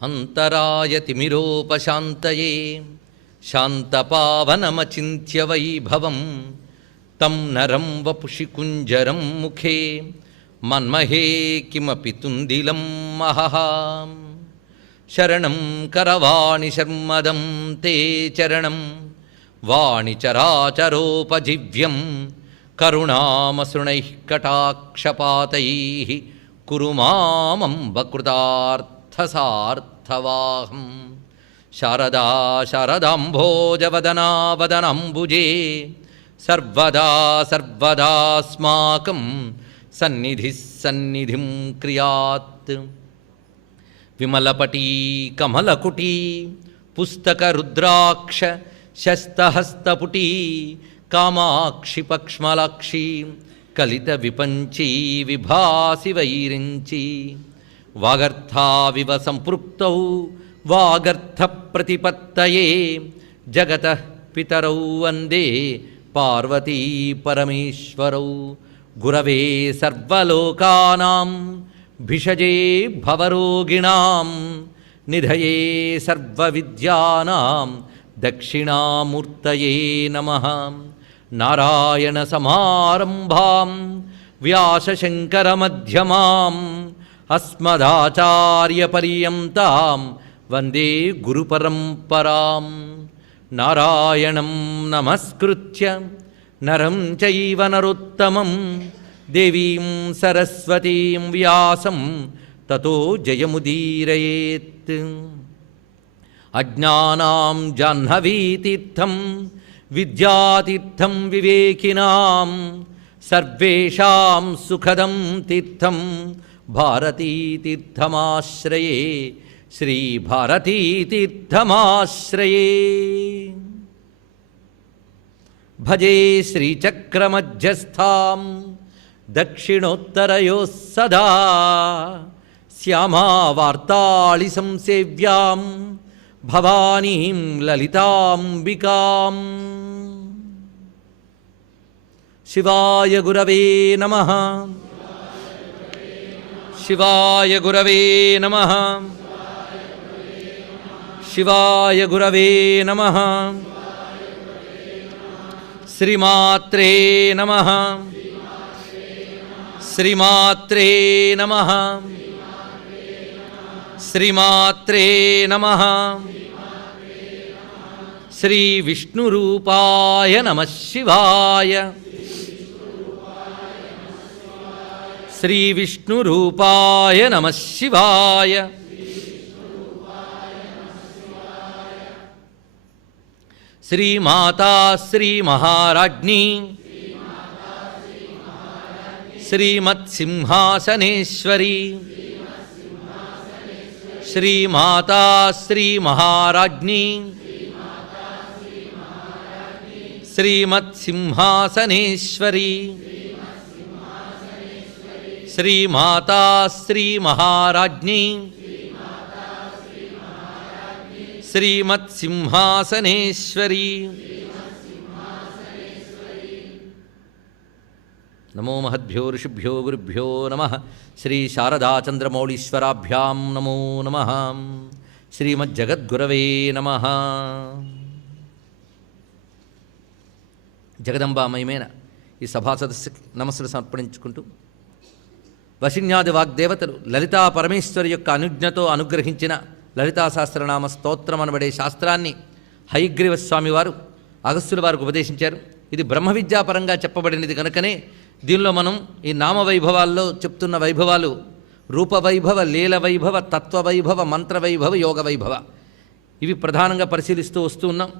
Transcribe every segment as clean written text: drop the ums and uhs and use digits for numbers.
అంతరాయతిమిరోపశాంతయే శాంతపావనమచింత్య వైభవం తం నరం వపుషి కుంజరం ముఖే మన్మహే కిమపి తుందిలం మహః. శరణం కరవాణి శర్మదం తే చరణం వాణి చరాచరోపజీవ్యం కరుణామసృణైః కటాక్షపాతైః కురు మామంబ కృతార్థసార్థవాహం. శారదా శారదాంభోజవదనా వదనాంబుజే సర్వదా సర్వదాస్మాకం సన్నిధిః సన్నిధిం క్రియాత్. విమలపటీ కమలకుటీ పుస్తకరుద్రాక్ష శస్తహస్తపుటీ కామాక్షి పక్ష్మలాక్షి కలిత విపంచీ విభాసి వైరించి. వాగర్థావివ సంపృక్తౌ వాగర్థ ప్రతిపత్తయే జగతః పితరౌ వందే పార్వతీ పరమేశ్వరౌ. గురవే సర్వలోకానాం భిషజే భవరోగిణాం నిధయే సర్వవిద్యానాం దక్షిణామూర్తయే నమః. నారాయణ సమారంభాం వ్యాసశంకరమధ్యమాం అస్మదాచార్యపర్యంతాం వందే గురుపరంపరాం. నారాయణం నమస్కృత్య నరం చైవ నరోత్తమం దేవీం సరస్వతీం వ్యాసం తతో జయముదీరయేత్. అజ్ఞానాం జాహ్నవీతీర్థం విద్యాతీర్థం వివేకినాం సర్వేషాం సుఖదం తీర్థం భారతీతీర్థమాశ్రయే శ్రీభారతీతీర్థమాశ్రయే. భజే శ్రీచక్రమధ్యస్థాం దక్షిణోత్తరయోః సదా శ్యామావార్తాళి సంసేవ్యాం భవానీం లలితాంబికాం. శివాయ గురవే నమః. శివాయ గురవే నమః. శివాయ గురవే నమః. శ్రీమాత్రే నమః. శ్రీమాత్రే నమః. శ్రీమాత్రే నమః. శ్రీ విష్ణురూపాయ నమః శివాయ. శ్రీ విష్ణురూపాయ నమః శివాయ. శ్రీమాతా శ్రీ మహారాజ్ఞి శ్రీమత్సింహాసనేశ్వరి. శ్రీమాతా శ్రీ మహారాజ్ఞి శ్రీమత్సింహాసనేశ్వరి. శ్రీమాతా శ్రీ మహారాజ్ఞి శ్రీమత్సింహాసనేశ్వరి. నమో మహద్భ్యో ఋషిభ్యో గురుభ్యో నమః. శ్రీ శారదాచంద్రమౌళీశ్వరాభ్యాం నమో నమః. శ్రీమజ్జగద్గురవే నమః. జగదంబామయమైన ఈ సభా సదస్సుకి నమస్సులు సమర్పించుకుంటూ వశిన్యాది వాగ్దేవతలు లలితా పరమేశ్వరి యొక్క అనుజ్ఞతో అనుగ్రహించిన లలితా సహస్రనామ స్తోత్రం అనబడే శాస్త్రాన్ని హయగ్రీవ స్వామి వారు అగస్త్యుల వారికి ఉపదేశించారు. ఇది బ్రహ్మ విద్యాపరంగా చెప్పబడినది కనుకనే దీనిలో మనం ఈ నామవైభవాల్లో చెప్తున్న వైభవాలు రూపవైభవ, లీల వైభవ, తత్వవైభవ, మంత్రవైభవ, యోగ వైభవ ఇవి ప్రధానంగా పరిశీలిస్తూ వస్తూ ఉన్నాం.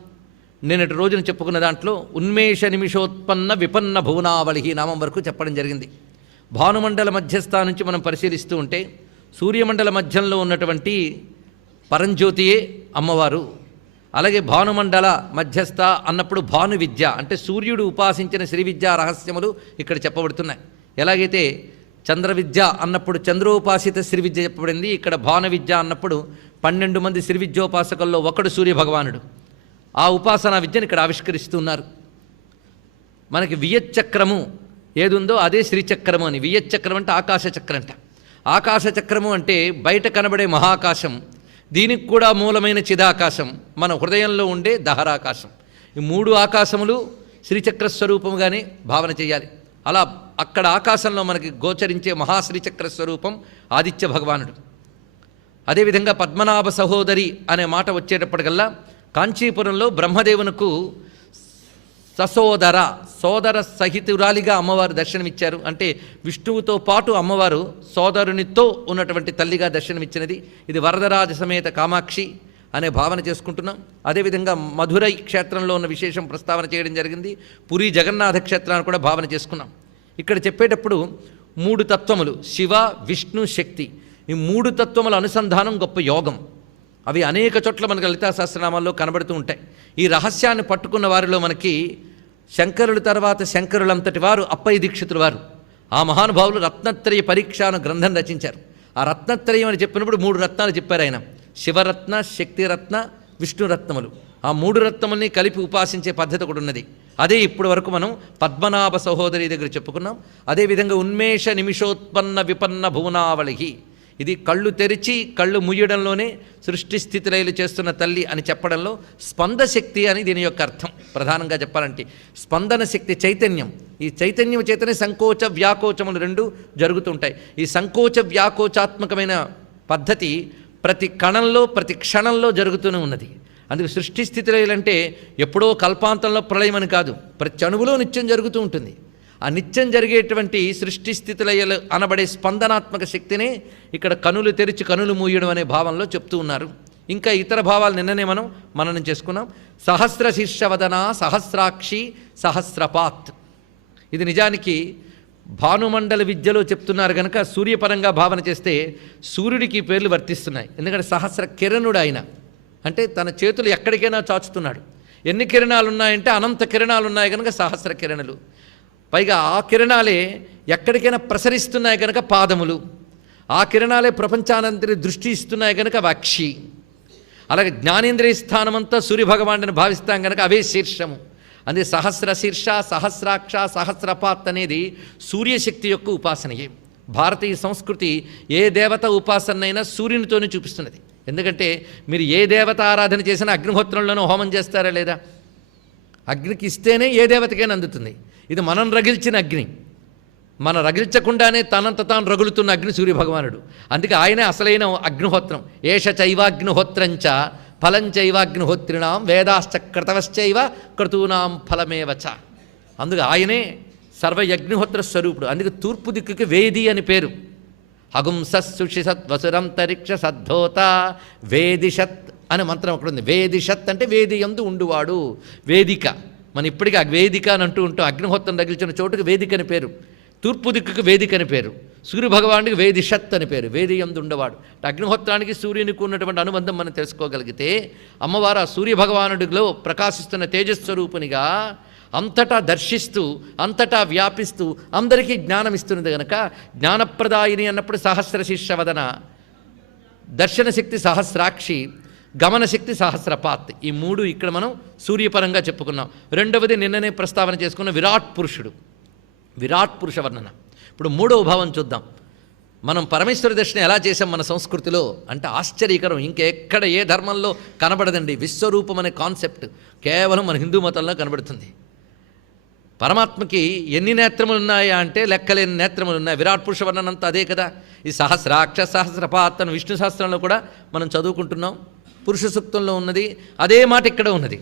నిన్నటి రోజున చెప్పుకున్న దాంట్లో ఉన్మేష నిమిషోత్పన్న విపన్న భువనావళి నామం వరకు చెప్పడం జరిగింది. భానుమండల మధ్యస్థ నుంచి మనం పరిశీలిస్తూ ఉంటే సూర్యమండల మధ్యంలో ఉన్నటువంటి పరంజ్యోతియే అమ్మవారు. అలాగే భానుమండల మధ్యస్థ అన్నప్పుడు భాను విద్య అంటే సూర్యుడు ఉపాసించిన శ్రీ విద్యా రహస్యములు ఇక్కడ చెప్పబడుతున్నాయి. ఎలాగైతే చంద్ర విద్య అన్నప్పుడు చంద్రోపాసిత శ్రీ విద్య చెప్పబడింది, ఇక్కడ భాను విద్య అన్నప్పుడు 12 మంది శ్రీ విద్యోపాసకుల్లో ఒకడు సూర్యభగవానుడు. ఆ ఉపాసనా విద్యను ఇక్కడ ఆవిష్కరిస్తున్నారు. మనకి వియచ్చక్రము ఏదుందో అదే శ్రీచక్రము అని. వియచ్చక్రం అంటే ఆకాశచక్రం అంట. ఆకాశచక్రము అంటే బయట కనబడే మహాకాశం, దీనికి కూడా మూలమైన చిదాకాశం మన హృదయంలో ఉండే దహరాకాశం. ఈ 3 ఆకాశములు శ్రీచక్ర స్వరూపముగానే భావన చేయాలి. అలా అక్కడ ఆకాశంలో మనకి గోచరించే మహాశ్రీచక్ర స్వరూపం ఆదిత్య భగవానుడు. అదేవిధంగా పద్మనాభ సహోదరి అనే మాట వచ్చేటప్పటికల్లా కాంచీపురంలో బ్రహ్మదేవునకు సోదర సహితురాలిగా అమ్మవారు దర్శనమిచ్చారు. అంటే విష్ణువుతో పాటు అమ్మవారు సోదరునితో ఉన్నటువంటి తల్లిగా దర్శనమిచ్చినది. ఇది వరదరాజ సమేత కామాక్షి అనే భావన చేసుకుంటున్నాం. అదేవిధంగా మధురై క్షేత్రంలో ఉన్న విశేషం ప్రస్తావన చేయడం జరిగింది. పురి జగన్నాథ క్షేత్రాన్ని కూడా భావన చేసుకున్నాం. ఇక్కడ చెప్పేటప్పుడు 3 తత్వములు శివ, విష్ణు, శక్తి. ఈ 3 తత్వముల అనుసంధానం గొప్ప యోగం. అవి అనేక చోట్ల మనకు లలితా సహస్రనామాల్లో కనబడుతూ ఉంటాయి. ఈ రహస్యాన్ని పట్టుకున్న వారిలో మనకి శంకరుల తర్వాత శంకరులంతటి వారు అప్పయ్య దీక్షితుల వారు. ఆ మహానుభావులు రత్నత్రయ పరీక్ష అను గ్రంథం రచించారు. ఆ రత్నత్రయం అని చెప్పినప్పుడు 3 రత్నాలు చెప్పారు ఆయన. శివరత్న, శక్తిరత్న, విష్ణురత్నములు. ఆ 3 రత్నముల్ని కలిపి ఉపాసించే పద్ధతి కూడా ఉన్నది. అదే ఇప్పటి వరకు మనం పద్మనాభ సహోదరి దగ్గర చెప్పుకున్నాం. అదేవిధంగా ఉన్మేష నిమిషోత్పన్న విపన్న భువనావళి. ఇది కళ్ళు తెరిచి కళ్ళు ముయ్యడంలోనే సృష్టి స్థితిలయలు చేస్తున్న తల్లి అని చెప్పడంలో స్పందశక్తి అని దీని యొక్క అర్థం. ప్రధానంగా చెప్పాలంటే స్పందన శక్తి చైతన్యం. ఈ చైతన్యం చేతనే సంకోచ వ్యాకోచములు 2 జరుగుతుంటాయి. ఈ సంకోచ వ్యాకోచాత్మకమైన పద్ధతి ప్రతి కణంలో ప్రతి క్షణంలో జరుగుతూనే ఉన్నది. అందుకు సృష్టి స్థితిలయలంటే ఎప్పుడో కల్పాంతంలో ప్రళయం అని కాదు, ప్రతి అణువులో నిత్యం జరుగుతూ ఉంటుంది. ఆ నిత్యం జరిగేటువంటి సృష్టి స్థితిలయలు అనబడే స్పందనాత్మక శక్తినే ఇక్కడ కనులు తెరిచి కనులు మూయడం అనే భావంలో చెప్తూ ఉన్నారు. ఇంకా ఇతర భావాలు నిన్ననే మనం మననం చేసుకున్నాం. సహస్ర శీర్షవదన, సహస్రాక్షి, సహస్రపాత్. ఇది నిజానికి భానుమండల విద్యలో చెప్తున్నారు కనుక సూర్యపరంగా భావన చేస్తే సూర్యుడికి ఈ పేర్లు వర్తిస్తున్నాయి. ఎందుకంటే సహస్ర కిరణుడు ఆయన, అంటే తన చేతులు ఎక్కడికైనా చాచుతున్నాడు. ఎన్ని కిరణాలు ఉన్నాయంటే అనంత కిరణాలు ఉన్నాయి కనుక సహస్ర కిరణులు. పైగా ఆ కిరణాలే ఎక్కడికైనా ప్రసరిస్తున్నాయి కనుక పాదములు. ఆ కిరణాలే ప్రపంచానంతరి దృష్టి ఇస్తున్నాయి కనుక వక్షి. అలాగే జ్ఞానేంద్రియ స్థానమంతా సూర్యభగవానుడిని భావిస్తాం కనుక అవే శీర్షము. అందుకే సహస్ర శీర్ష, సహస్రాక్ష, సహస్రపాత్ అనేది సూర్యశక్తి యొక్క ఉపాసనయే. భారతీయ సంస్కృతి ఏ దేవత ఉపాసనైనా సూర్యునితోనే చూపిస్తున్నది. ఎందుకంటే మీరు ఏ దేవత ఆరాధన చేసినా అగ్నిహోత్రంలోనూ హోమం చేస్తారా లేదా? అగ్నికి ఇస్తేనే ఏ దేవతకైనా అందుతుంది. ఇది మనం రగిల్చిన అగ్ని, మనం రగిల్చకుండానే తనంత తాను రగులుతున్న అగ్ని సూర్యభగవానుడు. అందుకే ఆయనే అసలైన అగ్నిహోత్రం. ఏష చైవాగ్నిహోత్రంచ ఫలం చైవాగ్నిహోత్రిణాం వేదాశ్చ క్రతవశ్చైవ క్రతూనాం ఫలమేవచ. అందుకు ఆయనే సర్వయజ్ఞహోత్ర స్వరూపుడు. అందుకే తూర్పు దిక్కుకి వేది అని పేరు. హగుంసత్సుషిసత్ వసురంతరిక్ష సద్ధోత వేదిషత్ అనే మంత్రం అక్కడ ఉంది. వేదిషత్ అంటే వేది యందు ఉండువాడు. వేదిక మనం ఇప్పటికీ వేదిక అని అంటూ ఉంటాం. అగ్నిహోత్రం తగిలిచిన చోటుకి వేదిక అని పేరు. తూర్పు దిక్కుకి వేదిక అని పేరు. సూర్యభగవానుడికి వేదిషత్ అని పేరు. వేది యందు ఉండేవాడు. అగ్నిహోత్రానికి సూర్యునికి ఉన్నటువంటి అనుబంధం మనం తెలుసుకోగలిగితే అమ్మవారు ఆ సూర్యభగవానుడిలో ప్రకాశిస్తున్న తేజస్వరూపునిగా అంతటా దర్శిస్తూ అంతటా వ్యాపిస్తూ అందరికీ జ్ఞానం ఇస్తున్నది కనుక జ్ఞానప్రదాయిని అన్నప్పుడు సహస్ర శీర్షవదన, దర్శనశక్తి సహస్రాక్షి, గమనశక్తి సహస్రపాత్. ఈ 3 ఇక్కడ మనం సూర్యపరంగా చెప్పుకున్నాం. రెండవది నిన్ననే ప్రస్తావన చేసుకున్న విరాట్ పురుషుడు, విరాట్ పురుష వర్ణన. ఇప్పుడు 3వ భావం చూద్దాం. మనం పరమేశ్వర దర్శనం ఎలా చేసాం మన సంస్కృతిలో అంటే ఆశ్చర్యకరం. ఇంకెక్కడ ఏ ధర్మంలో కనబడదండి. విశ్వరూపం అనే కాన్సెప్ట్ కేవలం మన హిందూ మతంలో కనబడుతుంది. పరమాత్మకి ఎన్ని నేత్రములు ఉన్నాయా అంటే లెక్కలేని నేత్రములు ఉన్నాయి. విరాట్ పురుష వర్ణన అంతా అదే కదా. ఈ సహస్రాక్ష సహస్రపాత్ అని విష్ణు శాస్త్రంలో కూడా మనం చదువుకుంటున్నాం. పురుష సూక్తంలో ఉన్నది అదే మాట ఇక్కడ ఉన్నది.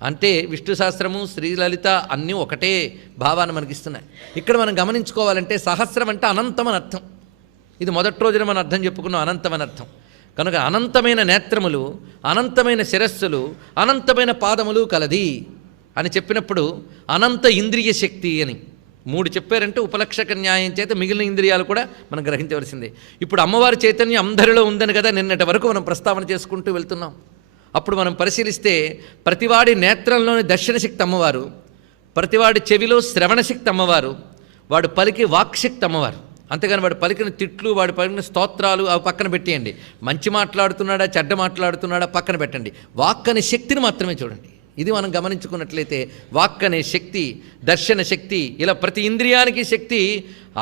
అంటే విష్ణు శాస్త్రము శ్రీలలిత అన్నీ ఒకటే భావాన్ని మనకిస్తున్నాయి. ఇక్కడ మనం గమనించుకోవాలంటే సహస్రం అంటే అనంతం అని అర్థం. ఇది మొదటి రోజున మనం అర్థం చెప్పుకున్నాం, అనంతం అని అర్థం. కనుక అనంతమైన నేత్రములు, అనంతమైన శిరస్సులు, అనంతమైన పాదములు కలది అని చెప్పినప్పుడు అనంత ఇంద్రియ శక్తి అని 3 చెప్పారంటే ఉపలక్షక న్యాయం చేత మిగిలిన ఇంద్రియాలు కూడా మనం గ్రహించవలసిందే. ఇప్పుడు అమ్మవారి చైతన్యం అందరిలో ఉందని కదా నిన్నటి వరకు మనం ప్రస్తావన చేసుకుంటూ వెళ్తున్నాం. అప్పుడు మనం పరిశీలిస్తే ప్రతివాడి నేత్రంలోని దర్శనశక్తి అమ్మవారు, ప్రతివాడి చెవిలో శ్రవణశక్తి అమ్మవారు, వాడు పలికి వాక్శక్తి అమ్మవారు. అంతేగాని వాడు పలికిన తిట్లు, వాడు పలికిన స్తోత్రాలు అవి పక్కన పెట్టేయండి. మంచి మాట్లాడుతున్నాడా చెడ్డ మాట్లాడుతున్నాడా పక్కన పెట్టండి. వాక్ అనే శక్తిని మాత్రమే చూడండి. ఇది మనం గమనించుకున్నట్లయితే వాక్ అనే శక్తి, దర్శన శక్తి, ఇలా ప్రతి ఇంద్రియానికి శక్తి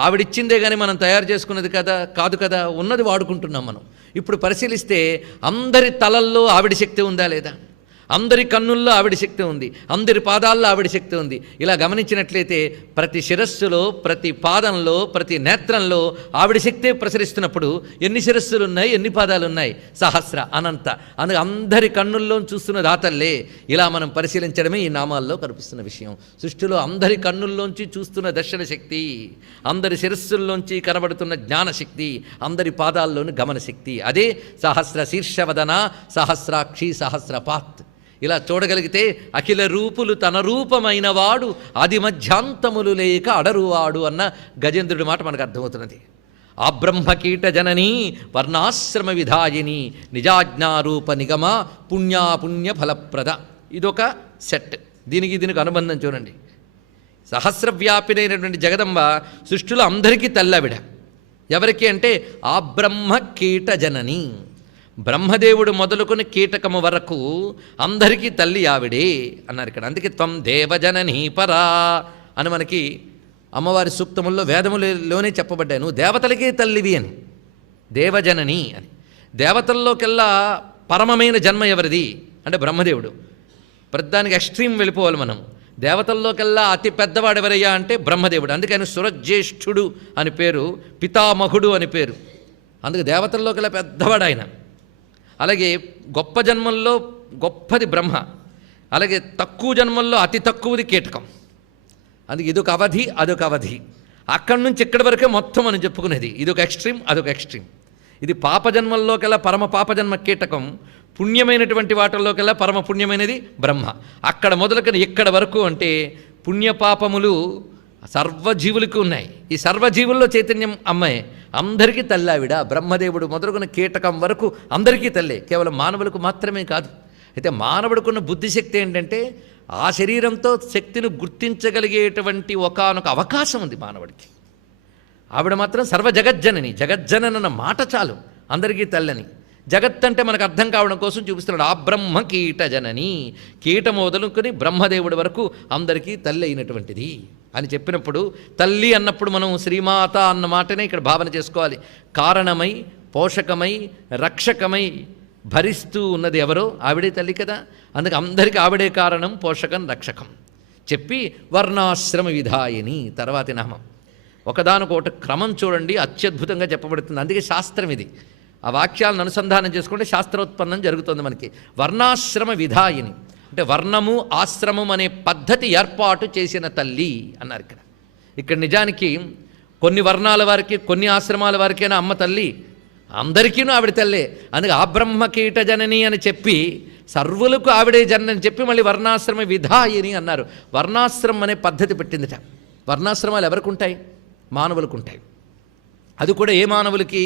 ఆవిడిచ్చిందే కానీ మనం తయారు చేసుకున్నది కదా కాదు కదా, ఉన్నది వాడుకుంటున్నాం మనం. ఇప్పుడు పరిశీలిస్తే అందరి తలల్లో ఆవిడ శక్తి ఉందా లేదా? అందరి కన్నుల్లో ఆవిడ శక్తి ఉంది, అందరి పాదాల్లో ఆవిడ శక్తి ఉంది. ఇలా గమనించినట్లయితే ప్రతి శిరస్సులో, ప్రతి పాదంలో, ప్రతి నేత్రంలో ఆవిడ శక్తే ప్రసరిస్తున్నప్పుడు ఎన్ని శిరస్సులు ఉన్నాయి, ఎన్ని పాదాలు ఉన్నాయి? సహస్ర, అనంత. అందుకే అందరి కన్నుల్లో చూస్తున్న దాతల్లే. ఇలా మనం పరిశీలించడమే ఈ నామాల్లో కనిపిస్తున్న విషయం. సృష్టిలో అందరి కన్నుల్లోంచి చూస్తున్న దర్శన శక్తి, అందరి శిరస్సుల్లోంచి కనబడుతున్న జ్ఞానశక్తి, అందరి పాదాల్లోని గమనశక్తి. అదే సహస్ర శీర్షవదన, సహస్రాక్షి, సహస్రపాత్. ఇలా చూడగలిగితే అఖిల రూపులు తన రూపమైన వాడు, ఆది మధ్యాంతములు లేక అడరువాడు అన్న గజేంద్రుడి మాట మనకు అర్థమవుతున్నది. ఆ బ్రహ్మకీట జననీ వర్ణాశ్రమ విధాయిని నిజాజ్ఞారూప నిగమ పుణ్యాపుణ్య ఫలప్రద. ఇదొక సెట్. దీనికి అనుబంధం చూడండి. సహస్రవ్యాపినైనటువంటి జగదంబ సృష్టిలో అందరికీ తల్లవిడ. ఎవరికి అంటే ఆ బ్రహ్మ కీట జనని. బ్రహ్మదేవుడు మొదలుకొని కీటకము వరకు అందరికీ తల్లి ఆవిడే అన్నారు ఇక్కడ. అందుకే త్వం దేవజననీ పరా అని మనకి అమ్మవారి సూక్తముల్లో వేదములలోనే చెప్పబడ్డాయి. నువ్వు దేవతలకే తల్లివి అని, దేవజనని అని. దేవతల్లోకెల్లా పరమమైన జన్మ ఎవరిది అంటే బ్రహ్మదేవుడు. ప్రతిదానికి ఎక్స్ట్రీమ్ వెళ్ళిపోవాలి మనం. దేవతల్లోకెల్లా అతి పెద్దవాడు ఎవరయ్యా అంటే బ్రహ్మదేవుడు. అందుకే ఆయన సురజ్యేష్ఠుడు అని పేరు, పితామహుడు అని పేరు. అందుకే దేవతల్లోకెల్లా పెద్దవాడు ఆయన. అలాగే గొప్ప జన్మల్లో గొప్పది బ్రహ్మ, అలాగే తక్కువ జన్మల్లో అతి తక్కువది కీటకం. అందుకే ఇదొక అవధి, అదొక అవధి. అక్కడి నుంచి ఇక్కడి వరకే మొత్తం మనం చెప్పుకునేది. ఇదొక ఎక్స్ట్రీమ్, అదొక ఎక్స్ట్రీమ్. ఇది పాపజన్మల్లోకెల్లా పరమ పాపజన్మ కీటకం, పుణ్యమైనటువంటి వాటిల్లోకెల్లా పరమ పుణ్యమైనది బ్రహ్మ. అక్కడ మొదలుకొని ఇక్కడ వరకు అంటే పుణ్యపాపములు సర్వజీవులకు ఉన్నాయి. ఈ సర్వజీవుల్లో చైతన్యం అమ్మాయి, అందరికీ తల్లావిడ. బ్రహ్మదేవుడు మొదలుకున్న కీటకం వరకు అందరికీ తల్లే, కేవలం మానవులకు మాత్రమే కాదు. అయితే మానవుడికున్న బుద్ధిశక్తి ఏంటంటే ఆ శరీరంతో శక్తిని గుర్తించగలిగేటువంటి ఒకానొక అవకాశం ఉంది మానవుడికి. ఆవిడ మాత్రం సర్వ జగజ్జనని. జగజ్జనన మాట చాలు, అందరికీ తల్లని. జగత్ అంటే మనకు అర్థం కావడం కోసం చూపిస్తున్నాడు. ఆ బ్రహ్మ కీట జనని. కీట మొదలుకొని బ్రహ్మదేవుడి వరకు అందరికీ తల్లి అయినటువంటిది అని చెప్పినప్పుడు, తల్లి అన్నప్పుడు మనం శ్రీమాత అన్న మాటనే ఇక్కడ భావన చేసుకోవాలి. కారణమై, పోషకమై, రక్షకమై భరిస్తూ ఉన్నది ఎవరో ఆవిడే తల్లి కదా. అందుకే అందరికీ ఆవిడే కారణం, పోషకం, రక్షకం చెప్పి వర్ణాశ్రమ విధాయిని తర్వాతి నామం. ఒకదానికొకటి క్రమం చూడండి, అత్యద్భుతంగా చెప్పబడుతుంది. అందుకే శాస్త్రం ఇది. ఆ వాక్యాలను అనుసంధానం చేసుకుంటే శాస్త్రోత్పన్నం జరుగుతుంది మనకి. వర్ణాశ్రమ విధాయిని అంటే వర్ణము, ఆశ్రమం అనే పద్ధతి ఏర్పాటు చేసిన తల్లి అన్నారు ఇక్కడ. ఇక్కడ నిజానికి కొన్ని వర్ణాల వారికి, కొన్ని ఆశ్రమాల వారికైనా అమ్మ తల్లి, అందరికీనూ ఆవిడ తల్లే. అందుకే ఆ బ్రహ్మ కీట జనని అని చెప్పి సర్వులకు ఆవిడే జనని చెప్పి మళ్ళీ వర్ణాశ్రమ విధాయిని అన్నారు. వర్ణాశ్రమం అనే పద్ధతి పెట్టిందిట. వర్ణాశ్రమాలు ఎవరికి ఉంటాయి? మానవులకు ఉంటాయి. అది కూడా ఏ మానవులకి?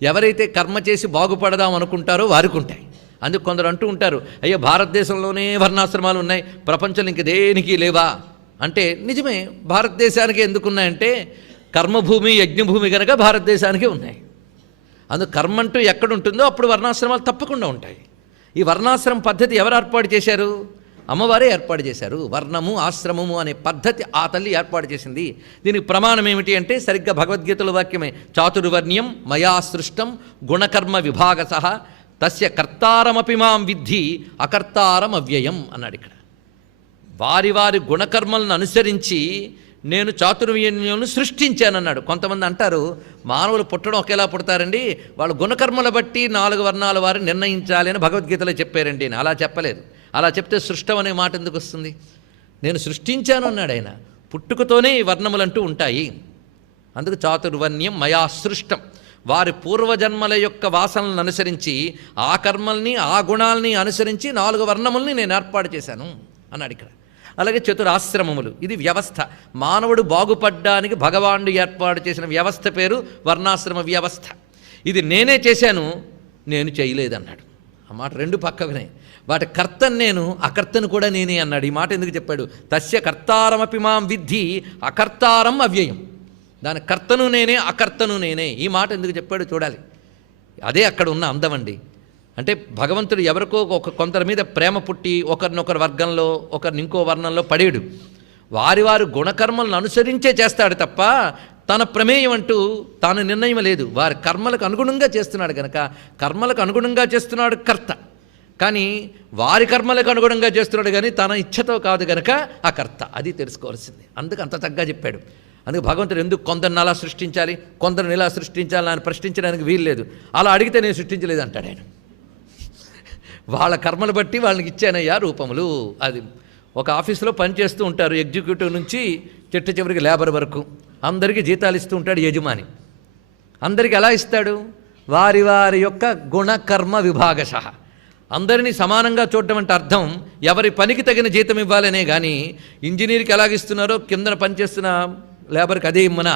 ఎవరైతే కర్మ చేసి బాగుపడదాం అనుకుంటారో వారికి ఉంటాయి. అందుకు కొందరు అంటూ ఉంటారు, అయ్యో భారతదేశంలోనే వర్ణాశ్రమాలు ఉన్నాయి, ప్రపంచంలో ఇంక దేనికి లేవా అంటే నిజమే. భారతదేశానికి ఎందుకున్నాయంటే కర్మభూమి, యజ్ఞభూమి కనుక భారతదేశానికే ఉన్నాయి. అందుకు కర్మ అంటూ ఎక్కడుంటుందో అప్పుడు వర్ణాశ్రమాలు తప్పకుండా ఉంటాయి. ఈ వర్ణాశ్రమ పద్ధతి ఎవరు ఏర్పాటు చేశారు? అమ్మవారే ఏర్పాటు చేశారు. వర్ణము, ఆశ్రమము అనే పద్ధతి ఆ తల్లి ఏర్పాటు చేసింది. దీనికి ప్రమాణం ఏమిటి అంటే సరిగ్గా భగవద్గీతల వాక్యమే. చాతుర్వర్ణ్యం మయా సృష్టం గుణకర్మ విభాగసః తస్య కర్తారమపి మాం విద్ధి అకర్తారం అవ్యయం అన్నాడు ఇక్కడ. వారి వారి గుణకర్మలను అనుసరించి నేను చాతుర్వర్ణ్యమును సృష్టించానన్నాడు. కొంతమంది అంటారు మానవులు పుట్టడం ఒకేలా పుడతారండి, వాళ్ళు గుణకర్మల బట్టి 4 వర్ణాల వారు నిర్ణయించాలి అని భగవద్గీతలో చెప్పారండి. అలా చెప్పలేదు. అలా చెప్తే సృష్టం అనే మాట ఎందుకు వస్తుంది? నేను సృష్టించాను అన్నాడు ఆయన. పుట్టుకతోనే ఈ వర్ణములంటూ ఉంటాయి. అందుకు చాతుర్వర్ణ్యం మయా సృష్టం. వారి పూర్వజన్మల యొక్క వాసనలను అనుసరించి ఆ కర్మల్ని, ఆ గుణాలని అనుసరించి 4 వర్ణముల్ని నేను ఏర్పాటు చేశాను అన్నాడు ఇక్కడ. అలాగే చతురాశ్రమములు, ఇది వ్యవస్థ. మానవుడు బాగుపడ్డానికి భగవానుడు ఏర్పాటు చేసిన వ్యవస్థ పేరు వర్ణాశ్రమ వ్యవస్థ. ఇది నేనే చేశాను, నేను చేయలేదన్నాడు. ఆ మాట రెండు పక్కనే. వాటి కర్తను నేను, అకర్తను కూడా నేనే అన్నాడు. ఈ మాట ఎందుకు చెప్పాడు? తస్య కర్తారమపి మాం విద్ధి అకర్తారం అవ్యయం. దాని కర్తను నేనే, అకర్తను నేనే. ఈ మాట ఎందుకు చెప్పాడు చూడాలి. అదే అక్కడ ఉన్న అందమండి. అంటే భగవంతుడు ఎవరికో కొందరి మీద ప్రేమ పుట్టి ఒకరినొకరు వర్గంలో, ఒకరిని ఇంకో వర్ణంలో పడేడు. వారి వారి గుణకర్మలను అనుసరించే చేస్తాడు తప్ప తన ప్రమేయం అంటూ తాను నిర్ణయం లేదు. వారి కర్మలకు అనుగుణంగా చేస్తున్నాడు కనుక కర్మలకు అనుగుణంగా చేస్తున్నాడు కర్త. కానీ వారి కర్మలకు అనుగుణంగా చేస్తున్నాడు కానీ తన ఇచ్ఛతో కాదు కనుక ఆ కర్త. అది తెలుసుకోవాల్సింది. అందుకు అంత చక్కగా చెప్పాడు. అందుకు భగవంతుడు ఎందుకు కొందరిని అలా సృష్టించాలి, కొందరిని ఇలా సృష్టించాలి అని ప్రశ్నించడానికి వీలు లేదు. అలా అడిగితే నేను సృష్టించలేదు అంటాడు ఆయన. వాళ్ళ కర్మలు బట్టి వాళ్ళకి ఇచ్చానయ్యా రూపములు. అది ఒక ఆఫీసులో పనిచేస్తూ ఉంటారు, ఎగ్జిక్యూటివ్ నుంచి చెట్టు చివరికి లేబర్ వరకు అందరికీ జీతాలు ఇస్తూ ఉంటాడు యజమాని. అందరికీ ఎలా ఇస్తాడు? వారి వారి యొక్క గుణకర్మ విభాగశః. అందరినీ సమానంగా చూడటం అంటే అర్థం ఎవరి పనికి తగిన జీతం ఇవ్వాలనే. కానీ ఇంజనీర్కి ఎలాగిస్తున్నారో కిందన పనిచేస్తున్న లేబర్కి అదే ఇమ్మనా?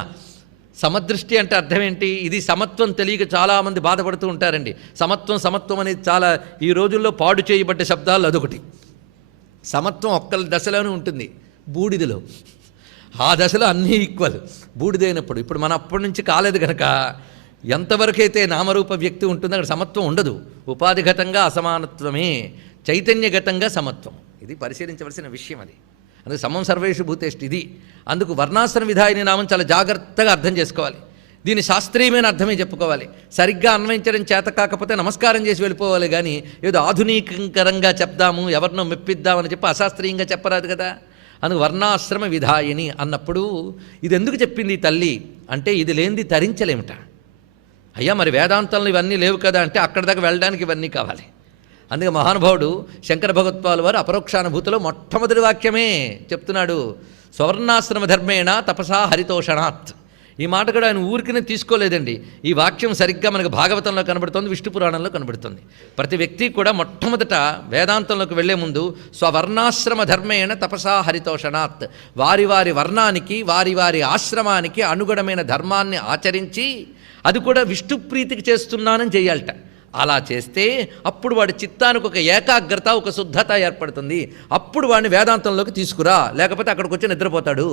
సమదృష్టి అంటే అర్థం ఏంటి? ఇది సమత్వం తెలియక చాలామంది బాధపడుతూ ఉంటారండి. సమత్వం అనేది చాలా ఈ రోజుల్లో పాడు చేయబడ్డ శబ్దాలు అదొకటి. సమత్వం ఒక్కరి దశలోనే ఉంటుంది, బూడిదలో. ఆ దశలో అన్నీ ఈక్వల్ బూడిదైనప్పుడు. ఇప్పుడు మన అప్పటి నుంచి కాలేదు కనుక ఎంతవరకైతే నామరూప వ్యక్తి ఉంటుందో అక్కడ సమత్వం ఉండదు. ఉపాధిగతంగా అసమానత్వమే, చైతన్యగతంగా సమత్వం. ఇది పరిశీలించవలసిన విషయం. అది అందుకు సమం సర్వేషు భూతేష్టి. ఇది అందుకు వర్ణాశ్రమ విధాయిని నామం చాలా జాగ్రత్తగా అర్థం చేసుకోవాలి. దీని శాస్త్రీయమైన అర్థమే చెప్పుకోవాలి. సరిగ్గా అన్వయించడం చేత కాకపోతే నమస్కారం చేసి వెళ్ళిపోవాలి. కానీ ఏదో ఆధునికంకరంగా చెప్దాము, ఎవరినో మెప్పిద్దామని చెప్పి అశాస్త్రీయంగా చెప్పరాదు కదా. అందుకు వర్ణాశ్రమ విధాయిని అన్నప్పుడు ఇది ఎందుకు చెప్పింది తల్లి అంటే ఇది లేనిది తరించలేమిట. అయ్యా మరి వేదాంతంలో ఇవన్నీ లేవు కదా అంటే అక్కడి దాకా వెళ్ళడానికి ఇవన్నీ కావాలి. అందుకే మహానుభావుడు శంకర భగవత్పాల్ వారు అపరోక్షానుభూతిలో మొట్టమొదటి వాక్యమే చెప్తున్నాడు, స్వర్ణాశ్రమ ధర్మేణ తపసా హరితోషణాత్. ఈ మాట కూడా ఆయన ఊరికినే తీసుకోలేదండి. ఈ వాక్యం సరిగ్గా మనకు భాగవతంలో కనబడుతుంది, విష్ణు పురాణంలో కనబడుతుంది. ప్రతి వ్యక్తి కూడా మొట్టమొదట వేదాంతంలోకి వెళ్లే ముందు స్వవర్ణాశ్రమ ధర్మేణ తపసా హరితోషణాత్, వారి వారి వర్ణానికి వారి వారి ఆశ్రమానికి అనుగుణమైన ధర్మాన్ని ఆచరించి అది కూడా విష్ణుప్రీతికి చేస్తున్నానని చేయాలట. అలా చేస్తే అప్పుడు వాడి చిత్తానికి ఒక ఏకాగ్రత, ఒక శుద్ధత ఏర్పడుతుంది. అప్పుడు వాడిని వేదాంతంలోకి తీసుకురా, లేకపోతే అక్కడికి వచ్చి నిద్రపోతాడు.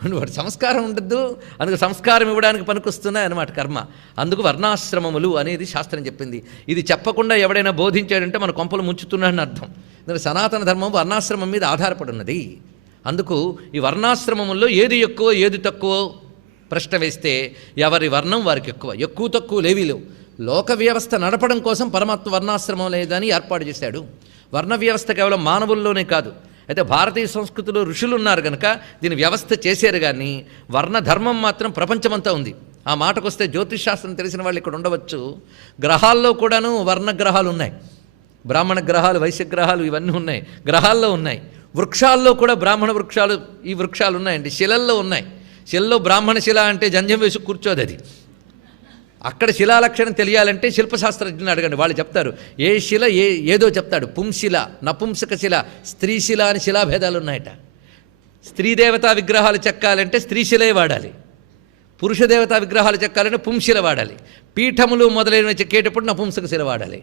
వాడు సంస్కారం ఉండద్దు. అందుకు సంస్కారం ఇవ్వడానికి పనికొస్తున్నాయి అన్నమాట కర్మ. అందుకు వర్ణాశ్రమములు అనేది శాస్త్రం చెప్పింది. ఇది చెప్పకుండా ఎవడైనా బోధించాడంటే మన కొంపలు ముంచుతున్నాడని అర్థం. అందుకు సనాతన ధర్మం వర్ణాశ్రమం మీద ఆధారపడి ఉన్నది. అందుకు ఈ వర్ణాశ్రమముల్లో ఏది ఎక్కువ ఏది తక్కువ ప్రశ్న వేస్తే ఎవరి వర్ణం వారికి ఎక్కువ, ఎక్కువ తక్కువ లేవి లేవు. లోక వ్యవస్థ నడపడం కోసం పరమాత్మ వర్ణాశ్రమం లేదని ఏర్పాటు చేశాడు. వర్ణ వ్యవస్థ కేవలం మానవుల్లోనే కాదు. అయితే భారతీయ సంస్కృతిలో ఋషులు ఉన్నారు కనుక దీని వ్యవస్థ చేశారు. కానీ వర్ణధర్మం మాత్రం ప్రపంచమంతా ఉంది. ఆ మాటకు వస్తే జ్యోతిషాస్త్రం తెలిసిన వాళ్ళు ఇక్కడ ఉండవచ్చు. గ్రహాల్లో కూడాను వర్ణగ్రహాలు ఉన్నాయి. బ్రాహ్మణ గ్రహాలు, వైశ్య గ్రహాలు ఇవన్నీ ఉన్నాయి, గ్రహాల్లో ఉన్నాయి. వృక్షాల్లో కూడా బ్రాహ్మణ వృక్షాలు, ఈ వృక్షాలు ఉన్నాయండి. శిలల్లో ఉన్నాయి. శిలలో బ్రాహ్మణ శిల అంటే జంజం వేసి కూర్చోదు. అది అక్కడ శిలాలక్షణం తెలియాలంటే శిల్పశాస్త్రజ్ఞులు అడగండి, వాళ్ళు చెప్తారు. ఏ శిల ఏదో చెప్తాడు. పుంశిల, నపుంసక శిల, స్త్రీశిల అని శిలాభేదాలు ఉన్నాయట. స్త్రీదేవతా విగ్రహాలు చెక్కాలంటే స్త్రీశిలే వాడాలి, పురుష దేవతా విగ్రహాలు చెక్కాలంటే పుంశిల వాడాలి, పీఠములు మొదలైనవి చెక్కేటప్పుడు నపుంసక శిల వాడాలి.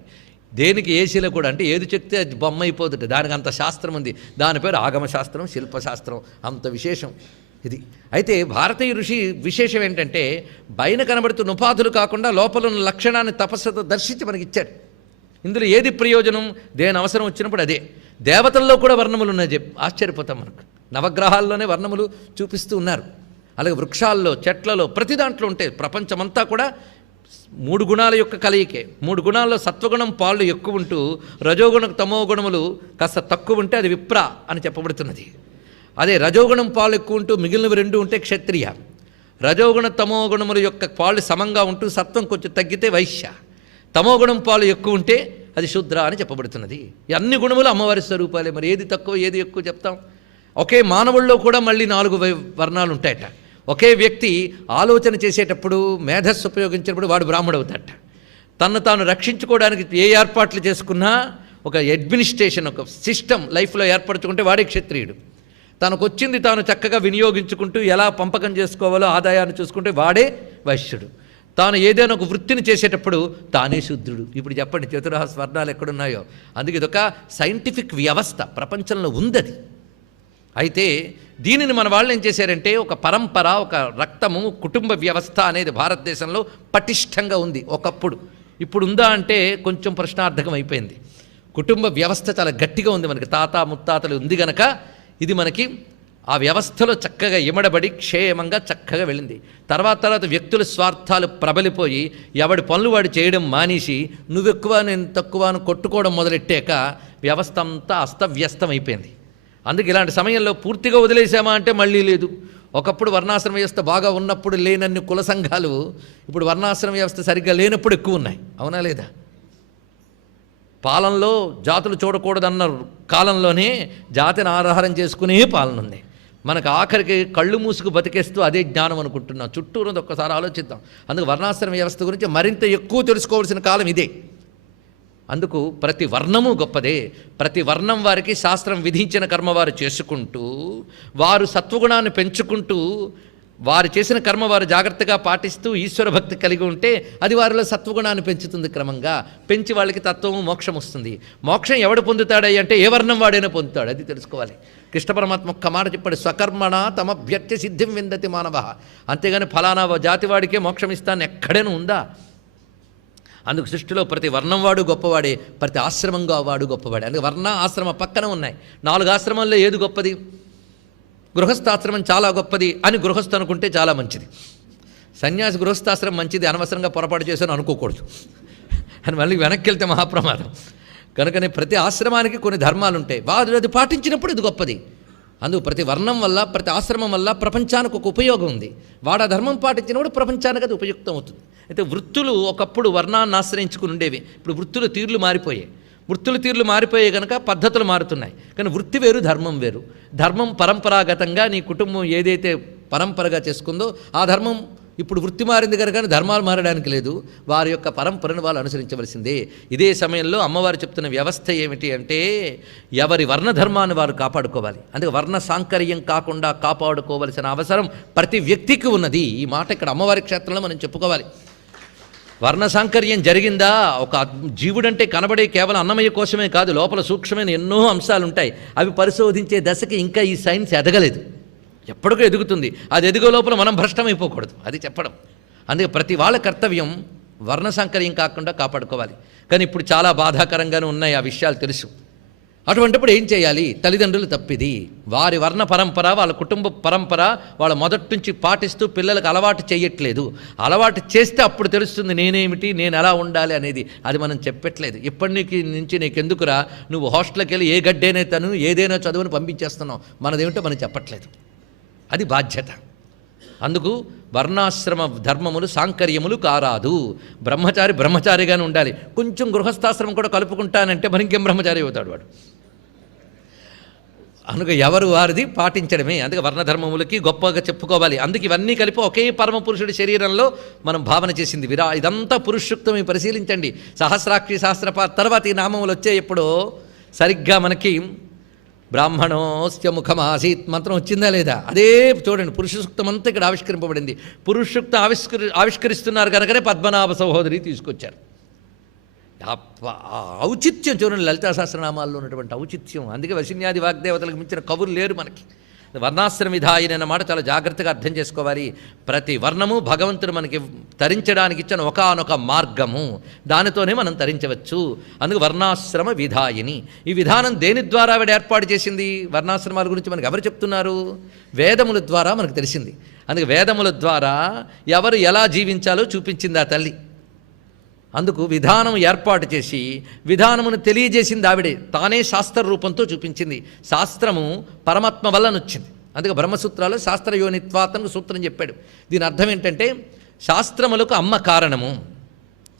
దేనికి ఏ శిల కూడా అంటే ఏది చెక్తే అది బొమ్మ అయిపోతుంది. దానికి అంత శాస్త్రం ఉంది. దాని పేరు ఆగమశాస్త్రం, శిల్పశాస్త్రం. అంత విశేషం ఇది. అయితే భారతీయ ఋషి విశేషం ఏంటంటే బయన కనబడుతున్న ఉపాధులు కాకుండా లోపల ఉన్న లక్షణాన్ని తపస్సుతో దర్శించి మనకి ఇచ్చాడు. ఇందులో ఏది ప్రయోజనం, దేని అవసరం వచ్చినప్పుడు అదే. దేవతల్లో కూడా వర్ణములు ఉన్నాయి, ఆశ్చర్యపోతాం. మనకు నవగ్రహాల్లోనే వర్ణములు చూపిస్తూ ఉన్నారు. అలాగే వృక్షాల్లో, చెట్లలో, ప్రతి దాంట్లో ఉంటాయి. ప్రపంచమంతా కూడా 3 గుణాల యొక్క కలయికే. 3 గుణాల్లో సత్వగుణం పాళ్ళు ఎక్కువ ఉంటూ రజోగుణ తమో గుణములు కాస్త తక్కువ ఉంటే అది విప్ర అని చెప్పబడుతున్నది. అదే రజోగుణం పాలు ఎక్కువ ఉంటూ మిగిలినవి 2 ఉంటే క్షత్రియ. రజోగుణ తమో గుణముల యొక్క పాళ్ళు సమంగా ఉంటూ సత్వం కొంచెం తగ్గితే వైశ్య. తమోగుణం పాలు ఎక్కువ ఉంటే అది శూద్ర అని చెప్పబడుతున్నది. ఈ అన్ని గుణములు అమ్మవారి స్వరూపాలే. మరి ఏది తక్కువ ఏది ఎక్కువ చెప్తాం? ఒకే మానవుల్లో కూడా మళ్ళీ 4 వర్ణాలు ఉంటాయట. ఒకే వ్యక్తి ఆలోచన చేసేటప్పుడు, మేధస్సు ఉపయోగించినప్పుడు వాడు బ్రాహ్మడు అవుతాడట. తను తాను రక్షించుకోవడానికి ఏ ఏర్పాట్లు చేసుకున్నా, ఒక అడ్మినిస్ట్రేషన్, ఒక సిస్టమ్ లైఫ్లో ఏర్పరచుకుంటే వాడే క్షత్రియుడు. తనకు వచ్చింది తాను చక్కగా వినియోగించుకుంటూ ఎలా పంపకం చేసుకోవాలో ఆదాయాన్ని చూసుకుంటే వాడే వైశ్యుడు. తాను ఏదైనా ఒక వృత్తిని చేసేటప్పుడు తానే శూద్రుడు. ఇప్పుడు చెప్పండి చతురహ స్వర్ణాలు ఎక్కడున్నాయో. అందుకే ఇదొక సైంటిఫిక్ వ్యవస్థ, ప్రపంచంలో ఉంది. అయితే దీనిని మన వాళ్ళు ఏం చేశారంటే ఒక పరంపర, ఒక రక్తము, కుటుంబ వ్యవస్థ అనేది భారతదేశంలో పటిష్టంగా ఉంది ఒకప్పుడు. ఇప్పుడు ఉందా అంటే కొంచెం ప్రశ్నార్థకం అయిపోయింది. కుటుంబ వ్యవస్థ చాలా గట్టిగా ఉంది మనకి, తాత ముత్తాతలు ఉంది గనక ఇది మనకి ఆ వ్యవస్థలో చక్కగా ఇమడబడి క్షేమంగా చక్కగా వెళ్ళింది. తర్వాత వ్యక్తుల స్వార్థాలు ప్రబలిపోయి ఎవడి పనులు వాడు చేయడం మానేసి నువ్వెక్కువ నేను తక్కువ అని కొట్టుకోవడం మొదలెట్టాక వ్యవస్థ అంతా అస్తవ్యస్తం అయిపోయింది. అందుకే ఇలాంటి సమయంలో పూర్తిగా వదిలేసామా అంటే మళ్ళీ లేదు. ఒకప్పుడు వర్ణాశ్రమ వ్యవస్థ బాగా ఉన్నప్పుడు లేనన్ని కుల సంఘాలు ఇప్పుడు వర్ణాశ్రమ వ్యవస్థ సరిగ్గా లేనప్పుడు ఎక్కువ ఉన్నాయి. అవునా లేదా? పాలనలో జాతులు చూడకూడదన్న కాలంలోనే జాతిని ఆధారం చేసుకునే పాలన ఉంది. మనకు ఆఖరికి కళ్ళు మూసుకు బతికేస్తూ అదే జ్ఞానం అనుకుంటున్నాం. చుట్టూరుంది ఒక్కసారి ఆలోచిద్దాం. అందుకు వర్ణాశ్రమ వ్యవస్థ గురించి మరింత ఎక్కువ తెలుసుకోవాల్సిన కాలం ఇదే. అందుకు ప్రతి వర్ణము గొప్పదే. ప్రతి వర్ణం వారికి శాస్త్రం విధించిన కర్మ వారు చేసుకుంటూ వారు సత్వగుణాన్ని పెంచుకుంటూ వారు చేసిన కర్మ వారు జాగ్రత్తగా పాటిస్తూ ఈశ్వర భక్తి కలిగి ఉంటే అది వారిలో సత్వగుణాన్ని పెంచుతుంది. క్రమంగా పెంచి వాళ్ళకి తత్వము మోక్షం వస్తుంది. మోక్షం ఎవడు పొందుతాడై అంటే ఏ వర్ణం వాడైనా పొందుతాడు. అది తెలుసుకోవాలి. కృష్ణ పరమాత్మ ఒక్క మాట చెప్పాడు, స్వకర్మణ తమభ్యర్త్య సిద్ధిం విందతి మానవ. అంతేగాని ఫలానా జాతి వాడికే మోక్షం ఇస్తాను ఎక్కడైనా ఉందా? అందుకు సృష్టిలో ప్రతి వర్ణం వాడు గొప్పవాడే, ప్రతి ఆశ్రమంగా వాడు గొప్పవాడే. అందుకే వర్ణ ఆశ్రమ పక్కన ఉన్నాయి. 4 ఆశ్రమాల్లో ఏది గొప్పది? గృహస్థాశ్రమం చాలా గొప్పది అని గృహస్థు అనుకుంటే చాలా మంచిది. సన్యాసి గృహస్థాశ్రమం మంచిది అనవసరంగా పొరపాటు చేశాను అనుకోకూడదు అని మళ్ళీ వెనక్కి వెళ్తే మహాప్రమాదం. కనుకనే ప్రతి ఆశ్రమానికి కొన్ని ధర్మాలు ఉంటాయి. వారు అది పాటించినప్పుడు ఇది గొప్పది. అందుకు ప్రతి వర్ణం వల్ల ప్రతి ఆశ్రమం వల్ల ప్రపంచానికి ఒక ఉపయోగం ఉంది. వాడు ఆ ధర్మం పాటించినప్పుడు ప్రపంచానికి అది ఉపయుక్తం అవుతుంది. అయితే వృత్తులు ఒకప్పుడు వర్ణాన్ని ఆశ్రయించుకుని ఉండేవి. ఇప్పుడు వృత్తుల తీర్లు మారిపోయాయి. వృత్తుల తీర్లు మారిపోయాయి కనుక పద్ధతులు మారుతున్నాయి. కానీ వృత్తి వేరు, ధర్మం వేరు. ధర్మం పరంపరాగతంగా నీ కుటుంబం ఏదైతే పరంపరగా చేసుకుందో ఆ ధర్మం ఇప్పుడు వృత్తి మారింది కనుక ధర్మాలు మారడానికి లేదు. వారి యొక్క పరంపరను వాళ్ళు అనుసరించవలసిందే. ఇదే సమయంలో అమ్మవారు చెప్తున్న వ్యవస్థ ఏమిటి అంటే ఎవరి వర్ణధర్మాన్ని వారు కాపాడుకోవాలి. అందుకే వర్ణ సాంకర్యం కాకుండా కాపాడుకోవలసిన అవసరం ప్రతి వ్యక్తికి ఉన్నది. ఈ మాట ఇక్కడ అమ్మవారి క్షేత్రంలో మనం చెప్పుకోవాలి. వర్ణ సాంకర్యం జరిగిందా? ఒక జీవుడంటే కనబడే కేవలం అన్నమయ్య కోసమే కాదు, లోపల సూక్ష్మమైన ఎన్నో అంశాలు ఉంటాయి. అవి పరిశోధించే దశకి ఇంకా ఈ సైన్స్ ఎదగలేదు. ఎప్పటికో ఎదుగుతుంది. అది ఎదుగో లోపల మనం భ్రష్టమైపోకూడదు, అది చెప్పడం. అందుకే ప్రతి వాళ్ళ కర్తవ్యం వర్ణ సాంకర్యం కాకుండా కాపాడుకోవాలి. కానీ ఇప్పుడు చాలా బాధాకరంగానే ఉన్నాయి ఆ విషయాలు తెలుసు. అటువంటిప్పుడు ఏం చేయాలి? తల్లిదండ్రులు తప్పిది. వారి వర్ణ పరంపర, వాళ్ళ కుటుంబ పరంపర వాళ్ళ మొదటి నుంచి పాటిస్తూ పిల్లలకు అలవాటు చేయట్లేదు. అలవాటు చేస్తే అప్పుడు తెలుస్తుంది నేనేమిటి, నేను ఎలా ఉండాలి అనేది. అది మనం చెప్పట్లేదు. ఇప్పటి నుంచి నీకెందుకురా, నువ్వు హాస్టల్కి వెళ్ళి ఏ గడ్డైనా తను ఏదైనా చదువుని పంపించేస్తున్నావు, మనదేమిటో మనం చెప్పట్లేదు. అది బాధ్యత. అందుకు వర్ణాశ్రమ ధర్మములు సాంకర్యములు కారాదు. బ్రహ్మచారి బ్రహ్మచారిగానే ఉండాలి. కొంచెం గృహస్థాశ్రమం కూడా కలుపుకుంటానంటే మరి ఇంకేం బ్రహ్మచారి అవుతాడు వాడు. అందుకు ఎవరు వారిది పాటించడమే. అందుకే వర్ణధర్మములకి గొప్పగా చెప్పుకోవాలి. అందుకు ఇవన్నీ కలిపి ఒకే పరమపురుషుడి శరీరంలో మనం భావన చేసింది ఇదంతా పురుషుక్తం. పరిశీలించండి. సహస్రాక్షి సహస్రపా తర్వాత ఈ నామములు వచ్చే ఎప్పుడో సరిగ్గా మనకి బ్రాహ్మణోస్య ముఖమాసీత్ మంత్రం వచ్చిందా లేదా? అదే చూడండి, పురుష సూక్తం అంతా ఇక్కడ ఆవిష్కరింపబడింది. పురుష సూక్తం ఆవిష్కరిస్తున్నారు కనుకనే పద్మనాభ సహోదరి తీసుకొచ్చారు. ఔచిత్యం చూడండి, లలితా సహస్రనామాల్లో ఉన్నటువంటి ఔచిత్యం. అందుకే వశిన్యాది వాగ్దేవతలకు మించిన కవులు లేరు మనకి. వర్ణాశ్రమ విధాయిని అన్న మాట చాలా జాగ్రత్తగా అర్థం చేసుకోవాలి. ప్రతి వర్ణము భగవంతుడు మనకి తరించడానికి ఇచ్చిన ఒకానొక మార్గము, దానితోనే మనం తరించవచ్చు. అందుకు వర్ణాశ్రమ విధాయిని. ఈ విధానం దేని ద్వారా ఆవిడ ఏర్పాటు చేసింది? వర్ణాశ్రమాల గురించి మనకు ఎవరు చెప్తున్నారు? వేదముల ద్వారా మనకు తెలిసింది. అందుకే వేదముల ద్వారా ఎవరు ఎలా జీవించాలో చూపించింది ఆ తల్లి. అందుకు విధానం ఏర్పాటు చేసి విధానమును తెలియజేసింది ఆవిడే. తానే శాస్త్ర రూపంతో చూపించింది. శాస్త్రము పరమాత్మ వల్ల వచ్చింది. అందుకే బ్రహ్మసూత్రాలు శాస్త్రయోనిత్వాత్మకు సూత్రం చెప్పాడు. దీని అర్థం ఏంటంటే శాస్త్రములకు అమ్మ కారణము,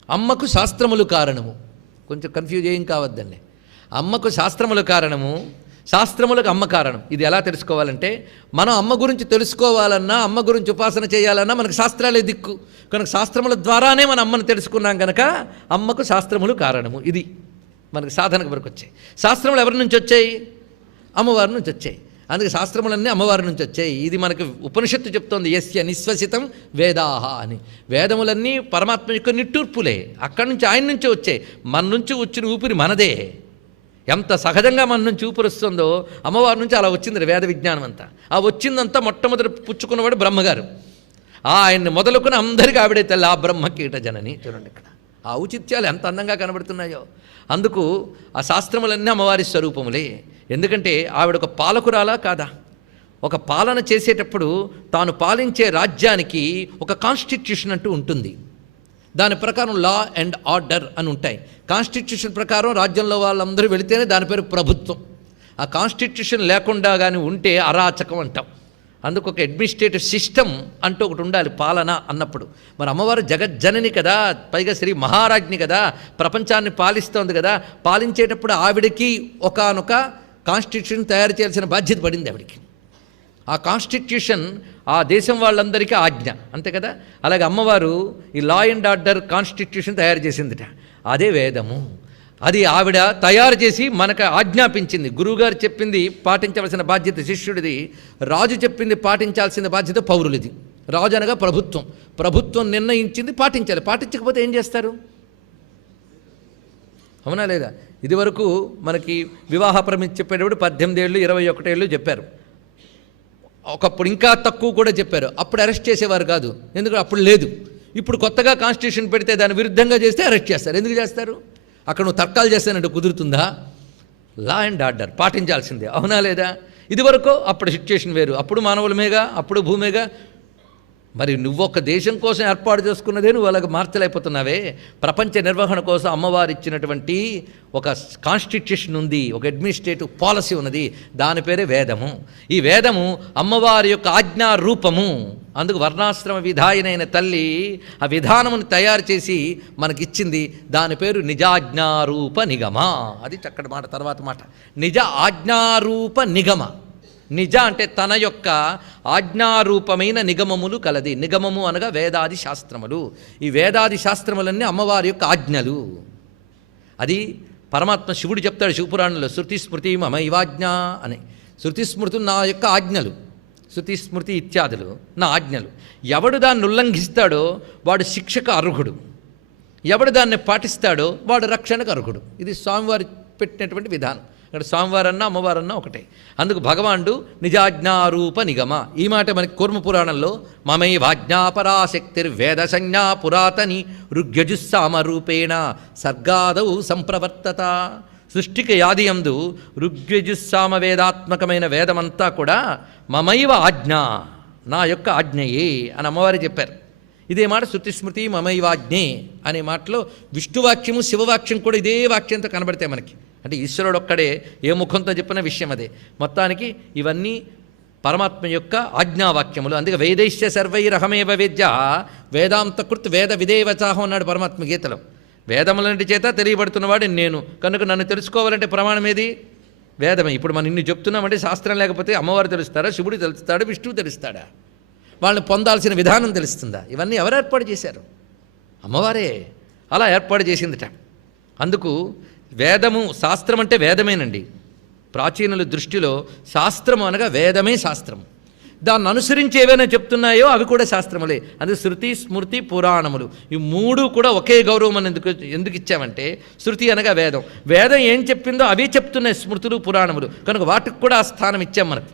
అమ్మకు శాస్త్రములు కారణము. కొంచెం కన్ఫ్యూజ్ ఏం కావద్దండి. అమ్మకు శాస్త్రములు కారణము, శాస్త్రములకు అమ్మ కారణం. ఇది ఎలా తెలుసుకోవాలంటే మనం అమ్మ గురించి తెలుసుకోవాలన్నా, అమ్మ గురించి ఉపాసన చేయాలన్నా మనకు శాస్త్రాలే దిక్కు. కనుక శాస్త్రముల ద్వారానే మన అమ్మను తెలుసుకున్నాం కనుక అమ్మకు శాస్త్రములు కారణము. ఇది మనకు సాధనకు వరకు వచ్చాయి. శాస్త్రములు ఎవరి నుంచి వచ్చాయి? అమ్మవారి నుంచి వచ్చాయి. అందుకే శాస్త్రములన్నీ అమ్మవారి నుంచి వచ్చాయి. ఇది మనకు ఉపనిషత్తు చెప్తోంది, యస్య నిశ్వసితం వేదాహ అని. వేదములన్నీ పరమాత్మ యొక్క నిట్టూర్పులే, అక్కడి నుంచి ఆయన నుంచే వచ్చాయి. మన నుంచి వచ్చిన ఊపిరి మనదే. ఎంత సహజంగా మన నుంచి ఊపిరి వస్తుందో అమ్మవారి నుంచి అలా వచ్చింది వేద విజ్ఞానం అంతా. ఆ వచ్చిందంతా మొట్టమొదటి పుచ్చుకున్నవాడు బ్రహ్మగారు. ఆయన్ని మొదలుకొని అందరికీ ఆవిడే తల్లి, ఆ బ్రహ్మ కీట జనని. చూడండి ఇక్కడ ఆ ఔచిత్యాలు ఎంత అందంగా కనబడుతున్నాయో. అందుకు ఆ శాస్త్రములన్నీ అమ్మవారి స్వరూపములే. ఎందుకంటే ఆవిడ ఒక పాలకురాలా కాదా? ఒక పాలన చేసేటప్పుడు తాను పాలించే రాజ్యానికి ఒక కాన్స్టిట్యూషన్ అంటూ ఉంటుంది. దాని ప్రకారం లా అండ్ ఆర్డర్ అని ఉంటాయి. కాన్స్టిట్యూషన్ ప్రకారం రాజ్యంలో వాళ్ళందరూ వెళితేనే దాని పేరు ప్రభుత్వం. ఆ కాన్స్టిట్యూషన్ లేకుండా కానీ ఉంటే అరాచకం అంటాం. అందుకు ఒక అడ్మినిస్ట్రేటివ్ సిస్టమ్ అంటూ ఒకటి ఉండాలి పాలన అన్నప్పుడు. మరి అమ్మవారు జగజ్జనని కదా, పైగా శ్రీ మహారాజ్ని కదా, ప్రపంచాన్ని పాలిస్తోంది కదా. పాలించేటప్పుడు ఆవిడకి ఒకానొక కాన్స్టిట్యూషన్ తయారు చేయాల్సిన బాధ్యత పడింది ఆవిడికి. ఆ కాన్స్టిట్యూషన్ ఆ దేశం వాళ్ళందరికీ ఆజ్ఞ, అంతే కదా. అలాగే అమ్మవారు ఈ లా అండ్ ఆర్డర్ కాన్స్టిట్యూషన్ తయారు చేసిందిట. అదే వేదము. అది ఆవిడ తయారు చేసి మనకు ఆజ్ఞాపించింది. గురువుగారు చెప్పింది పాటించవలసిన బాధ్యత శిష్యుడిది, రాజు చెప్పింది పాటించాల్సిన బాధ్యత పౌరులది. రాజు అనగా ప్రభుత్వం. ప్రభుత్వం నిర్ణయించింది పాటించాలి. పాటించకపోతే ఏం చేస్తారు? అవునా లేదా? ఇదివరకు మనకి వివాహ ప్రమితి చెప్పేటప్పుడు 18 ఏళ్ళు 21 ఏళ్ళు చెప్పారు. ఒకప్పుడు ఇంకా తక్కువ కూడా చెప్పారు. అప్పుడు అరెస్ట్ చేసేవారు కాదు, ఎందుకంటే అప్పుడు లేదు. ఇప్పుడు కొత్తగా కాన్స్టిట్యూషన్ పెడితే దాని విరుద్ధంగా చేస్తే అరెస్ట్ చేస్తారు. ఎందుకు చేస్తారు? అక్కడ నువ్వు తర్కాలు చేస్తానంటే కుదురుతుందా? లా అండ్ ఆర్డర్ పాటించాల్సిందే, అవునా లేదా? ఇదివరకు అప్పుడు సిచ్యుయేషన్ వేరు. అప్పుడు మానవులమేగా, అప్పుడు భూమేగా. మరి నువ్వొక్క దేశం కోసం ఏర్పాటు చేసుకున్నదే నువ్వు అలాగ మార్చలేకపోతున్నావే. ప్రపంచ నిర్వహణ కోసం అమ్మవారు ఇచ్చినటువంటి ఒక కాన్స్టిట్యూషన్ ఉంది, ఒక అడ్మినిస్ట్రేటివ్ పాలసీ ఉన్నది. దాని పేరే వేదము. ఈ వేదము అమ్మవారి యొక్క ఆజ్ఞా రూపము. అందుకు వర్ణాశ్రమ విధాయనైన తల్లి ఆ విధానమును తయారు చేసి మనకిచ్చింది. దాని పేరు నిజాజ్ఞారూప నిగమ. అది చక్కటి మాట. తర్వాత మాట నిజ ఆజ్ఞారూప నిగమ. నిజ అంటే తన యొక్క ఆజ్ఞారూపమైన నిగమములు కలది. నిగమము అనగా వేదాది శాస్త్రములు. ఈ వేదాది శాస్త్రములన్నీ అమ్మవారి యొక్క ఆజ్ఞలు. అది పరమాత్మ శివుడు చెప్తాడు శివపురాణంలో, శృతి స్మృతి మమ ఇవాజ్ఞ అని. శృతి స్మృతులు నా యొక్క ఆజ్ఞలు, శృతి స్మృతి ఇత్యాదులు నా ఆజ్ఞలు. ఎవడు దాన్ని ఉల్లంఘిస్తాడో వాడు శిక్షకు అర్హుడు, ఎవడు దాన్ని పాటిస్తాడో వాడు రక్షణకు అర్హుడు. ఇది స్వామివారి పెట్టినటువంటి విధానం. ఇక్కడ స్వామివారన్నా అమ్మవారన్నా ఒకటే. అందుకు భగవానుడు నిజాజ్ఞారూప నిగమ. ఈ మాట మనకి కూర్మ పురాణంలో మమైవాజ్ఞాపరాశక్తిర్వేద సంజ్ఞా పురాతని ఋగ్యజుస్సామరూపేణ సర్గాదౌ సంప్రవర్తత. సృష్టికి యాదియందు ఋగ్యజుస్సామ వేదాత్మకమైన వేదమంతా కూడా మమైవ ఆజ్ఞ, నా యొక్క ఆజ్ఞయే అని అమ్మవారి చెప్పారు. ఇదే మాట శృతి స్మృతి మమైవాజ్ఞే అనే మాటలో విష్ణువాక్యము శివవాక్యం కూడా ఇదే వాక్యంతో కనబడతాయి మనకి. అంటే ఈశ్వరుడు ఒక్కడే ఏ ముఖంతో చెప్పిన విషయం అదే. మొత్తానికి ఇవన్నీ పరమాత్మ యొక్క ఆజ్ఞావాక్యములు. అందుకే వేదైశ్య సర్వైరహమేవ వేద్య వేదాంతకృత్ వేద విదేవచాహం అన్నాడు పరమాత్మ గీతలో. వేదములంటి చేత తెలియబడుతున్నవాడు నేను కనుక నన్ను తెలుసుకోవాలంటే ప్రమాణం ఏది? వేదమే. ఇప్పుడు మనం ఇన్ని చెప్తున్నామంటే శాస్త్రం లేకపోతే అమ్మవారు తెలుస్తారా, శివుడు తెలుస్తాడా, విష్ణువు తెలుస్తాడా? వాళ్ళని పొందాల్సిన విధానం తెలుస్తుందా? ఇవన్నీ ఎవరు ఏర్పాటు చేశారు? అమ్మవారే అలా ఏర్పాటు చేసిందిట. అందుకు వేదము, శాస్త్రం అంటే వేదమేనండి. ప్రాచీనుల దృష్టిలో శాస్త్రము అనగా వేదమే శాస్త్రము. దాన్ని అనుసరించి ఏవైనా చెప్తున్నాయో అవి కూడా శాస్త్రములే. అందుకే శృతి స్మృతి పురాణములు ఈ మూడు కూడా ఒకే గౌరవం అని ఎందుకు ఇచ్చామంటే శృతి అనగా వేదం. వేదం ఏం చెప్పిందో అవే చెప్తున్నాయి స్మృతులు పురాణములు, కనుక వాటికి కూడా ఆ స్థానం ఇచ్చాం మనకు.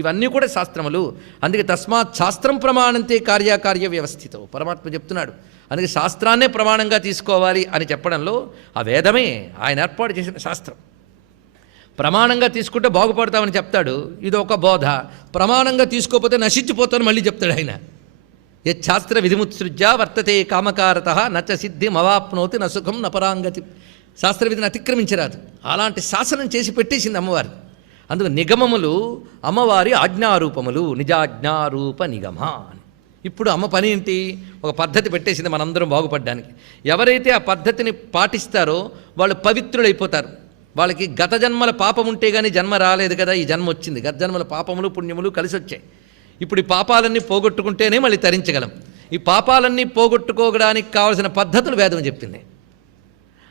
ఇవన్నీ కూడా శాస్త్రములు. అందుకే తస్మాత్ శాస్త్రం ప్రమాణంతే కార్యకార్య వ్యవస్థితో పరమాత్మ చెప్తున్నాడు. అందుకే శాస్త్రాన్నే ప్రమాణంగా తీసుకోవాలి అని చెప్పడంలో ఆ వేదమే ఆయన ఏర్పాటు చేసిన శాస్త్రం. ప్రమాణంగా తీసుకుంటే బాగుపడతామని చెప్తాడు, ఇది ఒక బోధ. ప్రమాణంగా తీసుకోకపోతే నశించిపోతాను మళ్ళీ చెప్తాడు ఆయన. యచ్ఛాస్త్ర విధిముత్సృజ్య వర్తతే కామకారత నచ సిద్ధిం అవాప్నోతి న సుఖం న పరాంగతి. శాస్త్రవిధిని అతిక్రమించరాదు. అలాంటి శాసనం చేసి పెట్టేసింది అమ్మవారు. అందుకు నిగమములు అమ్మవారి ఆజ్ఞారూపములు. నిజాజ్ఞారూప నిగమ అని. ఇప్పుడు అమ్మ పని ఏంటి? ఒక పద్ధతి పెట్టేసింది మనందరం బాగుపడడానికి. ఎవరైతే ఆ పద్ధతిని పాటిస్తారో వాళ్ళు పవిత్రులైపోతారు. వాళ్ళకి గత జన్మల పాపం ఉంటే కానీ జన్మ రాలేదు కదా, ఈ జన్మ వచ్చింది. గత జన్మల పాపములు పుణ్యములు కలిసి వచ్చాయి. ఇప్పుడు ఈ పాపాలన్నీ పోగొట్టుకుంటేనే మళ్ళీ తరించగలం. ఈ పాపాలన్నీ పోగొట్టుకోవడానికి కావలసిన పద్ధతులు వేదం చెప్పింది.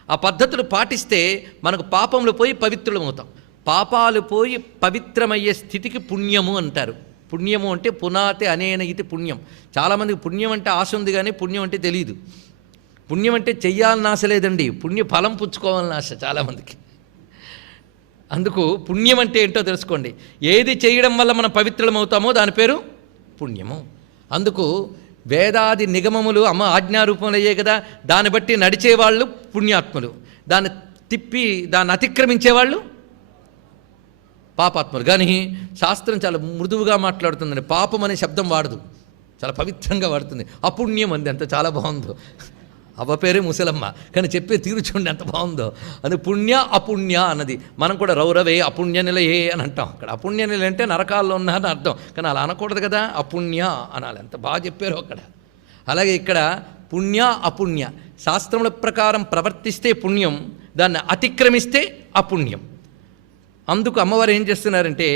ఆ పద్ధతులు పాటిస్తే మనకు పాపములు పోయి పవిత్రులమవుతాం. పాపాలు పోయి పవిత్రమయ్యే స్థితికి పుణ్యము అంటారు. పుణ్యము అంటే పునాతే అనేన ఇది పుణ్యం. చాలామందికి పుణ్యం అంటే ఆశ ఉంది కానీ పుణ్యం అంటే తెలియదు. పుణ్యం అంటే చెయ్యాలని ఆశ లేదండి, పుణ్య ఫలం పుచ్చుకోవాలని ఆశ చాలామందికి. అందుకు పుణ్యం అంటే ఏంటో తెలుసుకోండి. ఏది చేయడం వల్ల మనం పవిత్రులమవుతామో దాని పేరు పుణ్యము. అందుకు వేదాది నిగమములు అమ్మ ఆజ్ఞారూపములు అయ్యాయి కదా, దాన్ని బట్టి నడిచేవాళ్ళు పుణ్యాత్ములు, దాన్ని తిప్పి దాన్ని అతిక్రమించేవాళ్ళు పాపాత్ములు. కానీ శాస్త్రం చాలా మృదువుగా మాట్లాడుతుందండి. పాపం అనే శబ్దం వాడదు, చాలా పవిత్రంగా వాడుతుంది. అపుణ్యం అంది, అంత చాలా బాగుందో. అవ్వ పేరే ముసలమ్మ, కానీ చెప్పే తీరు చూడండి ఎంత బాగుందో. అది పుణ్య అపుణ్య అన్నది. మనం కూడా రౌరవే అపుణ్య నిలయే అని అంటాం. అక్కడ అపుణ్య నిల అంటే నరకాల్లో ఉన్నారని అర్థం, కానీ అలా అనకూడదు కదా, అపుణ్య అనాలి. ఎంత బాగా చెప్పారు అక్కడ. అలాగే ఇక్కడ పుణ్య అపుణ్య, శాస్త్రముల ప్రకారం ప్రవర్తిస్తే పుణ్యం, దాన్ని అతిక్రమిస్తే అపుణ్యం. అందుకు అమ్మవారు ఏం చేస్తున్నారంటే,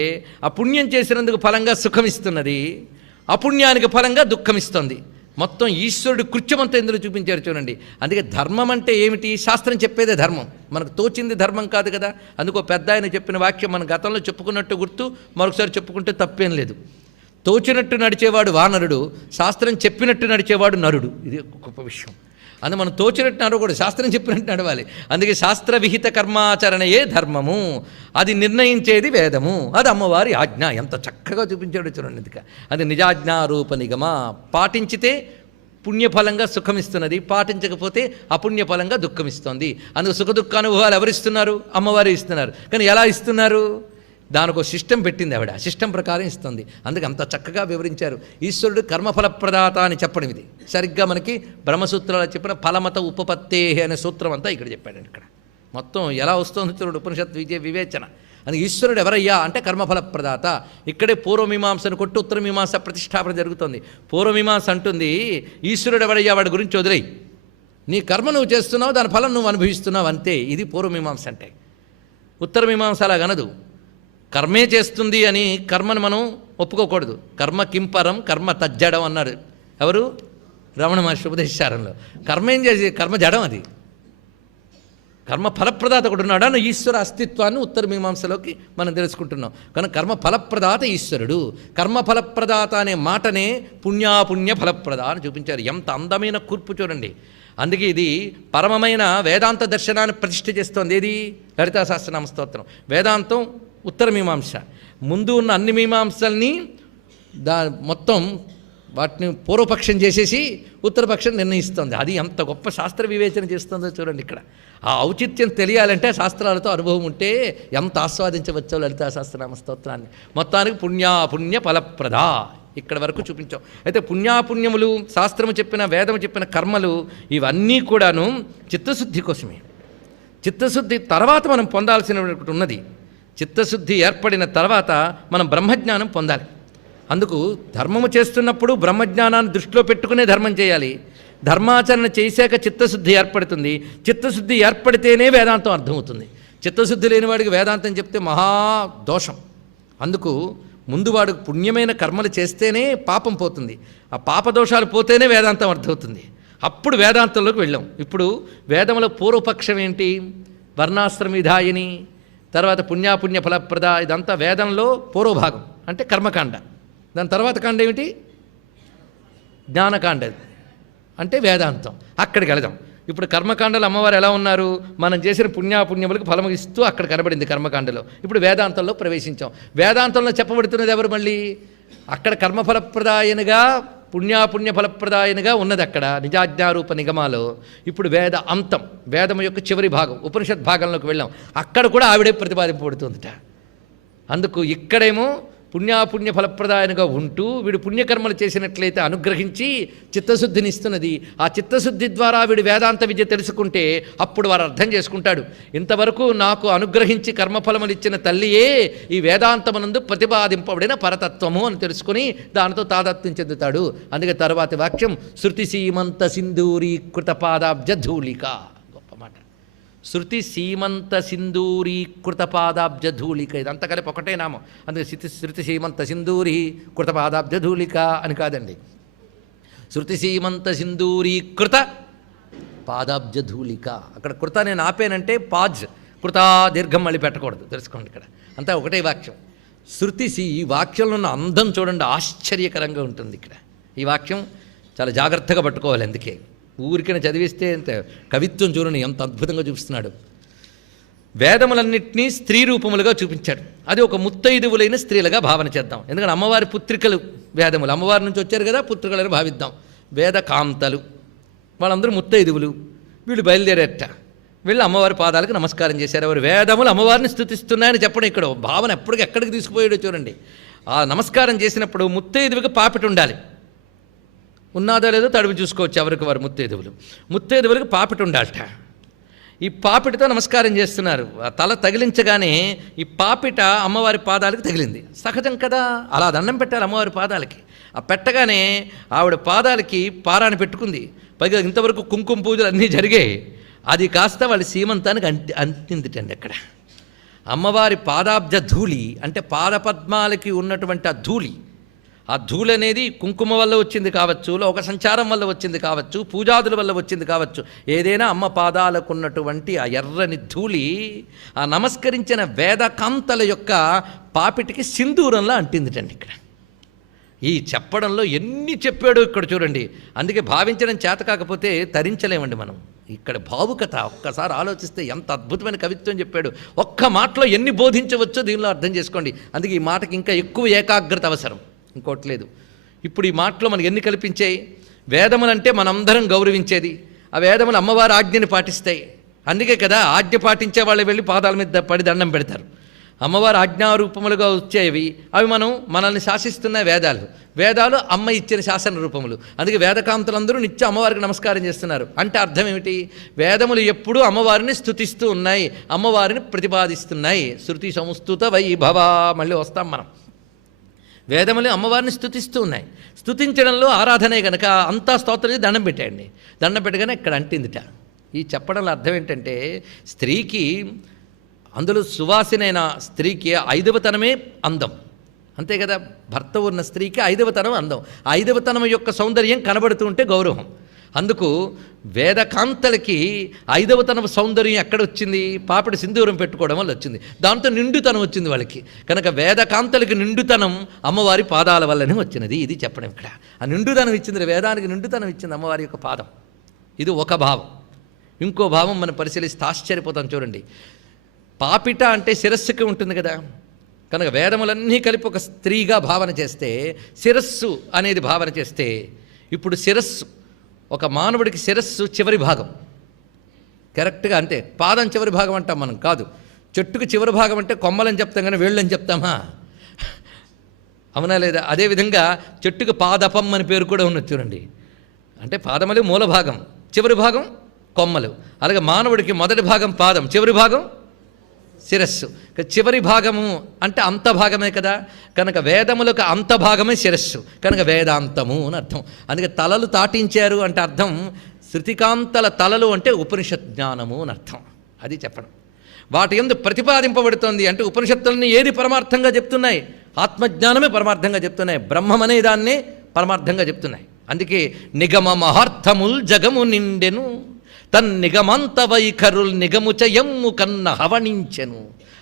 ఆ పుణ్యం చేసినందుకు ఫలంగా సుఖమిస్తున్నది, అపుణ్యానికి ఫలంగా దుఃఖమిస్తుంది. మొత్తం ఈశ్వరుడు కృత్యమంతా ఇందులో చూపించారు చూడండి. అందుకే ధర్మం అంటే ఏమిటి? శాస్త్రం చెప్పేదే ధర్మం, మనకు తోచింది ధర్మం కాదు కదా. అందుకో పెద్ద ఆయన చెప్పిన వాక్యం మనం గతంలో చెప్పుకున్నట్టు గుర్తు, మరొకసారి చెప్పుకుంటే తప్పేం లేదు. తోచినట్టు నడిచేవాడు వానరుడు, శాస్త్రం చెప్పినట్టు నడిచేవాడు నరుడు. ఇది గొప్ప విషయం. అందుకే మనం తోచినట్టు నడవకూడదు, శాస్త్రం చెప్పినట్టు నడవాలి. అందుకే శాస్త్ర విహిత కర్మాచరణయే ధర్మము, అది నిర్ణయించేది వేదము, అది అమ్మవారి ఆజ్ఞ. ఎంత చక్కగా చూపించాడు చూడండి. ఇదిక అది నిజాజ్ఞారూప నిగమ. పాటించితే పుణ్యఫలంగా సుఖమిస్తున్నది, పాటించకపోతే అపుణ్యఫలంగా దుఃఖమిస్తుంది. అందుకు సుఖ దుఃఖానుభవాలు ఎవరిస్తున్నారు? అమ్మవారు ఇస్తున్నారు. కానీ ఎలా ఇస్తున్నారు? దానికి ఒక సిస్టమ్ పెట్టింది ఆవిడ, సిస్టమ్ ప్రకారం ఇస్తుంది. అందుకే అంత చక్కగా వివరించారు. ఈశ్వరుడు కర్మఫలప్రదాత అని చెప్పడం ఇది సరిగ్గా మనకి బ్రహ్మసూత్రాలు చెప్పిన ఫలమత ఉపపత్తే అనే సూత్రం అంతా ఇక్కడ చెప్పాడండి. ఇక్కడ మొత్తం ఎలా వస్తుంది చూడండి, ఉపనిషత్ వివేచన. అందుకే ఈశ్వరుడు ఎవరయ్యా అంటే కర్మఫలప్రదాత. ఇక్కడే పూర్వమీమాంసను కొట్టి ఉత్తరమీమాంస ప్రతిష్టాపన జరుగుతుంది. పూర్వమీమాంస అంటుంది ఈశ్వరుడు ఎవరయ్యా, వాడి గురించి వదిలేయి, నీ కర్మ నువ్వు చేస్తున్నావు, దాని ఫలం నువ్వు అనుభవిస్తున్నావు, అంతే. ఇది పూర్వమీమాంస అంటే. ఉత్తరమీమాంస అలాగనదు, కర్మే చేస్తుంది అని కర్మను మనం ఒప్పుకోకూడదు. కర్మ కింపరం కర్మ తజ్జడం అన్నాడు ఎవరు? రమణ మహర్షి ఉపదేశారంలో. కర్మ ఏం చేసి, కర్మ జడం, అది కర్మ ఫలప్రదాత ఒకడు ఉన్నాడు అని ఈశ్వర అస్తిత్వాన్ని ఉత్తర మీమాంసలోకి మనం తెలుసుకుంటున్నాం. కనుక కర్మ ఫలప్రదాత ఈశ్వరుడు. కర్మ ఫలప్రదాత అనే మాటనే పుణ్యాపుణ్య ఫలప్రద అని చూపించారు. ఎంత అందమైన కూర్పు చూడండి. అందుకే ఇది పరమమైన వేదాంత దర్శనాన్ని ప్రతిష్ఠ చేస్తోంది. ఏది? లలితా సహస్రనామ స్తోత్రం. వేదాంతం ఉత్తర మీమాంస, ముందు ఉన్న అన్ని మీమాంసల్ని మొత్తం వాటిని పూర్వపక్షం చేసేసి ఉత్తరపక్షం నిర్ణయిస్తుంది. అది ఎంత గొప్ప శాస్త్ర వివేచన చేస్తుందో చూడండి. ఇక్కడ ఆ ఔచిత్యం తెలియాలంటే శాస్త్రాలతో అనుభవం ఉంటే ఎంత ఆస్వాదించవచ్చో లలితా సహస్రనామ స్తోత్రాన్ని. మొత్తానికి పుణ్యాపుణ్య ఫలప్రద ఇక్కడ వరకు చూపించాం. అయితే పుణ్యాపుణ్యములు, శాస్త్రము చెప్పిన, వేదము చెప్పిన కర్మలు, ఇవన్నీ కూడాను చిత్తశుద్ధి కోసమే. చిత్తశుద్ధి తర్వాత మనం పొందాల్సినటువంటి ఉన్నది. చిత్తశుద్ధి ఏర్పడిన తర్వాత మనం బ్రహ్మజ్ఞానం పొందాలి. అందుకు ధర్మము చేస్తున్నప్పుడు బ్రహ్మజ్ఞానాన్ని దృష్టిలో పెట్టుకునే ధర్మం చేయాలి. ధర్మాచరణ చేశాక చిత్తశుద్ధి ఏర్పడుతుంది. చిత్తశుద్ధి ఏర్పడితేనే వేదాంతం అర్థమవుతుంది. చిత్తశుద్ధి లేని వాడికి వేదాంతం చెప్తే మహా దోషం. అందుకు ముందు వాడు పుణ్యమైన కర్మలు చేస్తేనే పాపం పోతుంది. ఆ పాపదోషాలు పోతేనే వేదాంతం అర్థమవుతుంది. అప్పుడు వేదాంతంలోకి వెళ్ళాం. ఇప్పుడు వేదముల పూర్వపక్షం ఏంటి? వర్ణాశ్రమిధాయిని, తర్వాత పుణ్యాపుణ్య ఫలప్రద. ఇదంతా వేదంలో పూర్వభాగం అంటే కర్మకాండ. దాని తర్వాత కాండ ఏమిటి? జ్ఞానకాండ అంటే వేదాంతం. అక్కడికి వెళదాం. ఇప్పుడు కర్మకాండలో అమ్మవారు ఎలా ఉన్నారు? మనం చేసిన పుణ్యాపుణ్యములకు ఫలము ఇస్తూ అక్కడ కనబడింది కర్మకాండలో. ఇప్పుడు వేదాంతంలో ప్రవేశించాం. వేదాంతంలో చెప్పబడుతున్నది ఎవరు? మళ్ళీ అక్కడ కర్మఫలప్రదాయనిగా, పుణ్యాపుణ్య ఫలప్రదాయనిగా ఉన్నది అక్కడ నిజాజ్ఞారూప నిగమాలో. ఇప్పుడు వేద అంతం, వేదము యొక్క చివరి భాగం, ఉపనిషత్ భాగంలోకి వెళ్ళాం. అక్కడ కూడా ఆవిడే ప్రతిపాదింపబడుతుందట. అందుకు ఇక్కడేమో పుణ్యాపుణ్య ఫలప్రదాయనగా ఉంటూ వీడు పుణ్యకర్మలు చేసినట్లయితే అనుగ్రహించి చిత్తశుద్ధిని ఇస్తున్నది. ఆ చిత్తశుద్ధి ద్వారా వీడు వేదాంత విద్య తెలుసుకుంటే అప్పుడు వారు అర్థం చేసుకుంటాడు, ఇంతవరకు నాకు అనుగ్రహించి కర్మఫలములు ఇచ్చిన తల్లియే ఈ వేదాంతమునందు ప్రతిపాదింపబడిన పరతత్వము అని తెలుసుకుని దానితో తాదాత్మ్యం చెందుతాడు. అందుకే తర్వాతి వాక్యం శృతి సీమంత సింధూరీకృత పాదాబ్జ ధూళిక. శృతి సీమంత సింధూరీకృత పాదాబ్జ ధూళిక. ఇదంతా కలిపి ఒకటే నామం. అందుకే శృతి సీమంత సింధూరి కృత పాదాబ్జ ధూళిక అని కాదండి. శృతి సీమంత సింధూరీకృత పాదాబ్జ ధూళిక. అక్కడ కృత నేను ఆపేనంటే పాజ్, కృత దీర్ఘం మళ్ళీ పెట్టకూడదు, తెలుసుకోండి. ఇక్కడ అంతా ఒకటే వాక్యం. శృతి ఈ వాక్యంలో ఉన్న అందం చూడండి, ఆశ్చర్యకరంగా ఉంటుంది. ఇక్కడ ఈ వాక్యం చాలా జాగ్రత్తగా పట్టుకోవాలి. అందుకే ఊరికైనా చదివిస్తే అంత కవిత్వం చూడండి ఎంత అద్భుతంగా చూపిస్తున్నాడు. వేదములన్నింటినీ స్త్రీ రూపములుగా చూపించాడు. అది ఒక ముత్తైదువులైన స్త్రీలుగా భావన చేద్దాం. ఎందుకంటే అమ్మవారి పుత్రికలు వేదములు, అమ్మవారి నుంచి వచ్చారు కదా, పుత్రికలని భావిద్దాం. వేద కాంతలు వాళ్ళందరూ ముత్తైదువులు. వీళ్ళు బయలుదేరేట. వీళ్ళు అమ్మవారి పాదాలకు నమస్కారం చేశారు. ఎవరు? వేదములు అమ్మవారిని స్తుతిస్తున్నాయని చెప్పడం ఇక్కడ భావన ఎక్కడికి తీసుకుపోయాడో చూడండి. ఆ నమస్కారం చేసినప్పుడు ముత్తైదువుకి పాపిట ఉండాలి. ఉన్నాదో లేదో తడివి చూసుకోవచ్చు ఎవరికి వారు ముత్తైదువులకు పాపిట ఉండాలట. ఈ పాపిటతో నమస్కారం చేస్తున్నారు. ఆ తల తగిలించగానే ఈ పాపిట అమ్మవారి పాదాలకు తగిలింది. సహజం కదా, అలా దండం పెట్టాలి అమ్మవారి పాదాలకి. ఆ పెట్టగానే ఆవిడ పాదాలకి పారాన్ని పెట్టుకుంది. పైగా ఇంతవరకు కుంకుమ పూజలు అన్నీ జరిగాయి. అది కాస్త వాళ్ళ సీమంతానికి అంటిందిటండి. అక్కడ అమ్మవారి పాదాబ్జ ధూళి అంటే పాదపద్మాలకి ఉన్నటువంటి ఆ ధూళి అనేది కుంకుమ వల్ల వచ్చింది కావచ్చు, లోక సంచారం వల్ల వచ్చింది కావచ్చు, పూజాదుల వల్ల వచ్చింది కావచ్చు. ఏదైనా అమ్మ పాదాలకు ఉన్నటువంటి ఆ ఎర్రని ధూళి ఆ నమస్కరించిన వేదకాంతల యొక్క పాపిటికి సింధూరంలా అంటిందిటండి. ఇక్కడ ఈ చెప్పడంలో ఎన్ని చెప్పాడో ఇక్కడ చూడండి. అందుకే భావించడం చేత కాకపోతే తరించలేమండి మనం. ఇక్కడ భావుకత ఒక్కసారి ఆలోచిస్తే ఎంత అద్భుతమైన కవిత్వం చెప్పాడు. ఒక్క మాటలో ఎన్ని బోధించవచ్చో దీనిలో అర్థం చేసుకోండి. అందుకే ఈ మాటకి ఇంకా ఎక్కువ ఏకాగ్రత అవసరం, ఇంకోటి లేదు. ఇప్పుడు ఈ మాటలో మనకు ఎన్ని కల్పించాయి? వేదములంటే మనందరం గౌరవించేది. ఆ వేదములు అమ్మవారి ఆజ్ఞని పాటిస్తాయి. అందుకే కదా ఆజ్ఞ పాటించే వాళ్ళు వెళ్ళి పాదాల మీద పడి దండం పెడతారు. అమ్మవారు ఆజ్ఞారూపములుగా వచ్చేవి, అవి మనల్ని శాసిస్తున్న వేదాలు అమ్మ ఇచ్చిన శాసన రూపములు. అందుకే వేదకాంతులందరూ నిత్యం అమ్మవారికి నమస్కారం చేస్తున్నారు. అంటే అర్థం ఏమిటి? వేదములు ఎప్పుడూ అమ్మవారిని స్తుతిస్తూ ఉన్నాయి, అమ్మవారిని ప్రతిపాదిస్తున్నాయి. శృతి సంస్తుత వైభవ. మళ్ళీ వస్తాం మనం. వేదములు అమ్మవారిని స్తుతిస్తూ ఉన్నాయి. స్తుతించడంలో ఆరాధనే కనుక అంతా స్తోత్రం దండం పెట్టేయండి. దండం పెట్టగానే ఇక్కడ అంటిందిట. ఈ చెప్పడంలో అర్థం ఏంటంటే స్త్రీకి, అందులో సువాసినైన స్త్రీకి 5వ తనమే అందం. అంతే కదా, భర్త ఉన్న స్త్రీకి 5వ తనం అందం. 5వ తనం యొక్క సౌందర్యం కనబడుతూ ఉంటే గౌరవం. అందుకు వేదకాంతలకి 5వ తనం సౌందర్యం ఎక్కడొచ్చింది? పాపిడి సింధూరం పెట్టుకోవడం వల్ల వచ్చింది. దాంతో నిండుతనం వచ్చింది వాళ్ళకి. కనుక వేదకాంతలకి నిండుతనం అమ్మవారి పాదాల వల్లనే వచ్చినది. ఇది చెప్పడం ఇక్కడ. ఆ నిండుతనం ఇచ్చింది, వేదానికి నిండుతనం ఇచ్చింది అమ్మవారి యొక్క పాదం. ఇది ఒక భావం. ఇంకో భావం మనం పరిశీలిస్తే ఆశ్చర్యపోతాం చూడండి. పాపిట అంటే శిరస్సుకి ఉంటుంది కదా, కనుక వేదములన్నీ కలిపి ఒక స్త్రీగా భావన చేస్తే, శిరస్సు అనేది భావన చేస్తే, ఇప్పుడు శిరస్సు ఒక మానవుడికి శిరస్సు చివరి భాగం కరెక్ట్గా. అంటే పాదం చివరి భాగం అంటాం మనం, కాదు. చెట్టుకు చివరి భాగం అంటే కొమ్మలని చెప్తాం కానీ వేళ్ళని చెప్తామా? అవునా లేదా? అదేవిధంగా చెట్టుకు పాదపం అని పేరు కూడా ఉన్నది చూడండి. అంటే పాదములు మూల భాగం, చివరి భాగం కొమ్మలు. అలాగే మానవుడికి మొదటి భాగం పాదం, చివరి భాగం శిరస్సు. చివరి భాగము అంటే అంత భాగమే కదా. కనుక వేదములకు అంత భాగమే శిరస్సు, కనుక వేదాంతము అని అర్థం. అందుకే తలలు తాటించారు అంటే అర్థం శృతికాంతల తలలు అంటే ఉపనిషత్ జ్ఞానము అని అర్థం. అది చెప్పడం. వాటి యందు ప్రతిపాదింపబడుతోంది అంటే ఉపనిషత్తులని ఏది పరమార్థంగా చెప్తున్నాయి? ఆత్మజ్ఞానమే పరమార్థంగా చెప్తున్నాయి. బ్రహ్మం అనే దాన్నే పరమార్థంగా చెప్తున్నాయి. అందుకే నిగమ మహార్థముల్ జగము నిండెను, తన్నిగమంత వైఖరుల్ నిగముచయమ్ము కన్న హవణించెను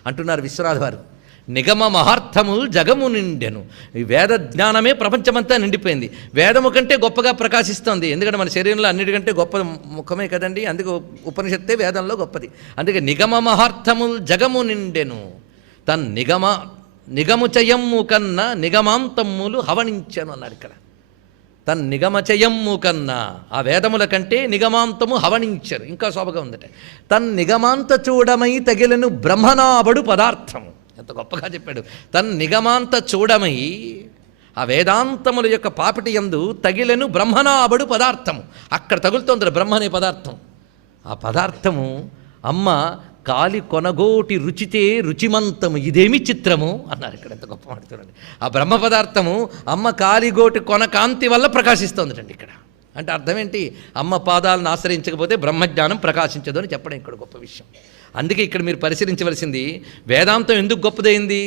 అంటున్నారు విశ్వనాథ వారు. నిగమ మహార్థముల్ జగము నిండెను. ఈ వేద జ్ఞానమే ప్రపంచమంతా నిండిపోయింది. వేదము కంటే గొప్పగా ప్రకాశిస్తోంది. ఎందుకంటే మన శరీరంలో అన్నిటికంటే గొప్ప ముఖమే కదండి. అందుకే ఉపనిషత్తే వేదంలో గొప్పది. అందుకే నిగమ మహార్థముల్ జగము నిండెను, నిగముచయమ్ము కన్న నిగమాంతమ్ములు హవణించెను అన్నారు ఇక్కడ. నిగమచయమ్ము కన్నా ఆ వేదముల కంటే నిగమాంతము హవణించరు. ఇంకా శోభగా ఉందట. నిగమాంత చూడమై తగిలను బ్రహ్మనాభడు పదార్థము. ఎంత గొప్పగా చెప్పాడు. నిగమాంత చూడమై ఆ వేదాంతముల యొక్క పాపిటి యందు తగిలను బ్రహ్మనాభడు పదార్థము. అక్కడ తగులుతోంది బ్రహ్మ అనే పదార్థం. ఆ పదార్థము అమ్మ కాలి కొనగోటి రుచితే రుచిమంతము, ఇదేమి చిత్రము అన్నారు ఇక్కడ. ఎంత గొప్ప మాట చూడండి. ఆ బ్రహ్మ పదార్థము అమ్మ కాలిగోటి కొనకాంతి వల్ల ప్రకాశిస్తోందటండి ఇక్కడ. అంటే అర్థం ఏంటి? అమ్మ పాదాలను ఆశ్రయించకపోతే బ్రహ్మజ్ఞానం ప్రకాశించదు అని చెప్పడం ఇక్కడ గొప్ప విషయం. అందుకే ఇక్కడ మీరు పరిశీలించవలసింది వేదాంతం ఎందుకు గొప్పదైంది?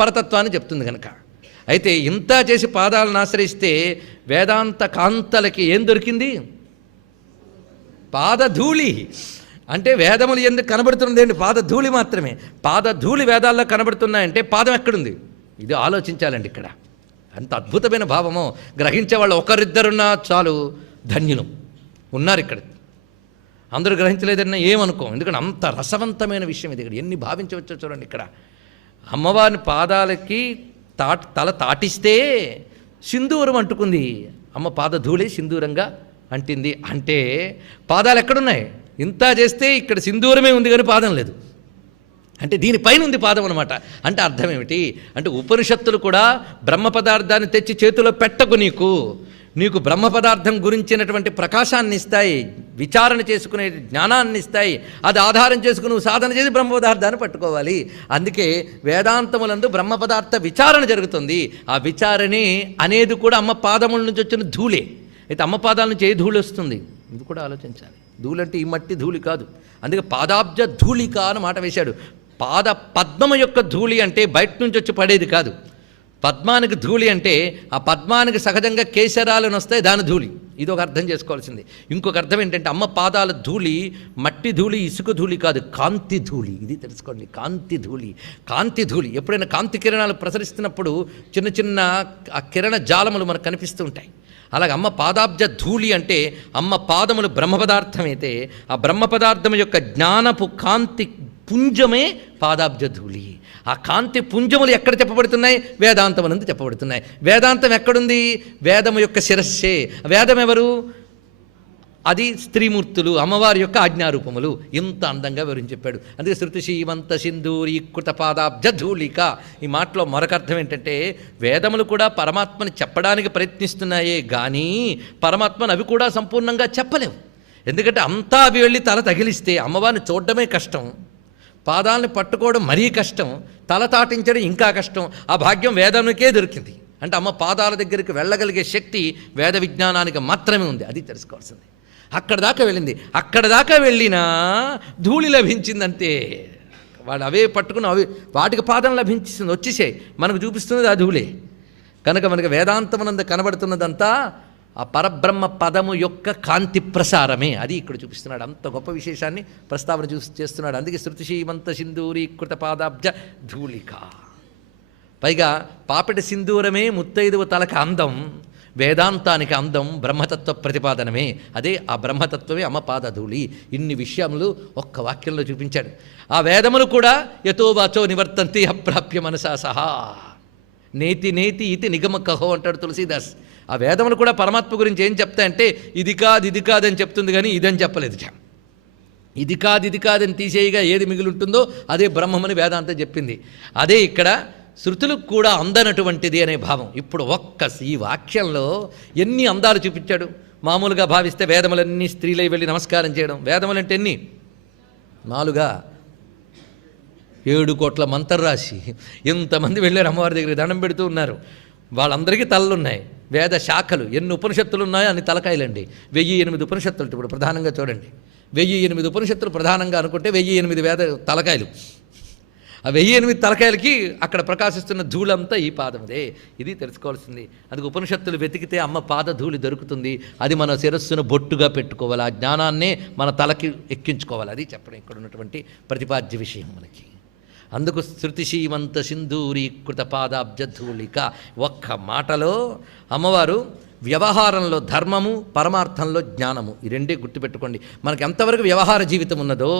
పరతత్వాన్ని చెప్తుంది కనుక. అయితే ఇంత చేసి పాదాలను ఆశ్రయిస్తే వేదాంత కాంతలకి ఏం దొరికింది? పాదధూళి. అంటే వేదములు ఎందుకు కనబడుతున్నది ఏంటి? పాదధూళి మాత్రమే. పాదధూళి వేదాల్లో కనబడుతున్నాయంటే పాదం ఎక్కడుంది? ఇది ఆలోచించాలండి ఇక్కడ. అంత అద్భుతమైన భావము. గ్రహించే వాళ్ళు ఒకరిద్దరున్నా చాలు, ధన్యులు ఉన్నారు ఇక్కడ. అందరూ గ్రహించలేదన్నా ఏమనుకో, ఎందుకంటే అంత రసవంతమైన విషయం ఇది. ఇక్కడ ఎన్ని భావించవచ్చో చూడండి. ఇక్కడ అమ్మవారిని పాదాలకి తల తాటిస్తే సింధూరం అంటుకుంది. అమ్మ పాదధూళి సింధూరంగా అంటింది. అంటే పాదాలు ఎక్కడున్నాయి? ఇంత చేస్తే ఇక్కడ సింధూరమే ఉంది కానీ పాదం లేదు, అంటే దీనిపైన ఉంది పాదం అనమాట. అంటే అర్థం ఏమిటి అంటే ఉపనిషత్తులు కూడా బ్రహ్మ పదార్థాన్ని తెచ్చి చేతిలో పెట్టకు, నీకు బ్రహ్మ పదార్థం గురించినటువంటి ప్రకాశాన్ని ఇస్తాయి, విచారణ చేసుకునే జ్ఞానాన్ని ఇస్తాయి. అది ఆధారం చేసుకుని నువ్వు సాధన చేసి బ్రహ్మ పదార్థాన్ని పట్టుకోవాలి. అందుకే వేదాంతములందు బ్రహ్మ పదార్థ విచారణ జరుగుతుంది. ఆ విచారణే అనేది కూడా అమ్మ పాదముల నుంచి వచ్చిన ధూళే. అయితే అమ్మ పాదాల నుంచి ఏ ధూళి వస్తుంది ఇది కూడా ఆలోచించాలి. ధూళి అంటే ఈ మట్టి ధూళి కాదు. అందుకే పాదాబ్జ ధూళిక అని మాట వేశాడు. పాద పద్మము యొక్క ధూళి అంటే బయట నుంచి వచ్చి పడేది కాదు. పద్మానికి ధూళి అంటే ఆ పద్మానికి సహజంగా కేశరాలను వస్తాయి, దాని ధూళి. ఇది ఒక అర్థం చేసుకోవాల్సింది. ఇంకొక అర్థం ఏంటంటే అమ్మ పాదాల ధూళి మట్టి ధూళి, ఇసుక ధూళి కాదు, కాంతి ధూళి. ఇది తెలుసుకోండి, కాంతి ధూళి. కాంతి ధూళి ఎప్పుడైనా కాంతి కిరణాలు ప్రసరిస్తున్నప్పుడు చిన్న చిన్న ఆ కిరణ జాలములు మనకు కనిపిస్తూ ఉంటాయి. అలాగే అమ్మ పాదాబ్జ ధూళి అంటే అమ్మ పాదములు బ్రహ్మ పదార్థమైతే ఆ బ్రహ్మ పదార్థం యొక్క జ్ఞానపు కాంతి పుంజమే పాదాబ్జ ధూళి. ఆ కాంతి పుంజములు ఎక్కడ చెప్పబడుతున్నాయి? వేదాంతం అనందు చెప్పబడుతున్నాయి. వేదాంతం ఎక్కడుంది? వేదము యొక్క శిరస్సే. వేదం ఎవరు? అది స్త్రీమూర్తులు, అమ్మవారి యొక్క ఆజ్ఞారూపములు. ఇంత అందంగా వివరించి చెప్పాడు. అందుకే శృతి శ్రీమంత సింధూరీకృత పాదాబ్జ ధూళిక. ఈ మాటలో మరొక అర్థం ఏంటంటే వేదములు కూడా పరమాత్మని చెప్పడానికి ప్రయత్నిస్తున్నాయే కానీ పరమాత్మను అవి కూడా సంపూర్ణంగా చెప్పలేవు. ఎందుకంటే అంతా అవి వెళ్ళి తల తగిలిస్తే అమ్మవారిని చూడడమే కష్టం, పాదాలను పట్టుకోవడం మరీ కష్టం, తల తాటించడం ఇంకా కష్టం. ఆ భాగ్యం వేదానికే దొరికింది. అంటే అమ్మ పాదాల దగ్గరికి వెళ్ళగలిగే శక్తి వేద విజ్ఞానానికి మాత్రమే ఉంది. అది తెలుసుకోవాల్సింది. అక్కడ దాకా వెళ్ళింది. అక్కడ దాకా వెళ్ళినా ధూళి లభించిందంతే. వాడు అవే పట్టుకుని అవి వాటికి పాదం లభించింది, వచ్చేసాయి. మనకు చూపిస్తున్నది ఆ ధూళే. కనుక మనకి వేదాంతమునందు కనబడుతున్నదంతా ఆ పరబ్రహ్మ పదము యొక్క కాంతి ప్రసారమే. అది ఇక్కడ చూపిస్తున్నాడు. అంత గొప్ప విశేషాన్ని ప్రస్తావన చేస్తున్నాడు. అందుకే శృతి శ్రీమంత సింధూరీకృత పాదాబ్జ ధూళిక. పైగా పాపిట సింధూరమే ముత్తైదువ తలక అందం, వేదాంతానికి అందం బ్రహ్మతత్వ ప్రతిపాదనమే. అదే ఆ బ్రహ్మతత్వమే అమ్మ పాదధూళి. ఇన్ని విషయములు ఒక్క వాక్యంలో చూపించాడు. ఆ వేదములు కూడా యతో వాచో నివర్తంతి అప్రాప్య మనసా సహా నేతి నేతి ఇతి నిగమకహో అంటాడు తులసీదాస్. ఆ వేదములు కూడా పరమాత్మ గురించి ఏం చెప్తాయంటే ఇది కాదని చెప్తుంది కానీ ఇదని చెప్పలేదు. ఇది కాదని తీసేయగా ఏది మిగిలి ఉంటుందో అదే బ్రహ్మమని వేదాంతం చెప్పింది. అదే ఇక్కడ శృతులకు కూడా అందనటువంటిది అనే భావం. ఇప్పుడు ఈ వాక్యంలో ఎన్ని అందాలు చూపించాడు. మామూలుగా భావిస్తే వేదములన్నీ స్త్రీలై వెళ్ళి నమస్కారం చేయడం. వేదములంటే ఎన్ని? 4 7 కోట్ల మంత్రరాశి. ఇంతమంది వెళ్ళారు అమ్మవారి దగ్గరికి, దండం పెడుతూ ఉన్నారు. వాళ్ళందరికీ తలలున్నాయి. వేద శాఖలు ఎన్ని ఉపనిషత్తులు ఉన్నాయో అన్ని తలకాయలండి. 1008 ఉపనిషత్తులు. ఇప్పుడు ప్రధానంగా చూడండి, 1008 ఉపనిషత్తులు ప్రధానంగా అనుకుంటే 1008 వేద తలకాయలు. ఆ 1008 తలకాయలకి అక్కడ ప్రకాశిస్తున్న ధూళంతా ఈ పాదముదే. ఇది తెలుసుకోవాల్సింది. అందుకు ఉపనిషత్తులు వెతికితే అమ్మ పాద ధూళి దొరుకుతుంది. అది మన శిరస్సును బొట్టుగా పెట్టుకోవాలి. ఆ జ్ఞానాన్నే మన తలకి ఎక్కించుకోవాలి. అది చెప్పడం ఇక్కడ ఉన్నటువంటి ప్రతిపాద్య విషయం మనకి. అందుకు శృతి శ్రీమంత సింధూరీకృత పాదాబ్జ ధూళిక. ఒక్క మాటలో అమ్మవారు వ్యవహారంలో ధర్మము, పరమార్థంలో జ్ఞానము, ఈ రెండే గుర్తుపెట్టుకోండి. మనకి ఎంతవరకు వ్యవహార జీవితం ఉన్నదో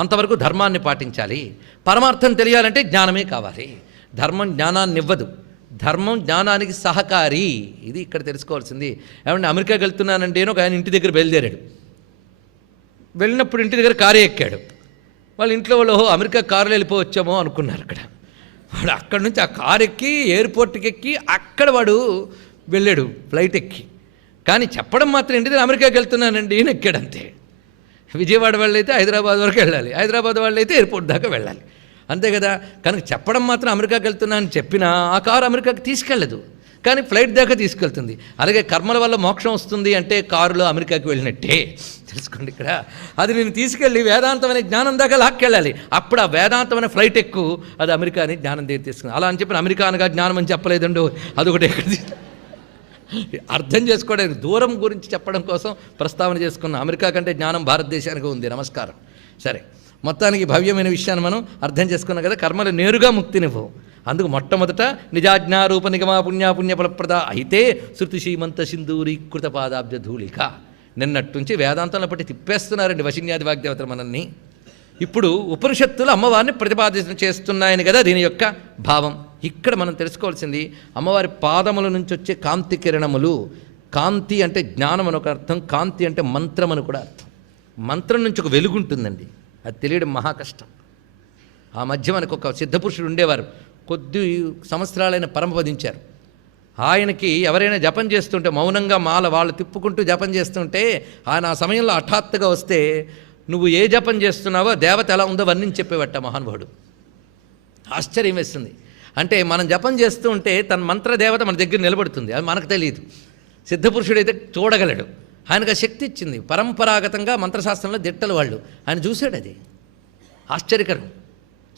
అంతవరకు ధర్మాన్ని పాటించాలి. పరమార్థం తెలియాలంటే జ్ఞానమే కావాలి. ధర్మం జ్ఞానాన్ని ఇవ్వదు, ధర్మం జ్ఞానానికి సహకారి. ఇది ఇక్కడ తెలుసుకోవాల్సింది. ఏమంటే అమెరికాకి వెళ్తున్నానంటే ఒక ఆయన ఇంటి దగ్గర బయలుదేరాడు. వెళ్ళినప్పుడు ఇంటి దగ్గర కారే ఎక్కాడు. వాళ్ళ ఇంట్లో వాళ్ళు అమెరికా కారులో వెళ్ళిపోవచ్చామో అనుకున్నారు. వాడు అక్కడి నుంచి ఆ కారు ఎక్కి ఎయిర్పోర్ట్కి ఎక్కి అక్కడ వాడు వెళ్ళాడు ఫ్లైట్ ఎక్కి. కానీ చెప్పడం మాత్రం ఇంటి దగ్గర అమెరికాకి వెళ్తున్నానండి ఈయన ఎక్కాడంతే. విజయవాడ వాళ్ళు అయితే హైదరాబాద్ వరకు వెళ్ళాలి, హైదరాబాద్ వాళ్ళు అయితే ఎయిర్పోర్ట్ దాకా వెళ్ళాలి, అంతే కదా. కనుక చెప్పడం మాత్రం అమెరికాకి వెళ్తున్నా అని చెప్పినా ఆ కారు అమెరికాకి తీసుకెళ్ళదు, కానీ ఫ్లైట్ దాకా తీసుకెళ్తుంది. అలాగే కర్మల వల్ల మోక్షం వస్తుంది అంటే కారులో అమెరికాకి వెళ్ళినట్టే తెలుసుకోండి. ఇక్కడ అది నేను తీసుకెళ్ళి వేదాంతం అనే జ్ఞానం దాకా లాక్కెళ్ళాలి. అప్పుడు ఆ వేదాంతం అనే ఫ్లైట్ ఎక్కు, అది అమెరికా అని జ్ఞానం దగ్గర తీసుకుని. అలా అని చెప్పిన అమెరికా అనగా జ్ఞానం అని చెప్పలేదండు. అదొకటి ఎక్కడ అర్థం చేసుకోవడానికి దూరం గురించి చెప్పడం కోసం ప్రస్తావన చేసుకున్నాం. అమెరికా కంటే జ్ఞానం భారతదేశానికి ఉంది. నమస్కారం. సరే, మొత్తానికి భవ్యమైన విషయాన్ని మనం అర్థం చేసుకున్నాం కదా. కర్మలు నేరుగా ముక్తినివ్వవు. అందుకు మొట్టమొదట నిజాజ్ఞారూప నిగమా పుణ్య ఫలప్రద అయితే శృతి శ్రీమంత సింధూరీకృత పాదాబ్జ ధూళిక. నిన్నట్టుంచి వేదాంతంలో పట్టి తిప్పేస్తున్నారండి వశిన్యాది వాగ్దేవతలు మనల్ని. ఇప్పుడు ఉపనిషత్తులు అమ్మవారిని ప్రతిపాదన చేస్తున్నాయని కదా దీని యొక్క భావం. ఇక్కడ మనం తెలుసుకోవాల్సింది అమ్మవారి పాదముల నుంచి వచ్చే కాంతి కిరణములు. కాంతి అంటే జ్ఞానం అని ఒక అర్థం, కాంతి అంటే మంత్రం అని కూడా అర్థం. మంత్రం నుంచి ఒక వెలుగు ఉంటుందండి, అది తెలియడం మహా కష్టం. ఆ మధ్య మనకు ఒక సిద్ధపురుషుడు ఉండేవారు, కొద్ది సంవత్సరాలైన పరమపదించారు. ఆయనకి ఎవరైనా జపం చేస్తుంటే మౌనంగా మాల వాళ్ళు తిప్పుకుంటూ జపం చేస్తుంటే ఆయన ఆ సమయంలో హఠాత్తుగా వస్తే నువ్వు ఏ జపం చేస్తున్నావో దేవత ఎలా ఉందో వర్ణించి చెప్పేవట మహానుభావుడు. ఆశ్చర్యం వేస్తుంది. అంటే మనం జపం చేస్తూ ఉంటే తన మంత్రదేవత మన దగ్గర నిలబడుతుంది, అది మనకు తెలియదు. సిద్ధపురుషుడైతే చూడగలడు, ఆయనకు ఆ శక్తి ఇచ్చింది. పరంపరాగతంగా మంత్రశాస్త్రంలో దిట్టలు వాళ్ళు, ఆయన చూశాడు. అది ఆశ్చర్యకరం.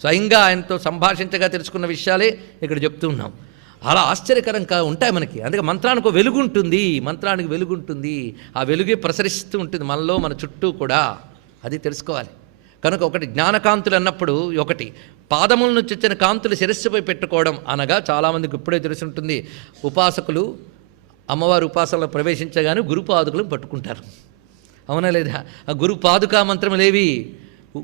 స్వయంగా ఆయనతో సంభాషించగా తెలుసుకున్న విషయాలే ఇక్కడ చెప్తూ ఉన్నాం. అలా ఆశ్చర్యకరంగా ఉంటాయి మనకి. అందుకే మంత్రానికి వెలుగు ఉంటుంది, మంత్రానికి వెలుగు ఉంటుంది. ఆ వెలుగే ప్రసరిస్తూ ఉంటుంది మనలో, మన చుట్టూ కూడా. అది తెలుసుకోవాలి. కనుక ఒకటి జ్ఞానకాంతులు అన్నప్పుడు, ఒకటి పాదముల నుంచి వచ్చిన కాంతులు శిరస్సుపై పెట్టుకోవడం అనగా చాలామందికి ఇప్పుడే తెలిసి ఉంటుంది. ఉపాసకులు అమ్మవారి ఉపాసనలో ప్రవేశించగానే గురుపాదుకలు పట్టుకుంటారు, అవునా లేదా? ఆ గురుపాదుకా మంత్రములేవి?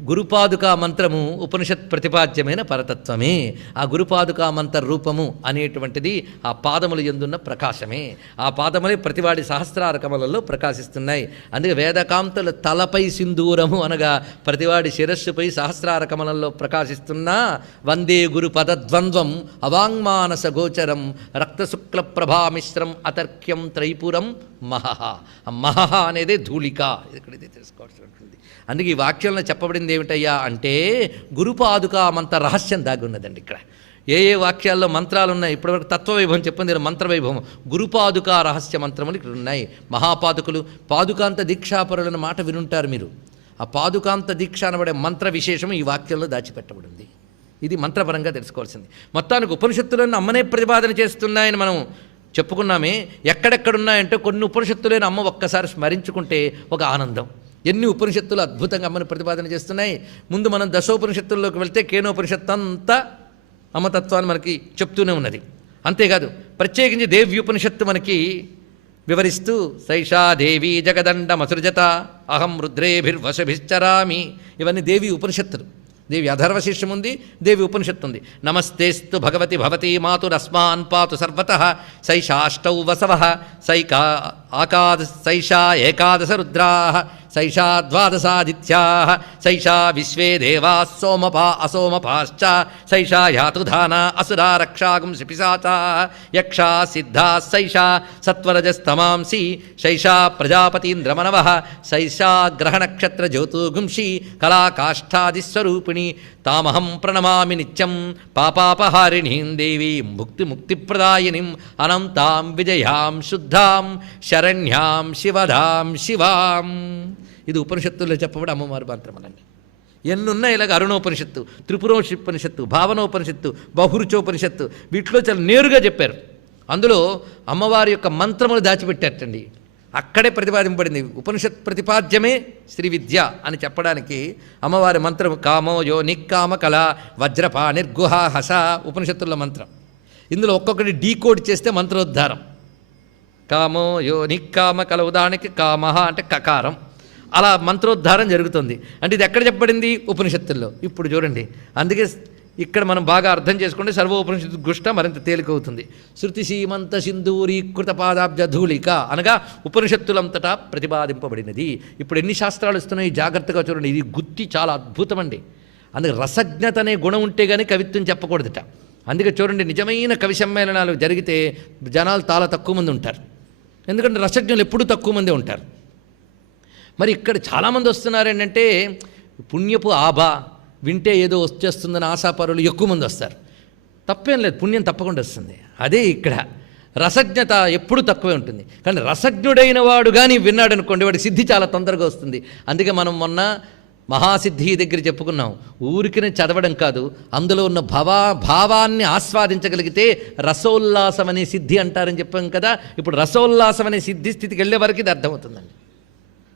గురుపాదుకా మంత్రము ఉపనిషత్ ప్రతిపాద్యమైన పరతత్వమే. ఆ గురుపాదుకా మంత్ర రూపము అనేటువంటిది ఆ పాదములు ఎందున్న ప్రకాశమే. ఆ పాదములే ప్రతివాడి సహస్రార కమలలో ప్రకాశిస్తున్నాయి. అందుకే వేదకాంతుల తలపై సింధూరము అనగా ప్రతివాడి శిరస్సుపై సహస్రార కమలంలో ప్రకాశిస్తున్న వందే గురు పదద్వంద్వం అవాంగ్మానస గోచరం రక్తశుక్ల ప్రభామిశ్రం అతర్క్యం త్రైపురం మహహ. ఆ మహహ అనేదే ధూళిక. ఇక్కడైతే తెలుసుకోవాల్సి ఉంటుంది. అందుకే ఈ వాక్యంలో చెప్పబడింది ఏమిటయ్యా అంటే గురుపాదుకా మంత్ర రహస్యం దాగి ఉన్నదండి. ఇక్కడ ఏ ఏ వాక్యాల్లో మంత్రాలు ఉన్నాయి, ఇప్పటివరకు తత్వవైభవం చెప్పింది, మంత్రవైభవం, గురుపాదుకా రహస్య మంత్రములు ఇక్కడ ఉన్నాయి. మహాపాదుకులు పాదుకాంత దీక్షాపరులన్న మాట వినుంటారు మీరు. ఆ పాదుకాంత దీక్ష అనబడే మంత్ర విశేషం ఈ వాక్యంలో దాచిపెట్టబడింది. ఇది మంత్రపరంగా తెలుసుకోవాల్సింది. మొత్తానికి ఉపనిషత్తులను అమ్మనే ప్రతిపాదన చేస్తున్నాయని మనం చెప్పుకున్నామే. ఎక్కడెక్కడున్నాయంటే కొన్ని ఉపనిషత్తులను అమ్మ ఒక్కసారి స్మరించుకుంటే ఒక ఆనందం. ఎన్ని ఉపనిషత్తులు అద్భుతంగా అమ్మని ప్రతిపాదన చేస్తున్నాయి. ముందు మనం దశోపనిషత్తుల్లోకి వెళ్తే కేనోపనిషత్తు అంతా అమ్మతత్వాన్ని మనకి చెప్తూనే ఉన్నది. అంతేకాదు ప్రత్యేకించి దేవ్యుపనిషత్తు మనకి వివరిస్తూ సైషా దేవీ జగదండమసృజత అహం రుద్రేభిర్వశభిశ్చరామి, ఇవన్నీ దేవి ఉపనిషత్తులు. దేవి అధర్వశీర్షం ఉంది, దేవి ఉపనిషత్తు ఉంది. నమస్తేస్తు భగవతి భవతి మాతురస్మాన్ పాతు సర్వతః సైషాష్టౌ వసవః సైషా ఏకాదశ రుద్రాః సైషా ద్వాదశాదిత్యాః సైషా విశ్వే దేవాః సోమపా అసోమపాశ్చ సైషా యాతుధానా అసురా రక్షాగుంసి పిశాచాః యక్షా సిద్ధాः సైషా సత్వరజస్తమాంసి సైషా ప్రజాపతీంద్రమనవః సైషా గ్రహనక్షత్ర జ్యోతిర్గుంషి కళాకాష్ఠాదిస్వరూపిణి తామహం ప్రణమామి నిత్యం పాపాపహారిణీం దేవీం ముక్తిప్రదాయినిం అనంతాం విజయాం శుద్ధాం శరణ్యాం శివదాం శివాం. ఇది ఉపనిషత్తుల్లో చెప్పబడి అమ్మవారి మంత్రములండి. ఎన్నున్నాయి ఇలాగ అరుణోపనిషత్తు, త్రిపురోపనిషత్తు, భావనోపనిషత్తు, బహురుచోపనిషత్తు, వీటిలో చాలా నేరుగా చెప్పారు. అందులో అమ్మవారి యొక్క మంత్రములు దాచిపెట్టారటండి. అక్కడే ప్రతిపాదింపబడింది. ఉపనిషత్ ప్రతిపాద్యమే శ్రీ విద్య అని చెప్పడానికి అమ్మవారి మంత్రం కామో యో నిక్కామ కళ వజ్రపా నిర్గుహ హస ఉపనిషత్తుల్లో మంత్రం. ఇందులో ఒక్కొక్కటి డీకోడ్ చేస్తే మంత్రోద్ధారం. కామో యో నిక్కామ కళ, ఉదాహరణకి కామహ అంటే కకారం, అలా మంత్రోద్ధారం జరుగుతుంది. అంటే ఇది ఎక్కడ చెప్పబడింది? ఉపనిషత్తుల్లో. ఇప్పుడు చూడండి, అందుకే ఇక్కడ మనం బాగా అర్థం చేసుకుంటే సర్వోపనిషత్తు గుష్ట మరింత తేలికవుతుంది. శృతి సీమంత సింధూరీకృత పాదాబ్జ ధూళిక అనగా ఉపనిషత్తులంతటా ప్రతిపాదింపబడినది. ఇప్పుడు ఎన్ని శాస్త్రాలు వస్తున్నాయి జాగ్రత్తగా చూడండి. ఇది గుత్తి చాలా అద్భుతం అండి. అందుకే రసజ్ఞత అనే గుణం ఉంటే కానీ కవిత్వం చెప్పకూడదట. అందుకే చూడండి, నిజమైన కవి సమ్మేళనాలు జరిగితే జనాలు చాలా తక్కువ మంది ఉంటారు. ఎందుకంటే రసజ్ఞులు ఎప్పుడూ తక్కువ మంది ఉంటారు. మరి ఇక్కడ చాలామంది వస్తున్నారు ఏంటంటే పుణ్యపు ఆభా వింటే ఏదో వచ్చేస్తుందని ఆశాపరులు ఎక్కువ మంది వస్తారు. తప్పేం లేదు, పుణ్యం తప్పకుండా వస్తుంది. అదే ఇక్కడ రసజ్ఞత ఎప్పుడు తక్కువే ఉంటుంది. కానీ రసజ్ఞుడైన వాడు కానీ విన్నాడు అనుకోండి, వాడికి సిద్ధి చాలా తొందరగా వస్తుంది. అందుకే మనం మొన్న మహాసిద్ధి దగ్గర చెప్పుకున్నాం. ఊరికినే చదవడం కాదు, అందులో ఉన్న భావాన్ని ఆస్వాదించగలిగితే రసోల్లాసం అనే సిద్ధి అంటారని చెప్పాం కదా. ఇప్పుడు రసోల్లాసం అనే సిద్ధి స్థితికి వెళ్ళే వరకు ఇది అర్థమవుతుందండి.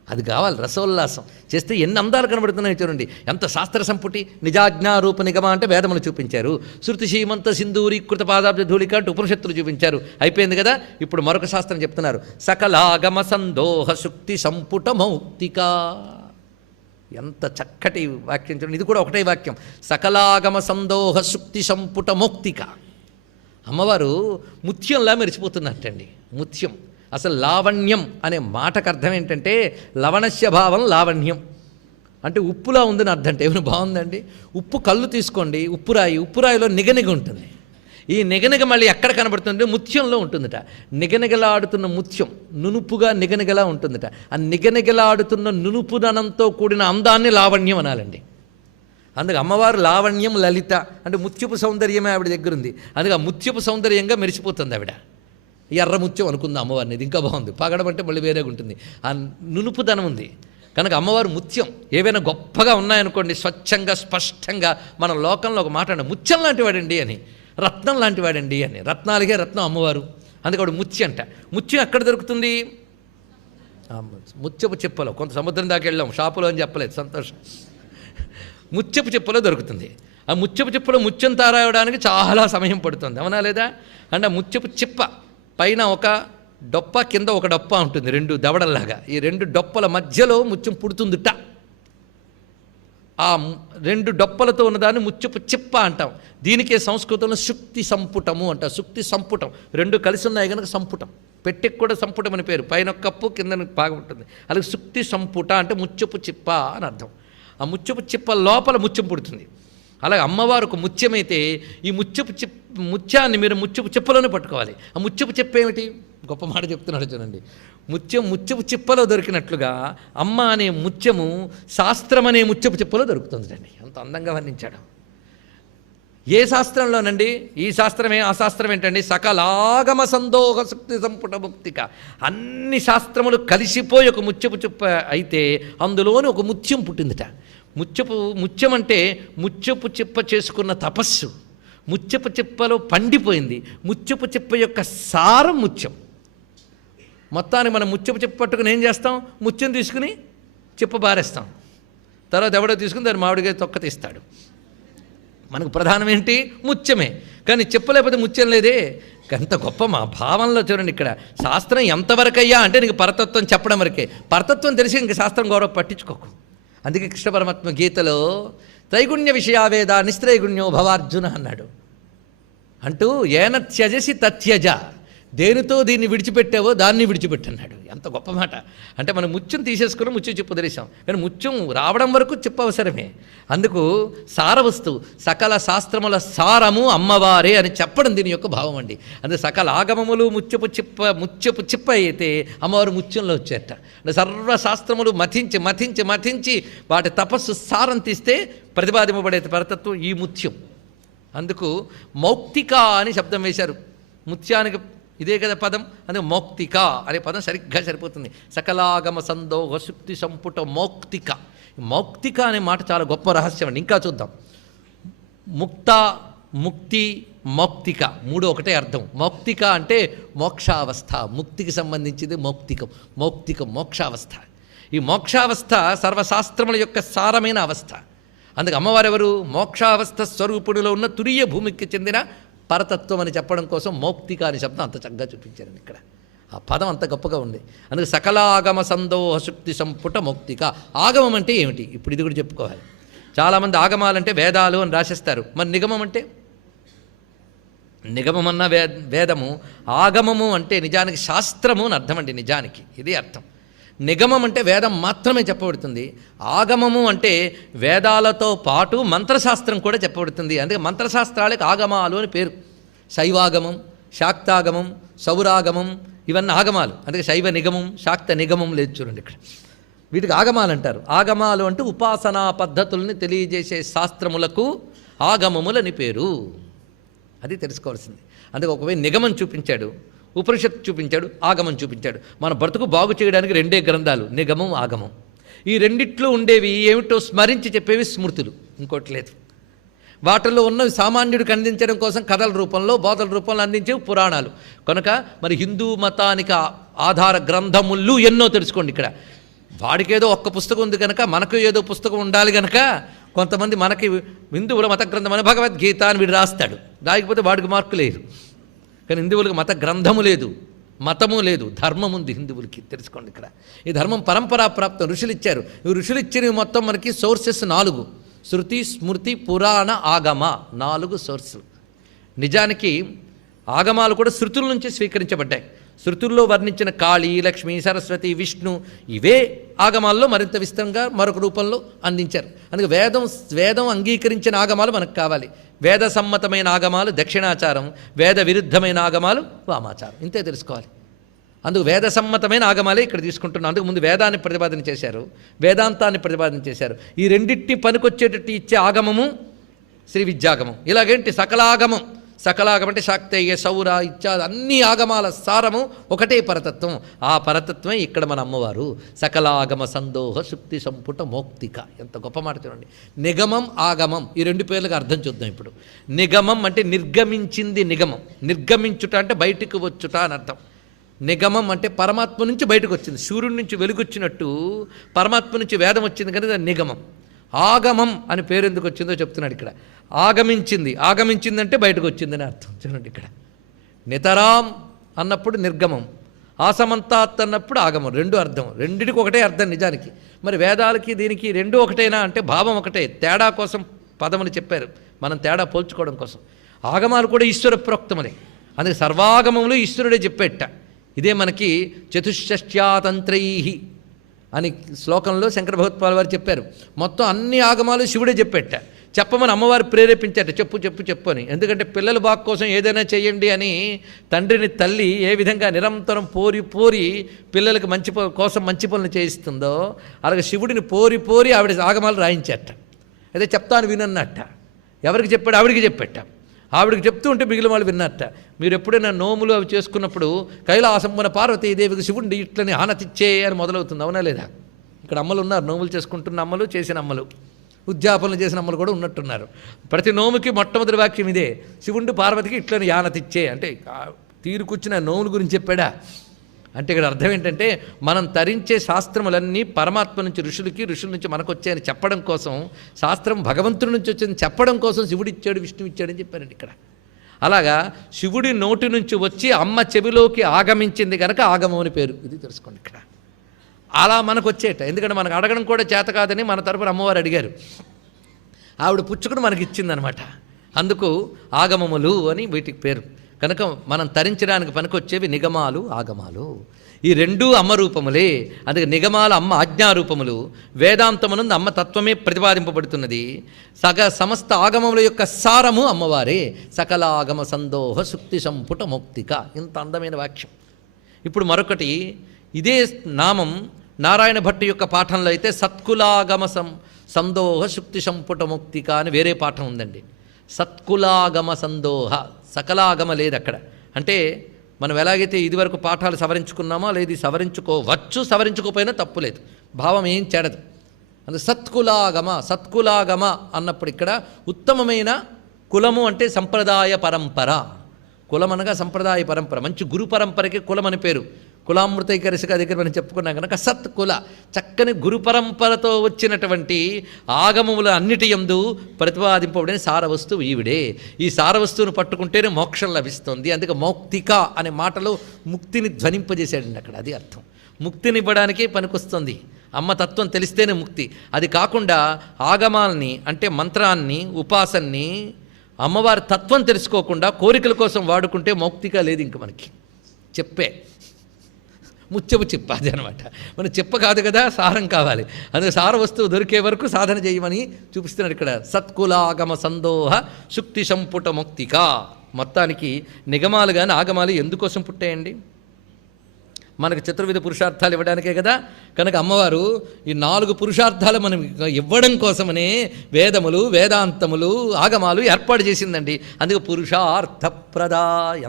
అది కావాలి. రసోల్లాసం చేస్తే ఎన్ని అందాలు కనబడుతున్నాయో చూడండి. ఎంత శాస్త్ర సంపుటి. నిజాజ్ఞారూప నిగమ అంటే వేదములు చూపించారు. శృతి సీమంత సింధూరీకృత పాదాబ్జ ధూళిక అంటే ఉపనిషత్తులు చూపించారు. అయిపోయింది కదా. ఇప్పుడు మరొక శాస్త్రం చెప్తున్నారు. సకలాగమ సందోహ శుక్తి సంపుట మౌక్తిక. ఎంత చక్కటి వాక్యం చూడండి. ఇది కూడా ఒకటే వాక్యం. సకలాగమ సందోహ శుక్తి సంపుట మౌక్తిక. అమ్మవారు ముత్యంలా మెరిచిపోతున్నట్టండి. ముత్యం అసలు లావణ్యం అనే మాటకు అర్థం ఏంటంటే లవణస్య భావం లావణ్యం అంటే ఉప్పులా ఉందని అర్థం. అంటే ఏమైనా బాగుందండి? ఉప్పు కళ్ళు తీసుకోండి, ఉప్పురాయిలో నిగనిగ ఉంటుంది. ఈ నిగనిగ మళ్ళీ ఎక్కడ కనబడుతుంది? ముత్యంలో ఉంటుందట. నిగనిగలాడుతున్న ముత్యం నునుపుగా నిగనిగలా ఉంటుందట. ఆ నిగనిగలాడుతున్న నునుపుదనంతో కూడిన అందాన్ని లావణ్యం అనాలండి. అందుకే అమ్మవారు లావణ్యం లలిత అంటే ముత్యపు సౌందర్యమే ఆవిడ దగ్గర ఉంది. అందుకే ఆ ముత్యపు సౌందర్యంగా మెరిసిపోతుంది ఆవిడ. ఎర్ర ముత్యం అనుకుంది అమ్మవారిని, ఇది ఇంకా బాగుంది. పగడమంటే మళ్ళీ వేరేగా ఉంటుంది. ఆ నునుపుదనం ఉంది కనుక అమ్మవారు ముత్యం. ఏవైనా గొప్పగా ఉన్నాయనుకోండి, స్వచ్ఛంగా స్పష్టంగా మన లోకంలో ఒక మాట అండి, ముత్యం లాంటి వాడండి అని, రత్నం లాంటి వాడండి అని. రత్నాలకే రత్నం అమ్మవారు. అందుకే వాడు ముత్యం అంట. ముత్యం ఎక్కడ దొరుకుతుంది? ముత్యపు చెప్పలో. కొంత సముద్రం దాకా వెళ్ళాం, షాపులో అని చెప్పలేదు, సంతోషం. ముత్యపు చెప్పలో దొరుకుతుంది. ఆ ముత్యపు చెప్పలో ముత్యం తారాయడానికి చాలా సమయం పడుతుంది, అవునా లేదా? అంటే ఆ ముత్యపు చిప్ప పైన ఒక డొప్ప, కింద ఒక డొప్ప ఉంటుంది, రెండు దవడల్లాగా. ఈ రెండు డొప్పల మధ్యలో ముత్యం పుడుతుందిట. ఆ రెండు డొప్పలతో ఉన్నదాన్ని ముత్యపు చిప్ప అంటాం. దీనికే సంస్కృతంలో సుక్తి సంపుటము అంటారు. సుక్తి సంపుటం రెండు కలిసి ఉన్నాయి కనుక సంపుటం. పెట్టెకి కూడా సంపుటం అని పేరు. పైన కప్పు కింద బాగా ఉంటుంది. అలాగే సుక్తి సంపుట అంటే ముత్యపు చిప్ప అని అర్థం. ఆ ముత్యపు చిప్ప లోపల ముత్యం పుడుతుంది. అలాగే అమ్మవారు ఒక ముత్యమైతే ఈ ముత్యాన్ని మీరు ముత్యపు చిప్పలోనే పట్టుకోవాలి. ఆ ముత్యపు చిప్ప ఏమిటి? గొప్ప మాట చెప్తున్నాడు చూడండి. ముత్యపు చిప్పలో దొరికినట్లుగా అమ్మ అనే ముత్యము శాస్త్రం అనే ముత్యపు చిప్పలో దొరుకుతుందండి. అంత అందంగా వర్ణించాడు. ఏ శాస్త్రంలోనండి? ఈ శాస్త్రమే ఆ శాస్త్రం ఏంటండి? సకలాగమ సందోహ శక్తి సంపుట ముక్తిక. అన్ని శాస్త్రములు కలిసిపోయి ఒక ముత్యపు చిప్ప అయితే అందులోని ఒక ముత్యం పుట్టిందిట. ముత్యం అంటే ముత్యపు చిప్ప చేసుకున్న తపస్సు. ముత్యపు చిప్పలో పండిపోయింది. ముత్యపు చిప్ప యొక్క సారం ముత్యం. మొత్తానికి మనం ముత్యపు చిప్ప పట్టుకుని ఏం చేస్తాం? ముత్యం తీసుకుని చిప్ప బారేస్తాం. తర్వాత ఎవడో తీసుకుని దాన్ని మామిడిగా తొక్క తీస్తాడు. మనకు ప్రధానం ఏంటి? ముత్యమే. కానీ చెప్పలేకపోతే ముత్యం లేదే. ఎంత గొప్ప మా భావంలో చూడండి. ఇక్కడ శాస్త్రం ఎంతవరకయ్యా అంటే నీకు పరతత్వం చెప్పడం వరకే. పరతత్వం తెలిసి ఇంక శాస్త్రం గౌరవ పట్టించుకోకు. అందుకే కృష్ణ పరమాత్మ గీతలో త్రైగుణ్య విషయావేద నిస్త్రైగుణ్యో భవార్జున అన్నాడు. అంటూ ఏన త్యజసి తత్యజ, దేనితో దీన్ని విడిచిపెట్టావో దాన్ని విడిచిపెట్టన్నాడు. ఎంత గొప్ప మాట. అంటే మనం ముత్యం తీసేసుకుని ముత్యం చెప్పు ధరిస్తాం, కానీ ముత్యం రావడం వరకు చెప్పు అవసరమే. అందుకు సారవస్తు సకల శాస్త్రముల సారము అమ్మవారే అని చెప్పడం దీని యొక్క భావం అండి. అందుకే సకల ఆగమములు ముత్యపు చిప్ప అయితే అమ్మవారు ముత్యంలో వచ్చేట. అంటే సర్వశాస్త్రములు మథించి వాటి తపస్సు సారం తీస్తే ప్రతిపాదింపబడే పరతత్వం ఈ ముత్యం. అందుకు మౌక్తిక అని శబ్దం వేశారు. ముత్యానికి ఇదే కదా పదం. అందుకే మౌక్తిక అనే పదం సరిగ్గా సరిపోతుంది. సకలాగమ సందోహ శుక్తి సంపుట మౌక్తిక. మౌక్తిక అనే మాట చాలా గొప్ప రహస్యం అండి. ఇంకా చూద్దాం. ముక్త, ముక్తి, మౌక్తిక మూడు ఒకటే అర్థం. మౌక్తిక అంటే మోక్షావస్థ. ముక్తికి సంబంధించింది మౌక్తికం మోక్షావస్థ. ఈ మోక్షావస్థ సర్వశాస్త్రముల యొక్క సారమైన అవస్థ. అందుకే అమ్మవారెవరు? మోక్షావస్థ స్వరూపుడిలో ఉన్న తురియ భూమికి చెందిన పరతత్వం అని చెప్పడం కోసం మౌక్తిక అనే శబ్దం అంత చక్కగా చూపించారండి ఇక్కడ. ఆ పదం అంత గొప్పగా ఉంది. అందుకే సకలాగమ సందోహ శుక్తి సంపుట మౌక్తిక. ఆగమం అంటే ఏమిటి? ఇప్పుడు ఇది కూడా చెప్పుకోవాలి. చాలామంది ఆగమాలంటే వేదాలు అని రాసేస్తారు. మరి నిగమం అంటే? నిగమమన్న వేదము, ఆగమము అంటే నిజానికి శాస్త్రము అని అర్థం అండి. నిజానికి ఇది అర్థం. నిగమం అంటే వేదం మాత్రమే చెప్పబడుతుంది. ఆగమము అంటే వేదాలతో పాటు మంత్రశాస్త్రం కూడా చెప్పబడుతుంది. అందుకే మంత్రశాస్త్రాలకు ఆగమాలు అని పేరు. శైవాగమం, శాక్తాగమం, సౌరాగమం ఇవన్నీ ఆగమాలు. అందుకే శైవ నిగమం, శాక్త నిగమం లేదు చూడండి ఇక్కడ. వీటికి ఆగమాలు అంటారు. ఆగమాలు అంటే ఉపాసనా పద్ధతుల్ని తెలియజేసే శాస్త్రములకు ఆగమములని పేరు. అది తెలుసుకోవాల్సింది. అందుకే ఒకవేళ నిగమం చూపించాడు, ఉపనిషత్తు చూపించాడు, ఆగమం చూపించాడు. మన బ్రతుకు బాగు చేయడానికి రెండే గ్రంథాలు, నిగమం, ఆగమం. ఈ రెండిట్లో ఉండేవి ఏమిటో స్మరించి చెప్పేవి స్మృతులు, ఇంకోటి లేదు. వాటిల్లో ఉన్నవి సామాన్యుడికి అందించడం కోసం కథల రూపంలో, బోధల రూపంలో అందించేవి పురాణాలు. కనుక మరి హిందూ మతానికి ఆధార గ్రంథములు ఎన్నో తెలుసుకోండి ఇక్కడ. వాడికేదో ఒక్క పుస్తకం ఉంది కనుక మనకు ఏదో పుస్తకం ఉండాలి కనుక కొంతమంది మనకి హిందువుల మత గ్రంథం అని భగవద్గీత అని వీడు రాస్తాడు. రాయకపోతే వాడికి మార్కు లేదు. కానీ హిందువులకు మత గ్రంథము లేదు, మతము లేదు, ధర్మం ఉంది హిందువులకి. తెలుసుకోండి ఇక్కడ. ఈ ధర్మం పరంపరా ప్రాప్తం. ఋషులు ఇచ్చారు. ఈ ఋషులు ఇచ్చినవి మొత్తం మనకి సోర్సెస్ 4: శృతి, స్మృతి, పురాణ, ఆగమ. 4 సోర్సులు. నిజానికి ఆగమాలు కూడా శృతుల నుంచి స్వీకరించబడ్డాయి. శృతుల్లో వర్ణించిన కాళీ, లక్ష్మి, సరస్వతి, విష్ణు ఇవే ఆగమాల్లో మరింత విస్తరంగా మరొక రూపంలో అందించారు. అందుకే వేదం అంగీకరించిన ఆగమాలు మనకు కావాలి. వేద సమ్మతమైన ఆగమాలు దక్షిణాచారం, వేద విరుద్ధమైన ఆగమాలు వామాచారం. ఇంతే తెలుసుకోవాలి. అందుకు వేద సమ్మతమైన ఆగమాలే ఇక్కడ తీసుకుంటున్నాం. అందుకు ముందు వేదాన్ని ప్రతిపాదన చేశారు, వేదాంతాన్ని ప్రతిపాదన చేశారు. ఈ రెండింటిని పనికొచ్చేటట్టు ఇచ్చే ఆగమము శ్రీ విద్యాగమం. ఇలాగేంటి సకలాగమం అంటే శాక్తేయ, సౌర ఇత్యాది అన్ని ఆగమాల సారము ఒకటే పరతత్వం. ఆ పరతత్వమే ఇక్కడ మన అమ్మవారు. సకలాగమ సందోహ శుక్తి సంపుట మౌక్తిక. ఎంత గొప్ప మాట చూడండి. నిగమం, ఆగమం ఈ రెండు పేర్లకు అర్థం చూద్దాం ఇప్పుడు. నిగమం అంటే నిర్గమించింది నిగమం. నిర్గమించుట అంటే బయటికి వచ్చుట అని అర్థం. నిగమం అంటే పరమాత్మ నుంచి బయటకు వచ్చింది. సూర్యుడి నుంచి వెలుగొచ్చినట్టు పరమాత్మ నుంచి వేదం వచ్చింది కనుక నిగమం. ఆగమం అని పేరు ఎందుకు వచ్చిందో చెప్తున్నాడు ఇక్కడ. ఆగమించిందంటే బయటకు వచ్చిందని అర్థం. చూడండి ఇక్కడ నితరాం అన్నప్పుడు నిర్గమం, ఆసమంతాత్ అన్నప్పుడు ఆగమం. రెండు అర్థం, రెండిటికి ఒకటే అర్థం నిజానికి. మరి వేదాలకి దీనికి రెండు ఒకటేనా అంటే భావం ఒకటే, తేడా కోసం పదములు చెప్పారు, మనం తేడా పోల్చుకోవడం కోసం. ఆగమాలు కూడా ఈశ్వర ప్రోక్తములే. అందుకే సర్వాగమములు ఈశ్వరుడే చెప్పేట. ఇదే మనకి చతుషష్ట్యాతంత్రై అని శ్లోకంలో శంకర భగవత్పాల్ వారు చెప్పారు. మొత్తం అన్ని ఆగమాలు శివుడే చెప్పేట. చెప్పమని అమ్మవారు ప్రేరేపించాట, చెప్పు అని. ఎందుకంటే పిల్లల బాగు కోసం ఏదైనా చేయండి అని తండ్రిని తల్లి ఏ విధంగా నిరంతరం పోరి పిల్లలకు మంచి పనులు చేయిస్తుందో అలాగే శివుడిని పోరి ఆవిడ ఆగమాలు రాయించేట. అయితే చెప్తాను వినన్నట్ట. ఎవరికి చెప్పాడు? ఆవిడికి చెప్పేట. ఆవిడికి చెప్తూ ఉంటే మిగిలిన వాళ్ళు విన్నట్ట. మీరు ఎప్పుడైనా నోములు అవి చేసుకున్నప్పుడు కైలాసమున పార్వతీదేవికి శివుడిని ఇట్లని ఆనతిచ్చే అని మొదలవుతుంది, అవునా లేదా? ఇక్కడ అమ్మలు ఉన్నారు, నోములు చేసుకుంటున్న అమ్మలు, చేసిన అమ్మలు, ఉద్యాపనలు చేసిన అమ్మలు కూడా ఉన్నట్టున్నారు. ప్రతి నోముకి మొట్టమొదటి వాక్యం ఇదే, శివుడు పార్వతికి ఇట్లని ఆనతిచ్చే. అంటే తీరుకొచ్చిన నోముల గురించి చెప్పాడా అంటే ఇక్కడ అర్థం ఏంటంటే మనం తరించే శాస్త్రములన్నీ పరమాత్మ నుంచి ఋషుల నుంచి మనకు వచ్చాయని చెప్పడం కోసం, శాస్త్రం భగవంతుడి నుంచి వచ్చింది చెప్పడం కోసం శివుడు ఇచ్చాడు, విష్ణువు ఇచ్చాడని చెప్పారండి ఇక్కడ. అలాగా శివుడి నోటి నుంచి వచ్చి అమ్మ చెవిలోకి ఆగమించింది కనుక ఆగమం అని పేరు. ఇది తెలుసుకోండి ఇక్కడ. అలా మనకు వచ్చేట. ఎందుకంటే మనకు అడగడం కూడా చేత కాదని మన తరపున అమ్మవారు అడిగారు, ఆవిడ పుచ్చుకుని మనకి ఇచ్చిందనమాట. అందుకు ఆగమములు అని వీటికి పేరు. కనుక మనం తరించడానికి పనికొచ్చేవి నిగమాలు, ఆగమాలు. ఈ రెండూ అమ్మ రూపములే. అందుకే నిగమాల అమ్మ ఆజ్ఞారూపములు, వేదాంతమునందు అమ్మ తత్వమే ప్రతిపాదింపబడుతున్నది. సమస్త ఆగమముల యొక్క సారము అమ్మవారే. సకల ఆగమ సందోహ శుక్తి సంపుట మౌక్తిక. ఇంత అందమైన వాక్యం. ఇప్పుడు మరొకటి, ఇదే నామం నారాయణ భట్టు యొక్క పాఠంలో అయితే సత్కులాగమ సందోహ శుక్తి సంపుట మౌక్తిక అని వేరే పాఠం ఉందండి. సత్కులాగమ సందోహ, సకలాగమ లేదు అక్కడ. అంటే మనం ఎలాగైతే ఇదివరకు పాఠాలు సవరించుకున్నామో లేదు సవరించుకోవచ్చు, సవరించుకోపోయినా తప్పు లేదు, భావం ఏం చెడదు. అందుకే సత్కులాగమ అన్నప్పుడు ఇక్కడ ఉత్తమమైన కులము అంటే సంప్రదాయ పరంపర. కులం అనగా సంప్రదాయ పరంపర. మంచి గురు పరంపరకి కులం అని పేరు. కులామృతైకరసిక దగ్గర మనం చెప్పుకున్నాం కనుక సత్కుల, చక్కని గురు పరంపరతో వచ్చినటువంటి ఆగమముల అన్నిటి యందు ప్రతిపాదింపబడిన సారవస్తువు ఈవిడే. ఈ సారవస్తువును పట్టుకుంటేనే మోక్షం లభిస్తుంది. అందుకే మౌక్తిక అనే మాటలో ముక్తిని ధ్వనింపజేశాడండి అక్కడ. అది అర్థం. ముక్తినివ్వడానికే పనికొస్తుంది. అమ్మ తత్వం తెలిస్తేనే ముక్తి. అది కాకుండా ఆగమాల్ని అంటే మంత్రాన్ని, ఉపాసన్ని అమ్మవారి తత్వం తెలుసుకోకుండా కోరికల కోసం వాడుకుంటే మౌక్తిక లేదు. ఇంక మనకి ముత్యపు చెప్ప అది అనమాట. మన చెప్ప కాదు కదా, సారం కావాలి. అందుకే సార వస్తువు దొరికే వరకు సాధన చేయమని చూపిస్తున్నాడు ఇక్కడ. సత్కులాగమ సందోహ శుక్తి సంపుట మౌక్తిక. మొత్తానికి నిగమాలు కానీ ఆగమాలు ఎందుకోసం పుట్టాయండి? మనకు చతుర్విధ పురుషార్థాలు ఇవ్వడానికే కదా. కనుక అమ్మవారు ఈ 4 పురుషార్థాలు మనం ఇవ్వడం కోసమనే వేదములు, వేదాంతములు, ఆగమాలు ఏర్పాటు చేసిందండి. అందుకే పురుషార్థప్రద.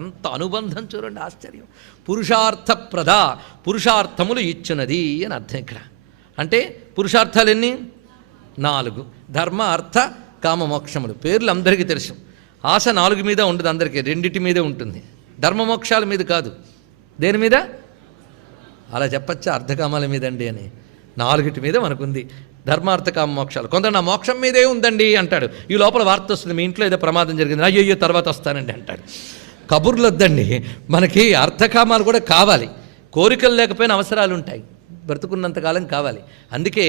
ఎంత అనుబంధం చూడండి, ఆశ్చర్యం. పురుషార్థప్రద, పురుషార్థములు ఇచ్చినది అని అర్థం ఇక్కడ. అంటే పురుషార్థాలు ఎన్ని? 4. ధర్మ, అర్థ, కామ, మోక్షములు. పేర్లు అందరికీ తెలుసు. ఆశ 4 మీద ఉండదు అందరికీ, 2 మీదే ఉంటుంది. ధర్మ మోక్షాల మీద కాదు. దేని మీద? అలా చెప్పచ్చా అర్ధకామాల మీదండి అని? 4 మీద మనకుంది. ధర్మార్థ కామ మోక్షాలు. కొందరు నా మోక్షం మీదే ఉందండి అంటాడు. ఈ లోపల వార్త వస్తుంది, మీ ఇంట్లో ఏదో ప్రమాదం జరిగింది, అయ్యో తర్వాత వస్తానండి అంటాడు. కబుర్లు వద్దండి. మనకి అర్థకామాలు కూడా కావాలి. కోరికలు లేకపోయినా అవసరాలు ఉంటాయి, బ్రతుకున్నంతకాలం కావాలి. అందుకే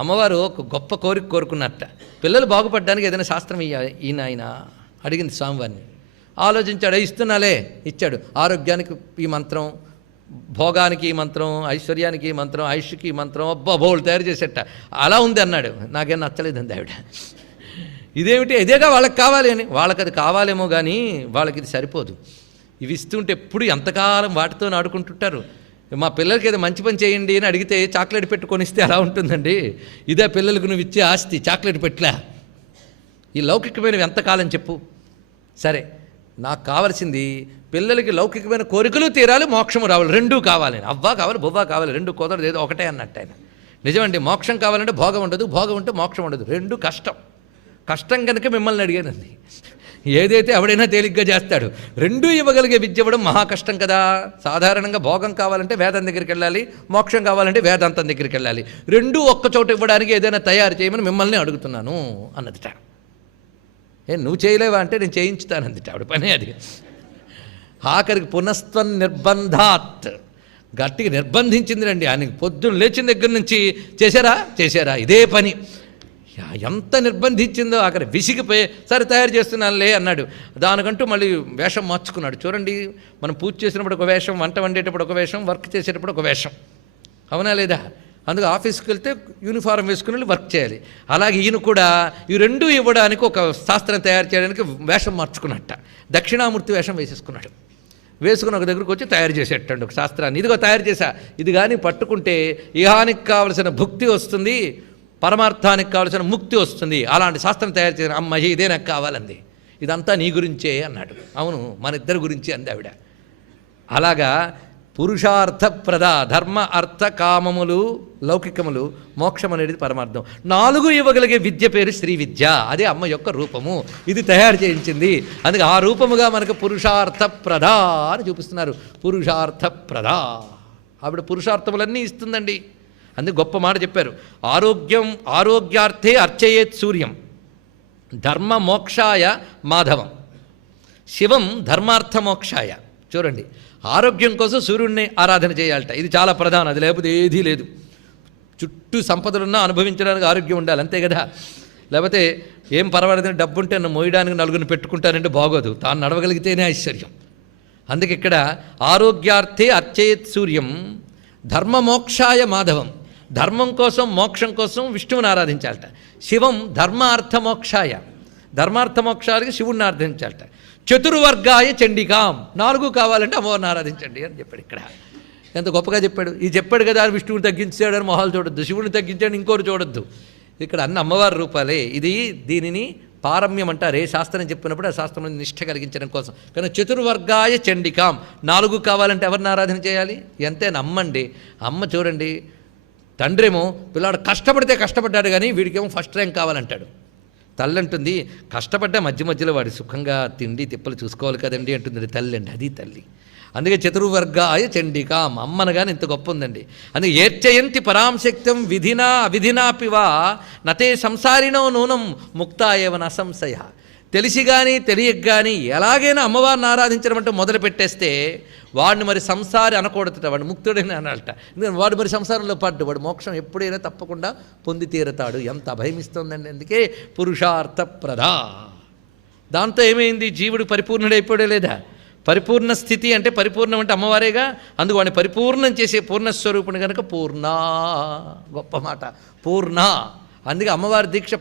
అమ్మవారు ఒక గొప్ప కోరిక కోరుకున్నట్ట. పిల్లలు బాగుపడడానికి ఏదైనా శాస్త్రం ఈయన ఆయన అడిగింది స్వామివారిని. ఆలోచించాడు, ఇస్తున్నాలే, ఇచ్చాడు. ఆరోగ్యానికి ఈ మంత్రం, భోగానికి మంత్రం, ఐశ్వర్యానికి మంత్రం, ఆయుష్కి మంత్రం, అబ్బా బోళ్ళు తయారు చేసేట అలా ఉంది అన్నాడు. నాకేం నచ్చలేదండి ఆవిడ. ఇదేమిటి, ఇదేగా వాళ్ళకి కావాలి అని. వాళ్ళకి అది కావాలేమో కానీ వాళ్ళకి ఇది సరిపోదు. ఇవి ఇస్తుంటే ఎప్పుడు ఎంతకాలం వాటితో ఆడుకుంటుంటారు. మా పిల్లలకి ఏదో మంచి పని చేయండి అని అడిగితే చాక్లెట్ పెట్టుకొనిస్తే అలా ఉంటుందండి. ఇదే పిల్లలకు నువ్వు ఇచ్చే ఆస్తి, చాక్లెట్ పెట్లా. ఈ లౌకికమైనవి ఎంతకాలం చెప్పు. సరే, నాకు కావాల్సింది పిల్లలకి లౌకికమైన కోరికలు తీరాలి, మోక్షము రావాలి, రెండూ కావాలి. అవ్వా కావాలి, బొవ్వా కావాలి, రెండు కుదరదు, ఏదో ఒకటే అన్నట్టు ఆయన. నిజమండి, మోక్షం కావాలంటే భోగం ఉండదు, భోగం ఉంటే మోక్షం ఉండదు, రెండు కష్టం. కష్టం కనుక మిమ్మల్ని అడిగానండి. ఏదైతే ఎవడైనా తేలిగ్గా చేస్తాడు. రెండూ ఇవ్వగలిగే విద్య ఇవ్వడం మహా కష్టం కదా. సాధారణంగా భోగం కావాలంటే వేదం దగ్గరికి వెళ్ళాలి, మోక్షం కావాలంటే వేదాంతం దగ్గరికి వెళ్ళాలి. రెండూ ఒక్కచోట ఇవ్వడానికి ఏదైనా తయారు చేయమని మిమ్మల్ని అడుగుతున్నాను అన్నదిట. నువ్వు చేయలేవా అంటే నేను చేయించుతానందిట ఆవిడ పని అది. ఆఖరికి పునస్త్వం నిర్బంధాత్, గట్టిగా నిర్బంధించింది రండి. ఆయనకి పొద్దున్న లేచిన దగ్గర నుంచి చేశారా ఇదే పని. ఎంత నిర్బంధించిందో ఆఖరి విసిగిపోయి సరే తయారు చేస్తున్నానులే అన్నాడు. దానికంటూ మళ్ళీ వేషం మార్చుకున్నాడు. చూడండి, మనం పూజ చేసినప్పుడు ఒక వేషం, వంట వండేటప్పుడు ఒక వేషం, వర్క్ చేసేటప్పుడు ఒక వేషం, అవునా లేదా? అందుకు ఆఫీస్కి వెళ్తే యూనిఫారం వేసుకుని వర్క్ చేయాలి. అలాగే ఈయన కూడా ఈ రెండూ ఇవ్వడానికి ఒక శాస్త్రం తయారు చేయడానికి వేషం మార్చుకున్నట్ట. దక్షిణామూర్తి వేషం వేసేసుకున్నాడు. వేసుకుని ఒక దగ్గరకు వచ్చి తయారు చేసేటండి ఒక శాస్త్రాన్ని. ఇదిగో తయారు చేశా, ఇది కానీ పట్టుకుంటే ఇహానికి కావలసిన భుక్తి వస్తుంది, పరమార్థానికి కావలసిన ముక్తి వస్తుంది. అలాంటి శాస్త్రం తయారు చేసిన అమ్మాయి ఇదే నాకు కావాలంది. ఇదంతా నీ గురించే అన్నాడు. అవును, మన ఇద్దరి గురించి అంది ఆవిడ. అలాగా పురుషార్థప్రద, ధర్మ అర్థ కామములు లౌకికములు, మోక్షం అనేది పరమార్థం. 4 ఇవ్వగలిగే విద్య పేరు శ్రీ విద్య. అదే అమ్మ యొక్క రూపము. ఇది తయారు చేయించింది. అందుకే ఆ రూపముగా మనకు పురుషార్థప్రద అని చూపిస్తున్నారు. పురుషార్థప్రద ఆవిడ పురుషార్థములన్నీ ఇస్తుందండి. అందుకే గొప్ప మాట చెప్పారు. ఆరోగ్యార్థే అర్చయేత్ సూర్యం, ధర్మ మోక్షాయ మాధవం, శివం ధర్మార్థ మోక్షాయ. చూడండి, ఆరోగ్యం కోసం సూర్యుడిని ఆరాధన చేయాలట. ఇది చాలా ప్రధానం. అది లేకపోతే ఏదీ లేదు. చుట్టూ సంపదలున్నా అనుభవించడానికి ఆరోగ్యం ఉండాలి, అంతే కదా. లేకపోతే ఏం పర్వాలేదని డబ్బు ఉంటే నన్ను మోయడానికి నలుగురిని పెట్టుకుంటారంటే బాగోదు. తాను నడవగలిగితేనే ఐశ్వర్యం. అందుకే ఇక్కడ ఆరోగ్యార్థే అర్చయేత్ సూర్యం, ధర్మ మోక్షాయ మాధవం, ధర్మం కోసం మోక్షం కోసం విష్ణువుని ఆరాధించాలట. శివం ధర్మార్థ మోక్షాయ, ధర్మార్థ మోక్షాలకి శివుణ్ణి ఆరాధించాలట. చతుర్వర్గాయ చండికాం, 4 కావాలంటే అమ్మవారిని ఆరాధించండి అని చెప్పాడు. ఇక్కడ ఎంత గొప్పగా చెప్పాడు. ఇది చెప్పాడు కదా విష్ణువుని తగ్గించాడని మొహాలు చూడొద్దు, శివుని తగ్గించాడు ఇంకోరు చూడొద్దు. ఇక్కడ అన్ని అమ్మవారి రూపాలే. దీనిని పారమ్యం అంటారు. ఏ శాస్త్రం చెప్పినప్పుడు ఆ శాస్త్రం నిష్ఠ కలిగించడం కోసం. కానీ చతుర్వర్గాయ చండికాం, 4 కావాలంటే ఎవరిని ఆరాధన చేయాలి? ఎంతే నమ్మండి. అమ్మ చూడండి, తండ్రేమో పిల్లాడు కష్టపడితే కష్టపడ్డాడు కానీ వీడికేమో ఫస్ట్ ర్యాంక్ కావాలంటాడు. తల్లి అంటుంది కష్టపడ్డా మధ్య మధ్యలో వాడి సుఖంగా తిండి తిప్పలు చూసుకోవాలి కదండి అంటుంది తల్లి అండి. అది తల్లి. అందుకే చతుర్వర్గాయ చండికాం, అమ్మనగానే ఇంత గొప్ప ఉందండి. అందుకే ఏర్చయంతి పరాంశక్తం విధినా అవిధినాపివా నతే సంసారినో నూనం ముక్తా ఏవన అసంశయ. తెలిసి కానీ తెలియక కానీ ఎలాగైనా అమ్మవారిని ఆరాధించడం అంటే మొదలు పెట్టేస్తే వాడిని మరి సంసారి అనకూడదట, వాడు ముక్తుడని అనాలట. ఎందుకంటే వాడు మరి సంసారంలో పడ్డు, వాడు మోక్షం ఎప్పుడైనా తప్పకుండా పొంది తీరతాడు. ఎంత అభయమిస్తుందండి. అందుకే పురుషార్థప్రద. దాంతో ఏమైంది? జీవుడు పరిపూర్ణుడైపోయే లేదా? పరిపూర్ణ స్థితి అంటే పరిపూర్ణం అంటే అమ్మవారేగా. అందుకు వాడిని పరిపూర్ణం చేసే పూర్ణస్వరూపుని కనుక పూర్ణ. గొప్ప మాట, పూర్ణ. అందుకే అమ్మవారి దీక్ష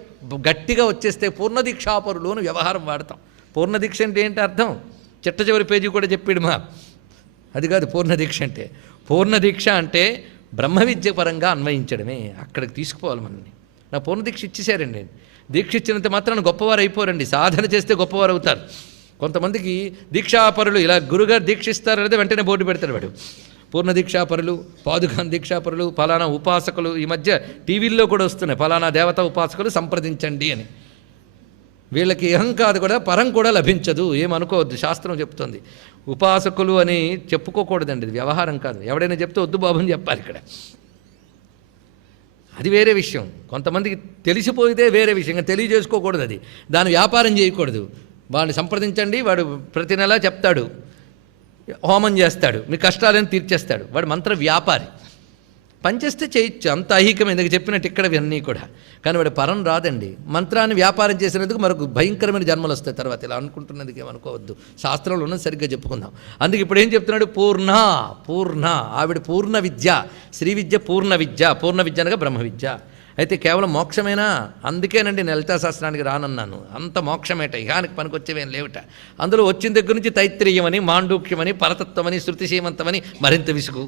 గట్టిగా వచ్చేస్తే పూర్ణ దీక్షాపరులు అని వ్యవహారం వాడతాం. పూర్ణ దీక్ష అంటే ఏంటి అర్థం? చిట్ట చివరి పేజీ కూడా చెప్పాడు మా. అది కాదు పూర్ణ దీక్ష అంటే. పూర్ణ దీక్ష అంటే బ్రహ్మ విద్య పరంగా అన్వయించడమే. అక్కడికి తీసుకుపోవాలి మనల్ని. నా పూర్ణ దీక్ష ఇచ్చేసారండి. దీక్ష ఇచ్చినంత మాత్రాన గొప్పవారు అయిపోరండి. సాధన చేస్తే గొప్పవారు అవుతారు. కొంతమందికి దీక్షాపరులు ఇలా గురుగారు దీక్షిస్తారు లేదా వెంటనే బోర్డు పెడతారు వాడు. పూర్ణ దీక్షాపరులు, పాదుకాన్ దీక్షాపరులు, ఫలానా ఉపాసకులు. ఈ మధ్య టీవీల్లో కూడా వస్తున్నాయి, ఫలానా దేవతా ఉపాసకులు సంప్రదించండి అని. వీళ్ళకి ఇహం కాదు కూడా పరం కూడా లభించదు, ఏమనుకోవద్దు. శాస్త్రం చెప్తుంది ఉపాసకులు అని చెప్పుకోకూడదండి. ఇది వ్యవహారం కాదు. ఎవడైనా చెప్తే వద్దు బాబు అని చెప్పాలి ఇక్కడ. అది వేరే విషయం. కొంతమందికి తెలిసిపోయితే వేరే విషయం, తెలియజేసుకోకూడదు. అది దాని వ్యాపారం చేయకూడదు. వాడిని సంప్రదించండి, వాడు ప్రతి నెలా చెప్తాడు, హోమం చేస్తాడు, మీ కష్టాలను తీర్చేస్తాడు. వాడు మంత్ర వ్యాపారి. పనిచేస్తే చేయొచ్చు, అంత ఐహికం ఎందుకు చెప్పినట్టు ఇక్కడ ఇవన్నీ కూడా. కానీ వాడు పరం రాదండి. మంత్రాన్ని వ్యాపారం చేసినందుకు మరొక భయంకరమైన జన్మలు వస్తాయి తర్వాత. ఇలా అనుకుంటున్నది ఏమనుకోవద్దు, శాస్త్రంలో ఉన్నది సరిగ్గా చెప్పుకుందాం. అందుకే ఇప్పుడు ఏం చెప్తున్నాడు? పూర్ణ పూర్ణ, ఆవిడ పూర్ణ విద్య, శ్రీ విద్య పూర్ణ విద్య. పూర్ణ విద్య అనగా బ్రహ్మ విద్య. అయితే కేవలం మోక్షమేనా? అందుకేనండి లలితా శాస్త్రానికి రానన్నాను. అంత మోక్షమేట, ఇహానికి పనికొచ్చేవేం లేవుట. అందులో వచ్చిన దగ్గర నుంచి తైత్రీయమని, మాండూక్యమని, పరతత్వమని, శృతిశీమంతమని మరింత విసుగు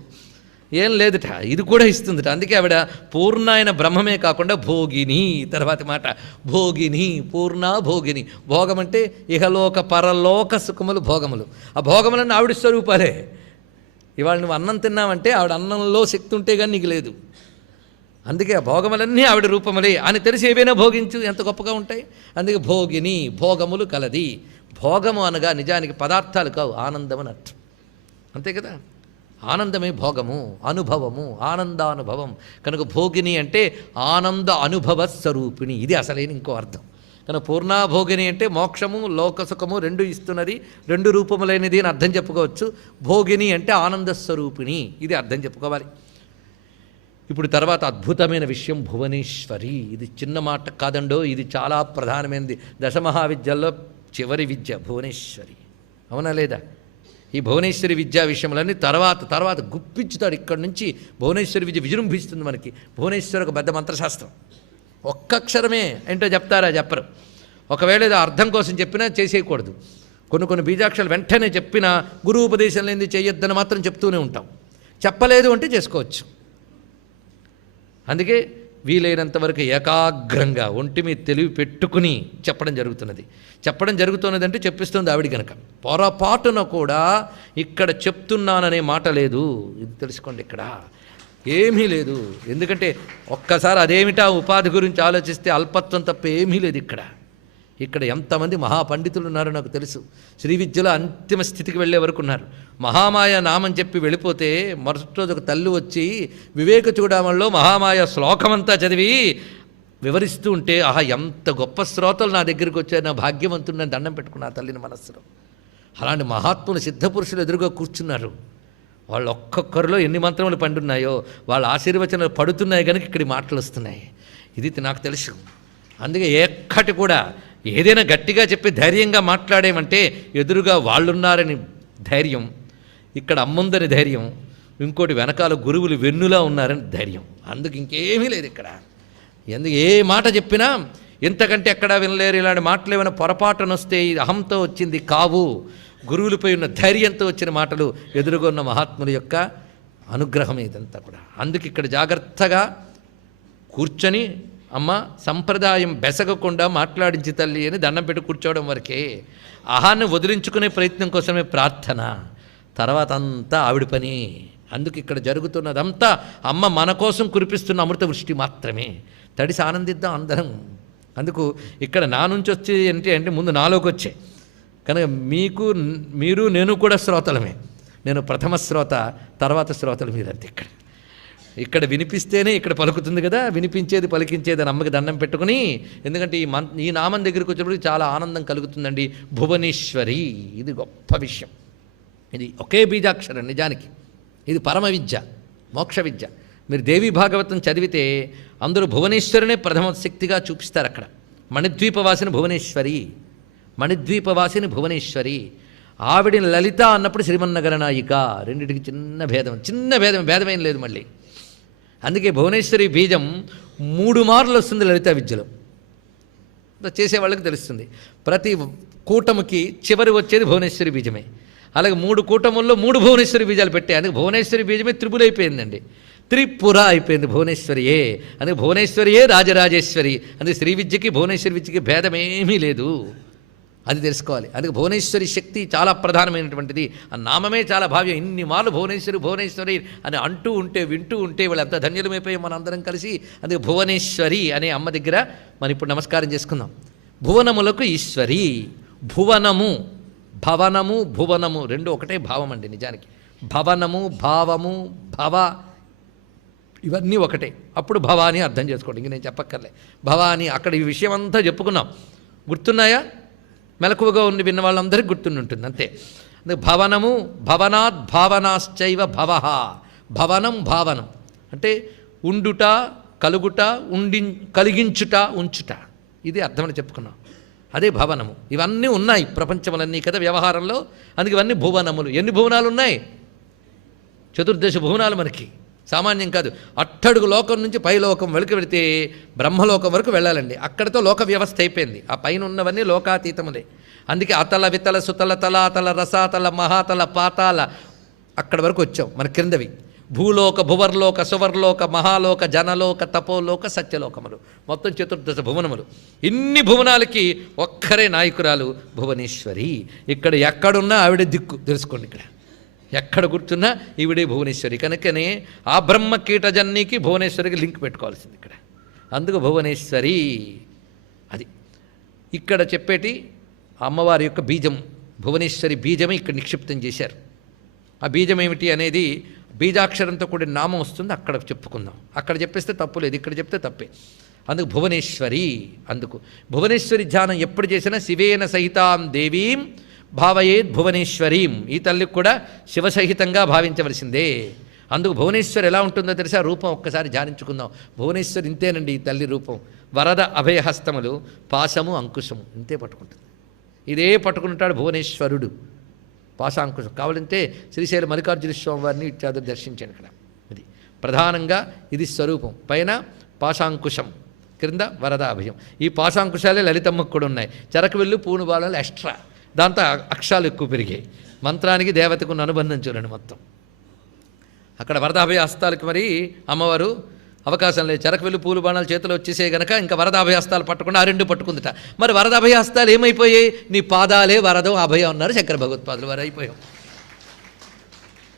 ఏం లేదుట. ఇది కూడా ఇస్తుందిట. అందుకే ఆవిడ పూర్ణ అయిన బ్రహ్మమే కాకుండా భోగిని. తర్వాతి మాట భోగిని, పూర్ణ భోగిని. భోగం అంటే ఇహలోక పరలోక సుఖములు భోగములు. ఆ భోగములన్నీ ఆవిడ స్వరూపాలే. ఇవాళ నువ్వు అన్నం తిన్నావంటే ఆవిడ అన్నంలో శక్తి ఉంటే కానీ నీకు లేదు. అందుకే ఆ భోగములన్నీ ఆవిడ రూపములే అని తెలిసి ఏవైనా భోగించు, ఎంత గొప్పగా ఉంటాయి. అందుకే భోగిని, భోగములు కలది. భోగము అనగా నిజానికి పదార్థాలు కావు, ఆనందం అని అర్థం. అంతే కదా, ఆనందమే భోగము, అనుభవము, ఆనందానుభవం. కనుక భోగిని అంటే ఆనంద అనుభవ స్వరూపిణి. ఇది అసలైన ఇంకో అర్థం. కనుక పూర్ణాభోగిని అంటే మోక్షము లోకసుఖము రెండు ఇస్తున్నది, రెండు రూపములైనది అని అర్థం చెప్పుకోవచ్చు. భోగిని అంటే ఆనంద స్వరూపిణి, ఇది అర్థం చెప్పుకోవాలి. ఇప్పుడు తర్వాత అద్భుతమైన విషయం భువనేశ్వరి. ఇది చిన్న మాట కాదండో, ఇది చాలా ప్రధానమైనది. దశమహావిద్యల్లో చివరి విద్య భువనేశ్వరి. అవునా లేదా? ఈ భువనేశ్వరి విద్యా విషయములన్నీ తర్వాత గుప్పించుతాడు. ఇక్కడి నుంచి భువనేశ్వరి విద్య విజృంభిస్తుంది మనకి. భువనేశ్వరి ఒక పెద్ద మంత్రశాస్త్రం. ఒక్క అక్షరమే ఏంటో చెప్తారా? చెప్పరు. ఒకవేళ ఏదో అర్థం కోసం చెప్పినా చేసేయకూడదు. కొన్ని బీజాక్షరాలు వెంటనే చెప్పినా గురువు ఉపదేశం లేనిది చేయొద్దని మాత్రం చెప్తూనే ఉంటాం. చెప్పలేదు అంటే చేసుకోవచ్చు. అందుకే వీలైనంత వరకు ఏకాగ్రంగా ఒంటి మీద తెలివి పెట్టుకుని చెప్పడం జరుగుతున్నది. చెప్పడం జరుగుతున్నదంటే చెప్పిస్తుంది ఆవిడ కనుక. పొరపాటున కూడా ఇక్కడ చెప్తున్నాననే మాట లేదు. ఇది తెలుసుకోండి, ఇక్కడ ఏమీ లేదు. ఎందుకంటే ఒక్కసారి అదేమిటా ఉపాధి గురించి ఆలోచిస్తే అల్పత్వం తప్ప ఏమీ లేదు. ఇక్కడ ఎంతమంది మహాపండితులు ఉన్నారో నాకు తెలుసు. శ్రీ విద్యలో అంతిమ స్థితికి వెళ్ళే వరకు ఉన్నారు. మహామాయ నామని చెప్పి వెళ్ళిపోతే మరుసటి రోజు ఒక తల్లి వచ్చి వివేక చూడమల్లో మహామాయ శ్లోకమంతా చదివి వివరిస్తూ ఉంటే, ఆహా ఎంత గొప్ప శ్రోతలు నా దగ్గరికి వచ్చారు, నా భాగ్యవంతుడిని దండం పెట్టుకున్న ఆ తల్లిని మనస్సులో. అలాంటి మహాత్ములు సిద్ధపురుషులు ఎదురుగా కూర్చున్నారు. వాళ్ళు ఒక్కొక్కరిలో ఎన్ని మంత్రములు పండున్నాయో వాళ్ళ ఆశీర్వచనాలు పడుతున్నాయి కనుక ఇక్కడి మాటలు వస్తున్నాయి. ఇది నాకు తెలుసు. అందుకే ఎక్కటి కూడా ఏదైనా గట్టిగా చెప్పి ధైర్యంగా మాట్లాడేమంటే ఎదురుగా వాళ్ళున్నారని ధైర్యం, ఇక్కడ అమ్ముందని ధైర్యం, ఇంకోటి వెనకాల గురువులు వెన్నులా ఉన్నారని ధైర్యం. అందుకు ఇంకేమీ లేదు ఇక్కడ. ఎందుకు ఏ మాట చెప్పినా ఇంతకంటే ఎక్కడా వినలేరు. ఇలాంటి మాటలు ఏమైనా పొరపాటున వస్తే ఇది అహంతో వచ్చింది కావు, గురువులపై ఉన్న ధైర్యంతో వచ్చిన మాటలు, ఎదురుగా ఉన్న మహాత్ముల యొక్క అనుగ్రహం ఇదంతా కూడా. అందుకు ఇక్కడ జాగ్రత్తగా కూర్చొని అమ్మ సంప్రదాయం బెసగకుండా మాట్లాడించి తల్లి అని దండం పెట్టి కూర్చోవడం వరకే. అహాన్ని వదిలించుకునే ప్రయత్నం కోసమే ప్రార్థన, తర్వాత అంతా ఆవిడ పని. అందుకు ఇక్కడ జరుగుతున్నదంతా అమ్మ మన కోసం కురిపిస్తున్న అమృత వృష్టి మాత్రమే. తడిసి ఆనందిద్దాం అందరం. అందుకు ఇక్కడ నా నుంచి వచ్చి ఏంటి అంటే ముందు నాలోకి వచ్చే కనుక మీరు నేను కూడా శ్రోతలమే. నేను ప్రథమ శ్రోత, తర్వాత శ్రోతలు మీరంతే. ఇక్కడ వినిపిస్తేనే ఇక్కడ పలుకుతుంది కదా, వినిపించేది పలికించేది అని అమ్మకి దండం పెట్టుకుని. ఎందుకంటే ఈ నామం దగ్గరికి వచ్చినప్పుడు చాలా ఆనందం కలుగుతుందండి. భువనేశ్వరి, ఇది గొప్ప విషయం. ఇది ఒకే బీజాక్షరం నిజానికి. ఇది పరమ విద్య, మోక్ష విద్య. మీరు దేవీ భాగవతం చదివితే అందరూ భువనేశ్వరినే ప్రథమ శక్తిగా చూపిస్తారు. అక్కడ మణిద్వీపవాసిని భువనేశ్వరి, మణిద్వీపవాసిని భువనేశ్వరి. ఆవిడిని లలిత అన్నప్పుడు శ్రీమన్నగర నాయిక. రెండింటికి చిన్న భేదం భేదమేం లేదు మళ్ళీ. అందుకే భువనేశ్వరి బీజం 3 మార్లు వస్తుంది లలిత విద్యలో. చేసేవాళ్ళకి తెలుస్తుంది. ప్రతి కూటమికి చివరి వచ్చేది భువనేశ్వరి బీజమే. అలాగే 3 కూటముల్లో 3 భువనేశ్వరి బీజాలు పెట్టాయి. అందుకే భువనేశ్వరి బీజమే త్రిపురైపోయిందండి, త్రిపుర అయిపోయింది భువనేశ్వరియే. అందుకే భువనేశ్వరియే రాజరాజేశ్వరి. అందుకే శ్రీ విద్యకి భువనేశ్వరి విద్యకి భేదమేమీ లేదు, అది తెలుసుకోవాలి. అందుకే భువనేశ్వరి శక్తి చాలా ప్రధానమైనటువంటిది. ఆ నామమే చాలా భావ్యం. ఇన్ని మార్లు భువనేశ్వరి భువనేశ్వరి అని అంటూ ఉంటే వింటూ ఉంటే వాళ్ళు ఎంత ధన్యులమైపోయి మన అందరం కలిసి. అందుకే భువనేశ్వరి అనే అమ్మ దగ్గర మనం ఇప్పుడు నమస్కారం చేసుకుందాం. భువనములకు ఈశ్వరి. భువనము, భవనము, భువనము రెండు ఒకటే భావం అండి నిజానికి. భవనము, భావము, భవ ఇవన్నీ ఒకటే. అప్పుడు భవాని అర్థం చేసుకోండి, ఇంక నేను చెప్పక్కర్లే. భవాని అక్కడ ఈ విషయం అంతా చెప్పుకున్నాం. గుర్తున్నాయా? మెలకువగా ఉండి విన్న వాళ్ళందరికీ గుర్తుంటుంది అంతే. భవనము, భవనాత్ భావనాశ్చైవ భవ. భవనం భావనం, అంటే ఉండుట, కలుగుట, కలిగించుట, ఉంచుట, ఇది అర్థమని చెప్పుకున్నాం. అదే భవనము. ఇవన్నీ ఉన్నాయి ప్రపంచములన్నీ కదా వ్యవహారంలో. అందుకే ఇవన్నీ భువనములు. ఎన్ని భువనాలు ఉన్నాయి? 14 భువనాలు మనకి సామాన్యం కాదు. అట్టడుగు లోకం నుంచి పై లోకం వరకు వెళితే బ్రహ్మలోకం వరకు వెళ్ళాలండి. అక్కడితో లోక వ్యవస్థ అయిపోయింది. ఆ పైన ఉన్నవన్నీ లోకాతీతములే. అందుకే అతల వితల సుతల తలాతల రసాతల మహాతల పాతాల అక్కడి వరకు వచ్చాం. మన క్రిందవి భూలోక, భువర్లోక, సువర్లోక, మహాలోక, జనలోక, తపోలోక, సత్యలోకములు, మొత్తం 14 భువనములు. ఇన్ని భువనాలకి ఒక్కరే నాయకురాలు భువనేశ్వరి. ఇక్కడ ఎక్కడున్నా ఆవిడే దిక్కు తెలుసుకోండి. ఇక్కడ ఎక్కడ కూర్చున్నా ఈవిడే భువనేశ్వరి. కనుకనే ఆ బ్రహ్మ కీటజన్నికి భువనేశ్వరికి లింక్ పెట్టుకోవాల్సింది ఇక్కడ. అందుకు భువనేశ్వరి. అది ఇక్కడ చెప్పేటి అమ్మవారి యొక్క బీజం. భువనేశ్వరి బీజమే ఇక్కడ నిక్షిప్తం చేశారు. ఆ బీజం ఏమిటి అనేది బీజాక్షరంతో కూడిన నామం వస్తుంది. అక్కడ చెప్పుకుందాం. అక్కడ చెప్పేస్తే తప్పు లేదు, ఇక్కడ చెప్తే తప్పే. అందుకు భువనేశ్వరి. అందుకు భువనేశ్వరి ధ్యానం ఎప్పుడు చేసినా శివేన సహితాం దేవీం భావయేద్ భువనేశ్వరీం. ఈ తల్లికి కూడా శివసహితంగా భావించవలసిందే. అందుకు భువనేశ్వరి ఎలా ఉంటుందో తెలిసి రూపం ఒక్కసారి ధ్యానించుకుందాం. భువనేశ్వరి ఇంతేనండి ఈ తల్లి రూపం. వరద అభయహస్తములు, పాశము అంకుశము ఇంతే పట్టుకుంటుంది. ఇదే పట్టుకుంటాడు భువనేశ్వరుడు. పాశాంకుశం కావాలంటే శ్రీశైల మల్లికార్జున స్వామి వారిని ఇత్యాదులు దర్శించాను ఇక్కడ. ఇది ప్రధానంగా ఇది స్వరూపం. పైన పాశాంకుశం, క్రింద వరద అభయం. ఈ పాశాంకుశాలే లలితమ్మకు కూడా ఉన్నాయి. చెరకవెల్లు పూను బాలలు ఎక్స్ట్రా. దాంతో అక్షరాలు ఎక్కువ పెరిగాయి. మంత్రానికి దేవతకు ఉన్న అనుబంధం చూడండి మొత్తం. అక్కడ వరదాభయ హస్తాలకి మరి అమ్మవారు అవకాశం లేదు. చెరకవెల్లు పూలు బాణాలు చేతిలో వచ్చేసే గనక ఇంకా వరదాభయ హస్తాలు పట్టకుండా ఆ రెండు పట్టుకుందిట. మరి వరదాభయ హస్తాలు ఏమైపోయాయి? నీ పాదాలే వరదం అభయం అన్నారు శంకర భగవత్పాదులు వారు. అయిపోయాం.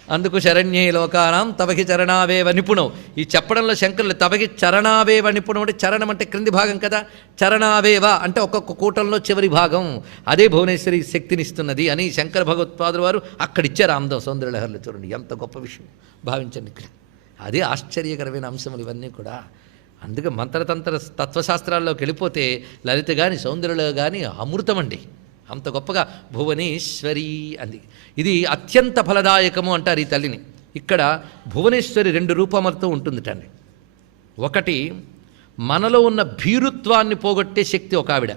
అందుకు శరణ్యే లోకానాం తవకి చరణావేవ నిపుణం. ఈ చెప్పడంలో శంకరులు తవకి చరణావేవ నిపుణం అంటే చరణం అంటే క్రింది భాగం కదా. చరణావేవ అంటే ఒక్కొక్క కూటంలో చివరి భాగం. అదే భువనేశ్వరి శక్తినిస్తున్నది అని శంకర భగవత్పాదులు వారు అక్కడిచ్చారు. ఆందం సౌందర్యలహరిలో చూడండి ఎంత గొప్ప విషయం భావించండి. ఇక్కడ అదే ఆశ్చర్యకరమైన అంశములు ఇవన్నీ కూడా. అందుకే మంత్రతంత్ర తత్వశాస్త్రాల్లోకి వెళ్ళిపోతే లలిత కానీ సౌందర్యలో కానీ అమృతం అండి. అంత గొప్పగా భువనేశ్వరి అంది. ఇది అత్యంత ఫలదాయకము అంటారు ఈ తల్లిని. ఇక్కడ భువనేశ్వరి 2 రూపములతో ఉంటుందిటండి. ఒకటి మనలో ఉన్న భీరుత్వాన్ని పోగొట్టే శక్తి ఒక ఆవిడ.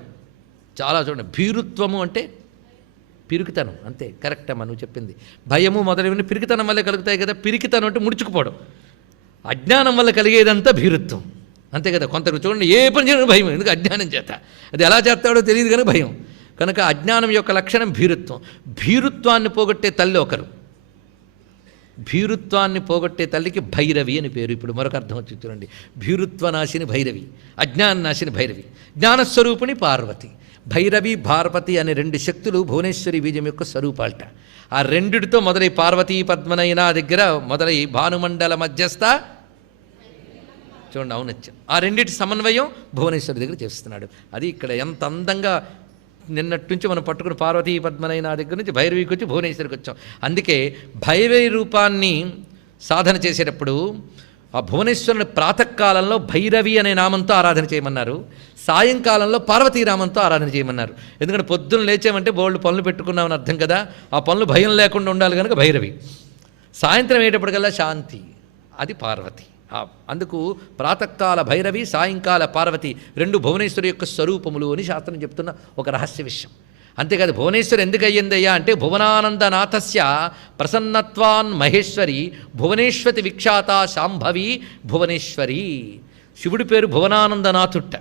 చాలా చూడండి, భీరుత్వము అంటే పిరికితనం అంతే. కరెక్ట్ అమ్మా నువ్వు చెప్పింది. భయము మొదలైనవి పిరికితనం వల్లే కలుగుతాయి కదా. పిరికితనం అంటే ముడుచుకుపోవడం. అజ్ఞానం వల్ల కలిగేదంతా భీరుత్వం అంతే కదా. కొందరు చూడండి ఏ పని చేయడం భయం, ఎందుకు అజ్ఞానం చేత. అది ఎలా చేస్తాడో తెలియదు కానీ భయం. కనుక అజ్ఞానం యొక్క లక్షణం భీరుత్వం. భీరుత్వాన్ని పోగొట్టే తల్లి ఒకరు. భీరుత్వాన్ని పోగొట్టే తల్లికి భైరవి అని పేరు. ఇప్పుడు మరొక అర్థం వచ్చి చూడండి. భీరుత్వనాశిని భైరవి, అజ్ఞాననాశిని భైరవి, జ్ఞానస్వరూపిణి పార్వతి. భైరవి పార్వతి అనే 2 శక్తులు భువనేశ్వరి బీజం యొక్క స్వరూపాలట. ఆ రెండిటితో మొదలై పార్వతీ పద్మనైనా దగ్గర మొదలై భానుమండల మధ్యస్థ చూడండి ఔన్నత్యం. ఆ రెండింటి సమన్వయం భువనేశ్వరి దగ్గర చేస్తున్నాడు. అది ఇక్కడ ఎంత అందంగా నిన్నటి నుంచి మనం పట్టుకుని పార్వతీ పద్మనైనా దగ్గర నుంచి భైరవికి వచ్చి భువనేశ్వరికి వచ్చాం. అందుకే భైరవి రూపాన్ని సాధన చేసేటప్పుడు ఆ భువనేశ్వరుని ప్రాతకాలంలో భైరవి అనే నామంతో ఆరాధన చేయమన్నారు. సాయంకాలంలో పార్వతీ నామంతో ఆరాధన చేయమన్నారు. ఎందుకంటే పొద్దున్న లేచామంటే బోల్డ్ పనులు పెట్టుకున్నామని అర్థం కదా. ఆ పనులు భయం లేకుండా ఉండాలి కనుక భైరవి. సాయంత్రం అయ్యేటప్పటికల్లా శాంతి, అది పార్వతి. అందుకు ప్రాతకాల భైరవి, సాయంకాల పార్వతి 2 భువనేశ్వరి యొక్క స్వరూపములు అని శాస్త్రం చెప్తున్న ఒక రహస్య విషయం. అంతేకాదు భువనేశ్వరి ఎందుకు అయ్యిందయ్యా అంటే భువనానందనాథస్య ప్రసన్నత్వాన్ మహేశ్వరి భువనేశ్వతి విఖ్యాత శాంభవి భువనేశ్వరి. శివుడి పేరు భువనానందనాథుట్ట.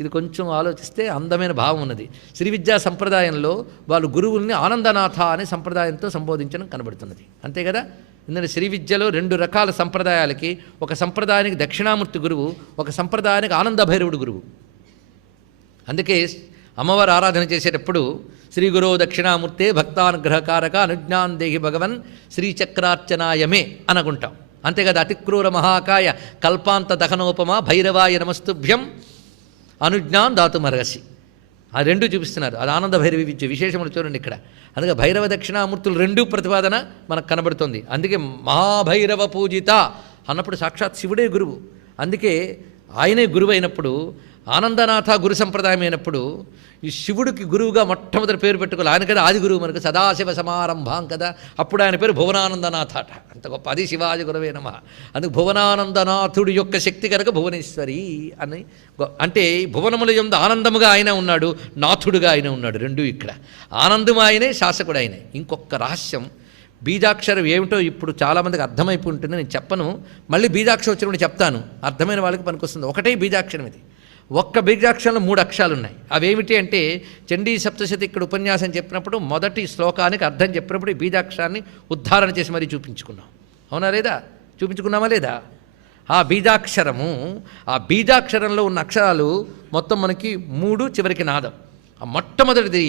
ఇది కొంచెం ఆలోచిస్తే అందమైన భావం ఉన్నది. శ్రీ విద్యా సంప్రదాయంలో వాళ్ళు గురువుల్ని ఆనందనాథ అనే సంప్రదాయంతో సంబోధించడం కనబడుతున్నది. అంతే కదా. ఎందుకంటే శ్రీ విద్యలో 2 రకాల సంప్రదాయాలకి, ఒక సంప్రదాయానికి దక్షిణామూర్తి గురువు, ఒక సంప్రదాయానికి ఆనంద భైరవుడు గురువు. అందుకే అమ్మవారు ఆరాధన చేసేటప్పుడు శ్రీ గురో దక్షిణామూర్తే భక్తానుగ్రహకారక అనుజ్ఞాన్ దేహి భగవన్ శ్రీచక్రార్చనాయమే అనగుంటాం. అంతేకాదు అతిక్రూర మహాకాయ కల్పాంత దహనోపమ భైరవాయ నమస్తుభ్యం అనుజ్ఞాన్ దాతుమర్హసి. ఆ 2 చూపిస్తున్నారు. అది ఆనంద భైరవి విద్య విశేషములు చూడండి ఇక్కడ. అందుకే భైరవ దక్షిణామూర్తులు 2 ప్రతిపాదన మనకు కనబడుతుంది. అందుకే మహాభైరవ పూజిత అన్నప్పుడు సాక్షాత్ శివుడే గురువు. అందుకే ఆయనే గురువు అయినప్పుడు ఆనందనాథ గురు సంప్రదాయం అయినప్పుడు ఈ శివుడికి గురువుగా మొట్టమొదటి పేరు పెట్టుకోవాలి. ఆయన కదా ఆది గురువు మనకు, సదాశివ సమారంభం కదా. అప్పుడు ఆయన పేరు భువనానందనాథ అట. అంత గొప్ప, అది శివాజీ గురవే నమః. అందుకు భువనానందనాథుడి యొక్క శక్తి కనుక భువనేశ్వరి అని. అంటే భువనముల యందు ఆనందముగా ఆయన ఉన్నాడు, నాథుడుగా ఆయన ఉన్నాడు. రెండు ఇక్కడ ఆనందము ఆయనే, శాసకుడు ఆయనే. ఇంకొక రహస్యం, బీజాక్షరం ఏమిటో ఇప్పుడు చాలామందికి అర్థమైపోయి ఉంటుంది, నేను చెప్పను. మళ్ళీ బీజాక్షరం వచ్చినప్పుడు చెప్తాను, అర్థమైన వాళ్ళకి పనికొస్తుంది. ఒకటే బీజాక్షరం ఇది. ఒక్క బీజాక్షరంలో 3 అక్షరాలు ఉన్నాయి. అవేమిటి అంటే, చండీ సప్తశతి ఇక్కడ ఉపన్యాసం చెప్పినప్పుడు మొదటి శ్లోకానికి అర్థం చెప్పినప్పుడు ఈ బీజాక్షరాన్ని ఉద్ధారణ చేసి మరీ చూపించుకున్నాం. అవునా లేదా? చూపించుకున్నామా లేదా? ఆ బీజాక్షరము, ఆ బీజాక్షరంలో ఉన్న అక్షరాలు మొత్తం మనకి 3, చివరికి నాదం. ఆ మొట్టమొదటిది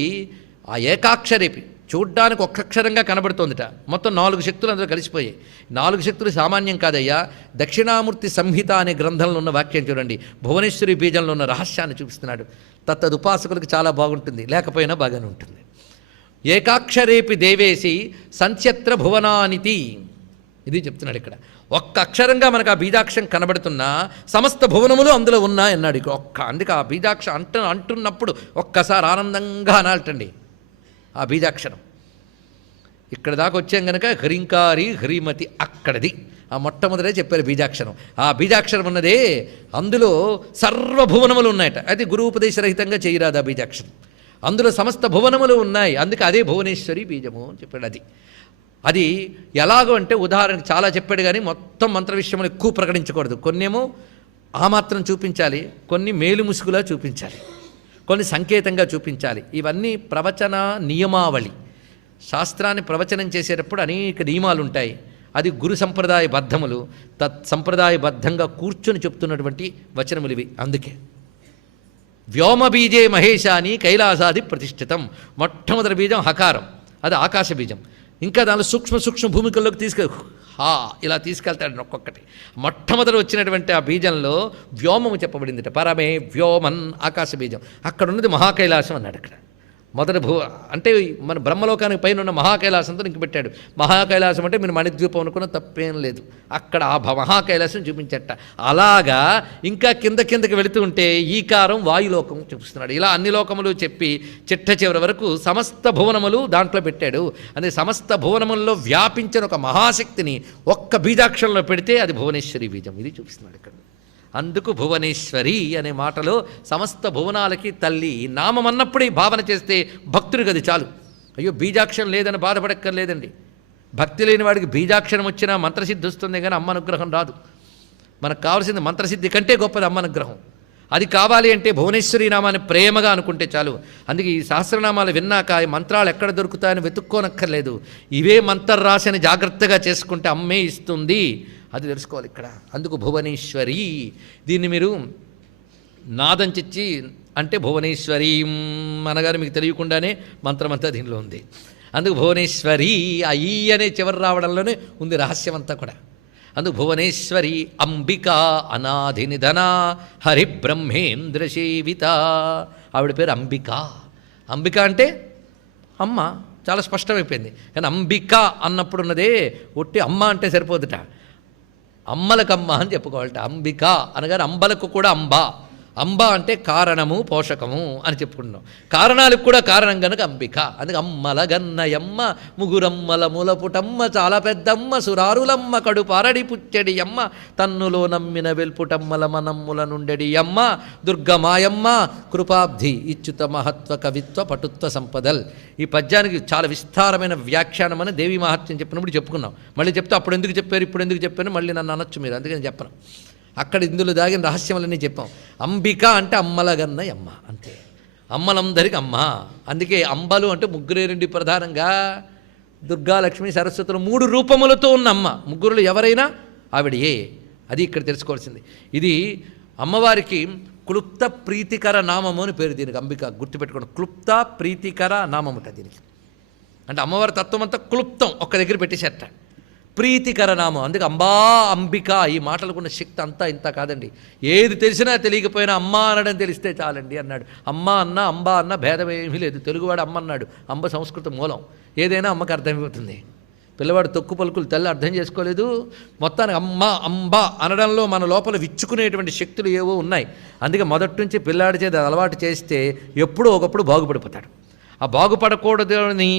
ఆ ఏకాక్షరేపి, చూడ్డానికి ఒక్క అక్షరంగా కనబడుతోందిట. మొత్తం 4 శక్తులు అందులో కలిసిపోయాయి. 4 శక్తులు సామాన్యం కాదయ్యా. దక్షిణామూర్తి సంహిత అనే గ్రంథంలో ఉన్న వాక్యం చూడండి, భువనేశ్వరి బీజంలో ఉన్న రహస్యాన్ని చూపిస్తున్నాడు. తత్తదుపాసకులకు చాలా బాగుంటుంది, లేకపోయినా బాగానే ఉంటుంది. ఏకాక్షరేపి దేవేసి సంత్యత్ర భువనానితి, ఇది చెప్తున్నాడు ఇక్కడ. ఒక్క అక్షరంగా మనకు ఆ బీజాక్షరం కనబడుతున్నా సమస్త భువనములు అందులో ఉన్నాయి అన్నాడు. ఇక అందుకే ఆ బీజాక్షరం అంటున్నప్పుడు ఒక్కసారి ఆనందంగా అనాలటండి ఆ బీజాక్షరం. ఇక్కడ దాకా వచ్చాం కనుక హ్రీంకారి హ్రీమతి, అక్కడది ఆ మొట్టమొదటే చెప్పారు బీజాక్షరం. ఆ బీజాక్షరం ఉన్నదే అందులో సర్వభువనములు ఉన్నాయట. అది గురూపదేశరహితంగా చేయరాదు ఆ బీజాక్షరం. అందులో సమస్త భువనములు ఉన్నాయి, అందుకే అదే భువనేశ్వరి బీజము అని చెప్పాడు. అది ఎలాగో అంటే, ఉదాహరణకు చాలా చెప్పాడు కానీ మొత్తం మంత్ర విషయంలో ఎక్కువ ప్రకటించకూడదు. కొన్నేమో ఆ మాత్రం చూపించాలి, కొన్ని మేలు ముసుగులా చూపించాలి, కొన్ని సంకేతంగా చూపించాలి. ఇవన్నీ ప్రవచన నియమావళి. శాస్త్రాన్ని ప్రవచనం చేసేటప్పుడు అనేక నియమాలు ఉంటాయి. అది గురు సంప్రదాయ బద్ధములు, సంప్రదాయబద్ధంగా కూర్చొని చెప్తున్నటువంటి వచనములు ఇవి. అందుకే వ్యోమబీజే మహేశాని కైలాసాది ప్రతిష్ఠితం. మొట్టమొదటి బీజం హకారం, అది ఆకాశ బీజం. ఇంకా దానిలో సూక్ష్మ భూమికల్లోకి ఇలా తీసుకెళ్తాడు ఒక్కొక్కటి. మొట్టమొదటి వచ్చినటువంటి ఆ బీజంలో వ్యోమము చెప్పబడిందిట. పరమే వ్యోమన్, ఆకాశ బీజం. అక్కడ ఉన్నది మహాకైలాసం అన్నాడు. అక్కడ మొదటి అంటే మన బ్రహ్మలోకానికి పైన ఉన్న మహాకైలాసంతో ఇంక పెట్టాడు. మహాకైలాసం అంటే మీరు మణిద్వీపం అనుకున్న తప్పేం లేదు, అక్కడ ఆ మహాకైలాసం చూపించట. అలాగా ఇంకా కిందకి వెళుతూ ఉంటే ఈకారం వాయులోకం చూపిస్తున్నాడు. ఇలా అన్ని లోకములు చెప్పి చిట్ట చివరి వరకు సమస్త భువనములు దాంట్లో పెట్టాడు. అదే సమస్త భువనముల్లో వ్యాపించిన ఒక మహాశక్తిని ఒక్క బీజాక్షరంలో పెడితే అది భువనేశ్వరి బీజం. ఇది చూపిస్తున్నాడు ఇక్కడ. అందుకు భువనేశ్వరి అనే మాటలో సమస్త భువనాలకి తల్లి నామం అన్నప్పుడే భావన చేస్తే భక్తుడికి అది చాలు. అయ్యో బీజాక్షరం లేదని బాధపడక్కర్లేదండి. భక్తి లేని వాడికి బీజాక్షరం వచ్చినా మంత్రసిద్ధి వస్తుంది, కానీ అమ్మ అనుగ్రహం రాదు. మనకు కావాల్సింది మంత్రసిద్ధి కంటే గొప్పది అమ్మ అనుగ్రహం. అది కావాలి అంటే భువనేశ్వరి నామాన్ని ప్రేమగా అనుకుంటే చాలు. అందుకే ఈ సహస్రనామాలు విన్నాక ఈ మంత్రాలు ఎక్కడ దొరుకుతాయని వెతుక్కోనక్కర్లేదు. ఇవే మంత్రరాశిని జాగ్రత్తగా చేసుకుంటే అమ్మే ఇస్తుంది, అది తెలుసుకోవాలి ఇక్కడ. అందుకు భువనేశ్వరి. దీన్ని మీరు నాదం చిచ్చి అంటే భువనేశ్వరి అనగానే మీకు తెలియకుండానే మంత్రమంతా దీనిలో ఉంది. అందుకు భువనేశ్వరి, ఆ ఈ అనే చివరి రావడంలోనే ఉంది రహస్యమంతా కూడా. అందుకు భువనేశ్వరి అంబిక అనాధి నిధన హరిబ్రహ్మేంద్ర సేవిత. ఆవిడ పేరు అంబిక. అంబిక అంటే అమ్మ, చాలా స్పష్టమైపోయింది. కానీ అంబిక అన్నప్పుడు ఉన్నదే ఒట్టి అమ్మ అంటే సరిపోదుట, అమ్మలకమ్మ అని చెప్పుకోవాలట. అంబిక అనగానే అంబలకు కూడా అంబ. అంబ అంటే కారణము, పోషకము అని చెప్పుకుంటున్నాం. కారణాలకు కూడా కారణం కనుక అంబిక. అందుకే అమ్మల గన్నయమ్మ, ముగురమ్మల మూలపుటమ్మ, చాలా పెద్దమ్మ, సురారులమ్మ, కడుపు అరడి పుచ్చడి అమ్మ, తన్నులో నమ్మిన వెల్పుటమ్మల మనమ్ముల నుండెడి అమ్మ, దుర్గమాయమ్మ, కృపాబ్ధి ఇచ్యుత మహత్వ కవిత్వ పటుత్వ సంపదల్. ఈ పద్యానికి చాలా విస్తారమైన వ్యాఖ్యానం అని దేవి మహత్యం చెప్పినప్పుడు చెప్పుకున్నాం. మళ్ళీ చెప్తే అప్పుడు ఎందుకు చెప్పారు, ఇప్పుడు ఎందుకు చెప్పారు, మళ్ళీ నన్ను అనొచ్చు మీరు, అందుకని చెప్పను. అక్కడ ఇందులో దాగిన రహస్యములన్నీ చెప్పాం. అంబిక అంటే అమ్మలగన్న అమ్మ, అంతే. అమ్మలందరికీ అమ్మ. అందుకే అంబలు అంటే ముగ్గురేరండి ప్రధానంగా. దుర్గా, లక్ష్మి, సరస్వతులు 3 రూపములతో ఉన్న అమ్మ. ముగ్గురులు ఎవరైనా ఆవిడయే. అది ఇక్కడ తెలుసుకోవాల్సింది. ఇది అమ్మవారికి క్లుప్త ప్రీతికర నామము అని పేరు దీనికి. అంబిక గుర్తుపెట్టుకోండి, క్లుప్త ప్రీతికర నామముట దీనికి. అంటే అమ్మవారి తత్వం అంతా క్లుప్తం ఒక్క దగ్గర పెట్టేసేట. ప్రీతికర నామం. అందుకే అంబా, అంబిక, ఈ మాటలకున్న శక్తి అంతా ఇంత కాదండి. ఏది తెలిసినా తెలియకపోయినా అమ్మ అనడం తెలిస్తే చాలండి అన్నాడు. అమ్మ అన్న అంబా అన్న భేదం ఏమీ లేదు. తెలుగువాడు అమ్మ అన్నాడు. అంబ సంస్కృత మూలం, ఏదైనా అమ్మకి అర్థమైపోతుంది. పిల్లవాడు తొక్కు పలుకులు తల్లి అర్థం చేసుకోలేదు. మొత్తానికి అమ్మ అంబా అనడంలో మన లోపల విచ్చుకునేటువంటి శక్తులు ఏవో ఉన్నాయి. అందుకే మొదటి నుంచి పిల్లాడి చేత అలవాటు చేస్తే ఎప్పుడో ఒకప్పుడు బాగుపడిపోతాడు. ఆ బాగుపడకూడదని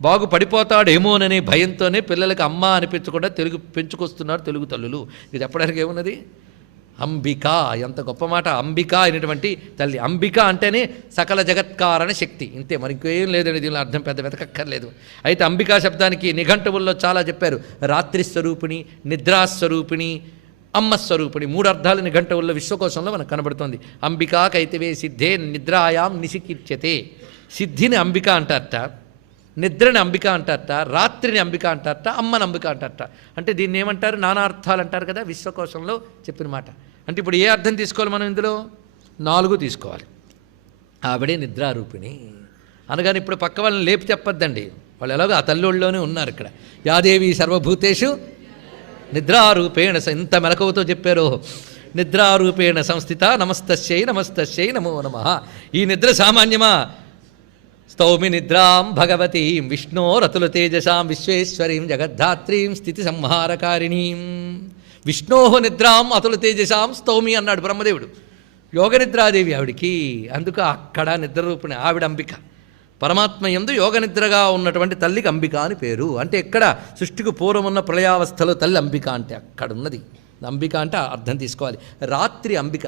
బాగుపడిపోతాడేమోననే భయంతోనే పిల్లలకి అమ్మ అనిపించకుండా తెలుగు పెంచుకొస్తున్నారు తెలుగు తల్లులు. ఇది చెప్పడానికి ఏమున్నది? అంబిక, ఎంత గొప్ప మాట. అంబిక అయినటువంటి తల్లి. అంబిక అంటేనే సకల జగత్కారణ శక్తి, ఇంతే, మరి ఇంకేం లేదండి. దీనిలో అర్థం పెద్ద వెతకక్కర్లేదు. అయితే అంబికా శబ్దానికి నిఘంటువుల్లో చాలా చెప్పారు. రాత్రి స్వరూపిణి, నిద్రాస్వరూపిణి, అమ్మస్వరూపిణి, 3 అర్థాలు నిఘంటువుల్లో విశ్వకోశంలో మనకు కనబడుతోంది. అంబికా కైతవే సిద్ధే నిద్రాయాం నిశికీర్చ్యతే. సిద్ధిని అంబిక అంటారట, నిద్రని అంబిక అంటారట, రాత్రిని అంబిక అంటారట, అమ్మని అంబిక అంటారట. అంటే దీన్ని ఏమంటారు? నానార్థాలు అంటారు కదా విశ్వకోశంలో చెప్పిన మాట. అంటే ఇప్పుడు ఏ అర్థం తీసుకోవాలి మనం? ఇందులో 4 తీసుకోవాలి. ఆవిడే నిద్రారూపిణి అనగానే ఇప్పుడు పక్క వాళ్ళని లేపి చెప్పొద్దండి, వాళ్ళు ఎలాగో ఆ తల్లుళ్ళలోనే ఉన్నారు. ఇక్కడ యాదేవి సర్వభూతేషు నిద్రారూపేణ, ఇంత మెలకువతో చెప్పారు. నిద్రారూపేణ సంస్థిత నమస్తస్యై నమస్తస్యై నమో నమః. ఈ నిద్ర సామాన్యమా? స్తౌమి నిద్రాం భగవతీం విష్ణోరతుల తేజసాం విశ్వేశ్వరీం జగద్ధాత్రీం స్థితి సంహారకారిణీం. విష్ణో నిద్రాం అతుల తేజసాం స్తౌమి అన్నాడు బ్రహ్మదేవుడు. యోగ నిద్రాదేవి ఆవిడికి. అందుకు అక్కడ నిద్రరూపిణి ఆవిడ అంబిక. పరమాత్మ యందు యోగ నిద్రగా ఉన్నటువంటి తల్లికి అంబిక అని పేరు. అంటే ఎక్కడ? సృష్టికి పూర్వం ఉన్న ప్రళయావస్థలో తల్లి అంబిక అంటే అక్కడ ఉన్నది. అంబిక అంటే అర్థం తీసుకోవాలి. రాత్రి అంబిక.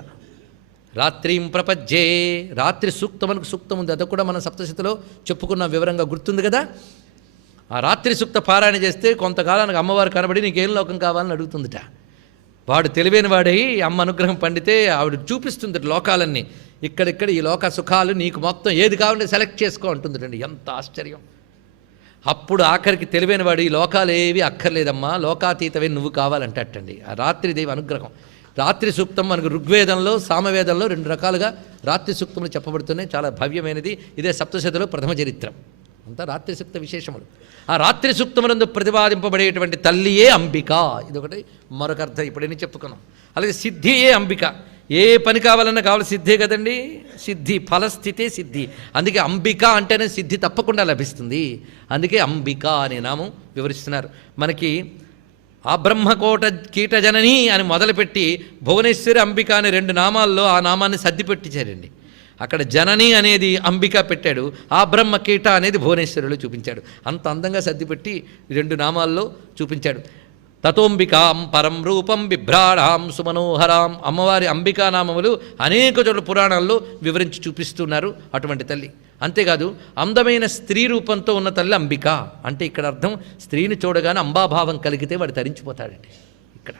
రాత్రిం ప్రపజ్జే, రాత్రి సూక్తం, మనకు సూక్తం ఉంది, అది కూడా మనం సప్తశతిలో చెప్పుకున్న వివరంగా గుర్తుంది కదా. ఆ రాత్రి సూక్త పారాయణ చేస్తే కొంతకాలానికి అమ్మవారు కనబడి నీకేం లోకం కావాలని అడుగుతుందిట. వాడు తెలివైన వాడై అమ్మ అనుగ్రహం పండితే ఆవిడ చూపిస్తుంది లోకాలన్నీ. ఇక్కడిక్కడ ఈ లోక సుఖాలు నీకు మొత్తం ఏది కావాలంటే సెలెక్ట్ చేసుకో అంటుందిటండి. ఎంత ఆశ్చర్యం! అప్పుడు ఆఖరికి తెలివైన వాడు ఈ లోకాలు ఏవి అక్కర్లేదమ్మా, లోకాతీతవే నువ్వు కావాలంటండి. ఆ రాత్రిదేవి అనుగ్రహం. రాత్రి సూక్తం మనకు ఋగ్వేదంలో, సామవేదంలో 2 రకాలుగా రాత్రి సూక్తములు చెప్పబడుతున్నాయి. చాలా భవ్యమైనది. ఇదే సప్తశతిలో ప్రథమ చరిత్రం. అంతా రాత్రి సూక్త విశేషములు. ఆ రాత్రి సూక్తమునందు ప్రతిపాదింపబడేటువంటి తల్లియే అంబిక. ఇదొకటి మరొక అర్థం ఇప్పుడేని చెప్పుకున్నాం. అలాగే సిద్ధియే అంబిక. ఏ పని కావాలన్నా కావాలి, సిద్ధే కదండి. సిద్ధి, ఫలస్థితే సిద్ధి. అందుకే అంబిక అంటేనే సిద్ధి తప్పకుండా లభిస్తుంది. అందుకే అంబిక అనే నామం వివరిస్తున్నారు మనకి. ఆ బ్రహ్మకోట కీటజనని అని మొదలుపెట్టి భువనేశ్వరి అంబిక అనే 2 నామాల్లో ఆ నామాన్ని సర్దిపెట్టించారండి. అక్కడ జనని అనేది అంబిక పెట్టాడు, ఆ బ్రహ్మ కీట అనేది భువనేశ్వరిలో చూపించాడు. అంత అందంగా సర్దిపెట్టి 2 నామాల్లో చూపించాడు. తతోంబికాం పరం రూపం బిభ్రాడాం సుమనోహరాం. అమ్మవారి అంబికా నామములు అనేక చోట్ల పురాణాల్లో వివరించి చూపిస్తున్నారు అటువంటి తల్లి. అంతేకాదు అందమైన స్త్రీ రూపంతో ఉన్న తల్లి అంబిక. అంటే ఇక్కడ అర్థం స్త్రీని చూడగానే అంబాభావం కలిగితే వాడు తరించిపోతాడండి ఇక్కడ.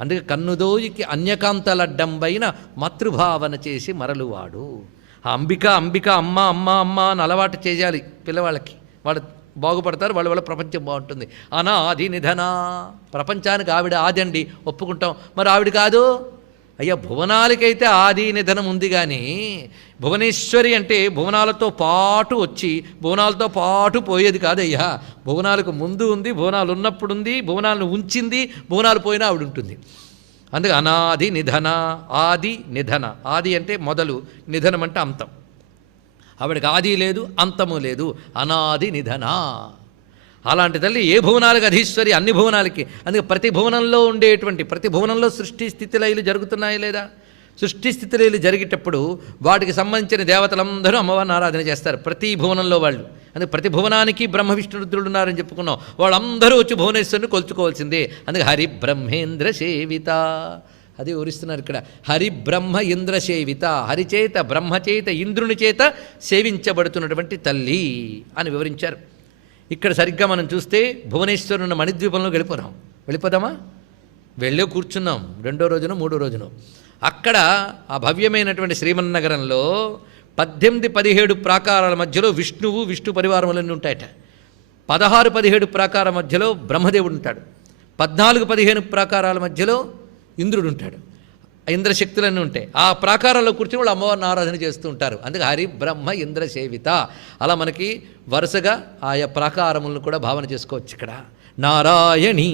అందుకే కన్నుదోయికి అన్యకాంతలడ్డంబైన మాతృభావన చేసి మరలువాడు. ఆ అంబిక అంబిక అమ్మ అమ్మ అమ్మ అని అలవాటు చేయాలి పిల్లవాళ్ళకి. వాళ్ళు బాగుపడతారు, వాళ్ళ ప్రపంచం బాగుంటుంది. అనాది నిధన, ప్రపంచానికి ఆవిడ ఆది అండి, ఒప్పుకుంటాం. మరి ఆవిడ కాదు అయ్యా, భువనాలకైతే ఆది నిధనం ఉంది. కానీ భువనేశ్వరి అంటే భువనాలతో పాటు వచ్చి భువనాలతో పాటు పోయేది కాదయ్యా. భువనాలకు ముందు ఉంది, భువనాలు ఉన్నప్పుడు ఉంది, భువనాలను ఉంచింది, భువనాలు పోయినా ఆవిడ ఉంటుంది. అందుకే అనాది నిధన, ఆది నిధన. ఆది అంటే మొదలు, నిధనం అంటే అంతం. ఆవిడకి ఆది లేదు, అంతము లేదు, అనాది నిధన. అలాంటి తల్లి ఏ భువనాలకు అధీశ్వరి, అన్ని భువనాలకి. అందుకే ప్రతి భువనంలో ఉండేటువంటి ప్రతి భువనంలో సృష్టి స్థితిలయలు జరుగుతున్నాయి లేదా? సృష్టి స్థితిలయలు జరిగేటప్పుడు వాటికి సంబంధించిన దేవతలందరూ అమ్మవారిని ఆరాధన చేస్తారు ప్రతి భువనంలో వాళ్ళు. అందుకే ప్రతి భువనానికి బ్రహ్మ విష్ణు రుద్రుడు ఉన్నారని చెప్పుకున్నాం. వాళ్ళందరూ వచ్చి భువనేశ్వరుని కొలుచుకోవాల్సిందే. అందుకే హరి బ్రహ్మేంద్ర సేవిత అది వివరిస్తున్నారు ఇక్కడ. హరి బ్రహ్మ ఇంద్ర సేవిత, హరిచేత బ్రహ్మచేత ఇంద్రుని చేత సేవించబడుతున్నటువంటి తల్లి అని వివరించారు. ఇక్కడ సరిగ్గా మనం చూస్తే భువనేశ్వరుని మణిద్వీపంలో వెళ్ళిపోదామా? వెళ్ళే కూర్చున్నాం 2వ రోజున 3వ రోజున. అక్కడ ఆ భవ్యమైనటువంటి శ్రీమన్నగరంలో 18-17 ప్రాకారాల మధ్యలో విష్ణువు, విష్ణు పరివారములన్నీ ఉంటాయట. 16-17 ప్రాకారాల మధ్యలో బ్రహ్మదేవుడు ఉంటాడు. 14-15 ప్రాకారాల మధ్యలో ఇంద్రుడు ఉంటాడు. ఇంద్రశక్తులన్నీ ఉంటాయి. ఆ ప్రాకారాల్లో కూర్చొని వాళ్ళు అమ్మవారిని ఆరాధన చేస్తూ ఉంటారు. అందుకే హరి బ్రహ్మ ఇంద్ర సేవిత. అలా మనకి వరుసగా ఆయా ప్రాకారములను కూడా భావన చేసుకోవచ్చు. ఇక్కడ నారాయణి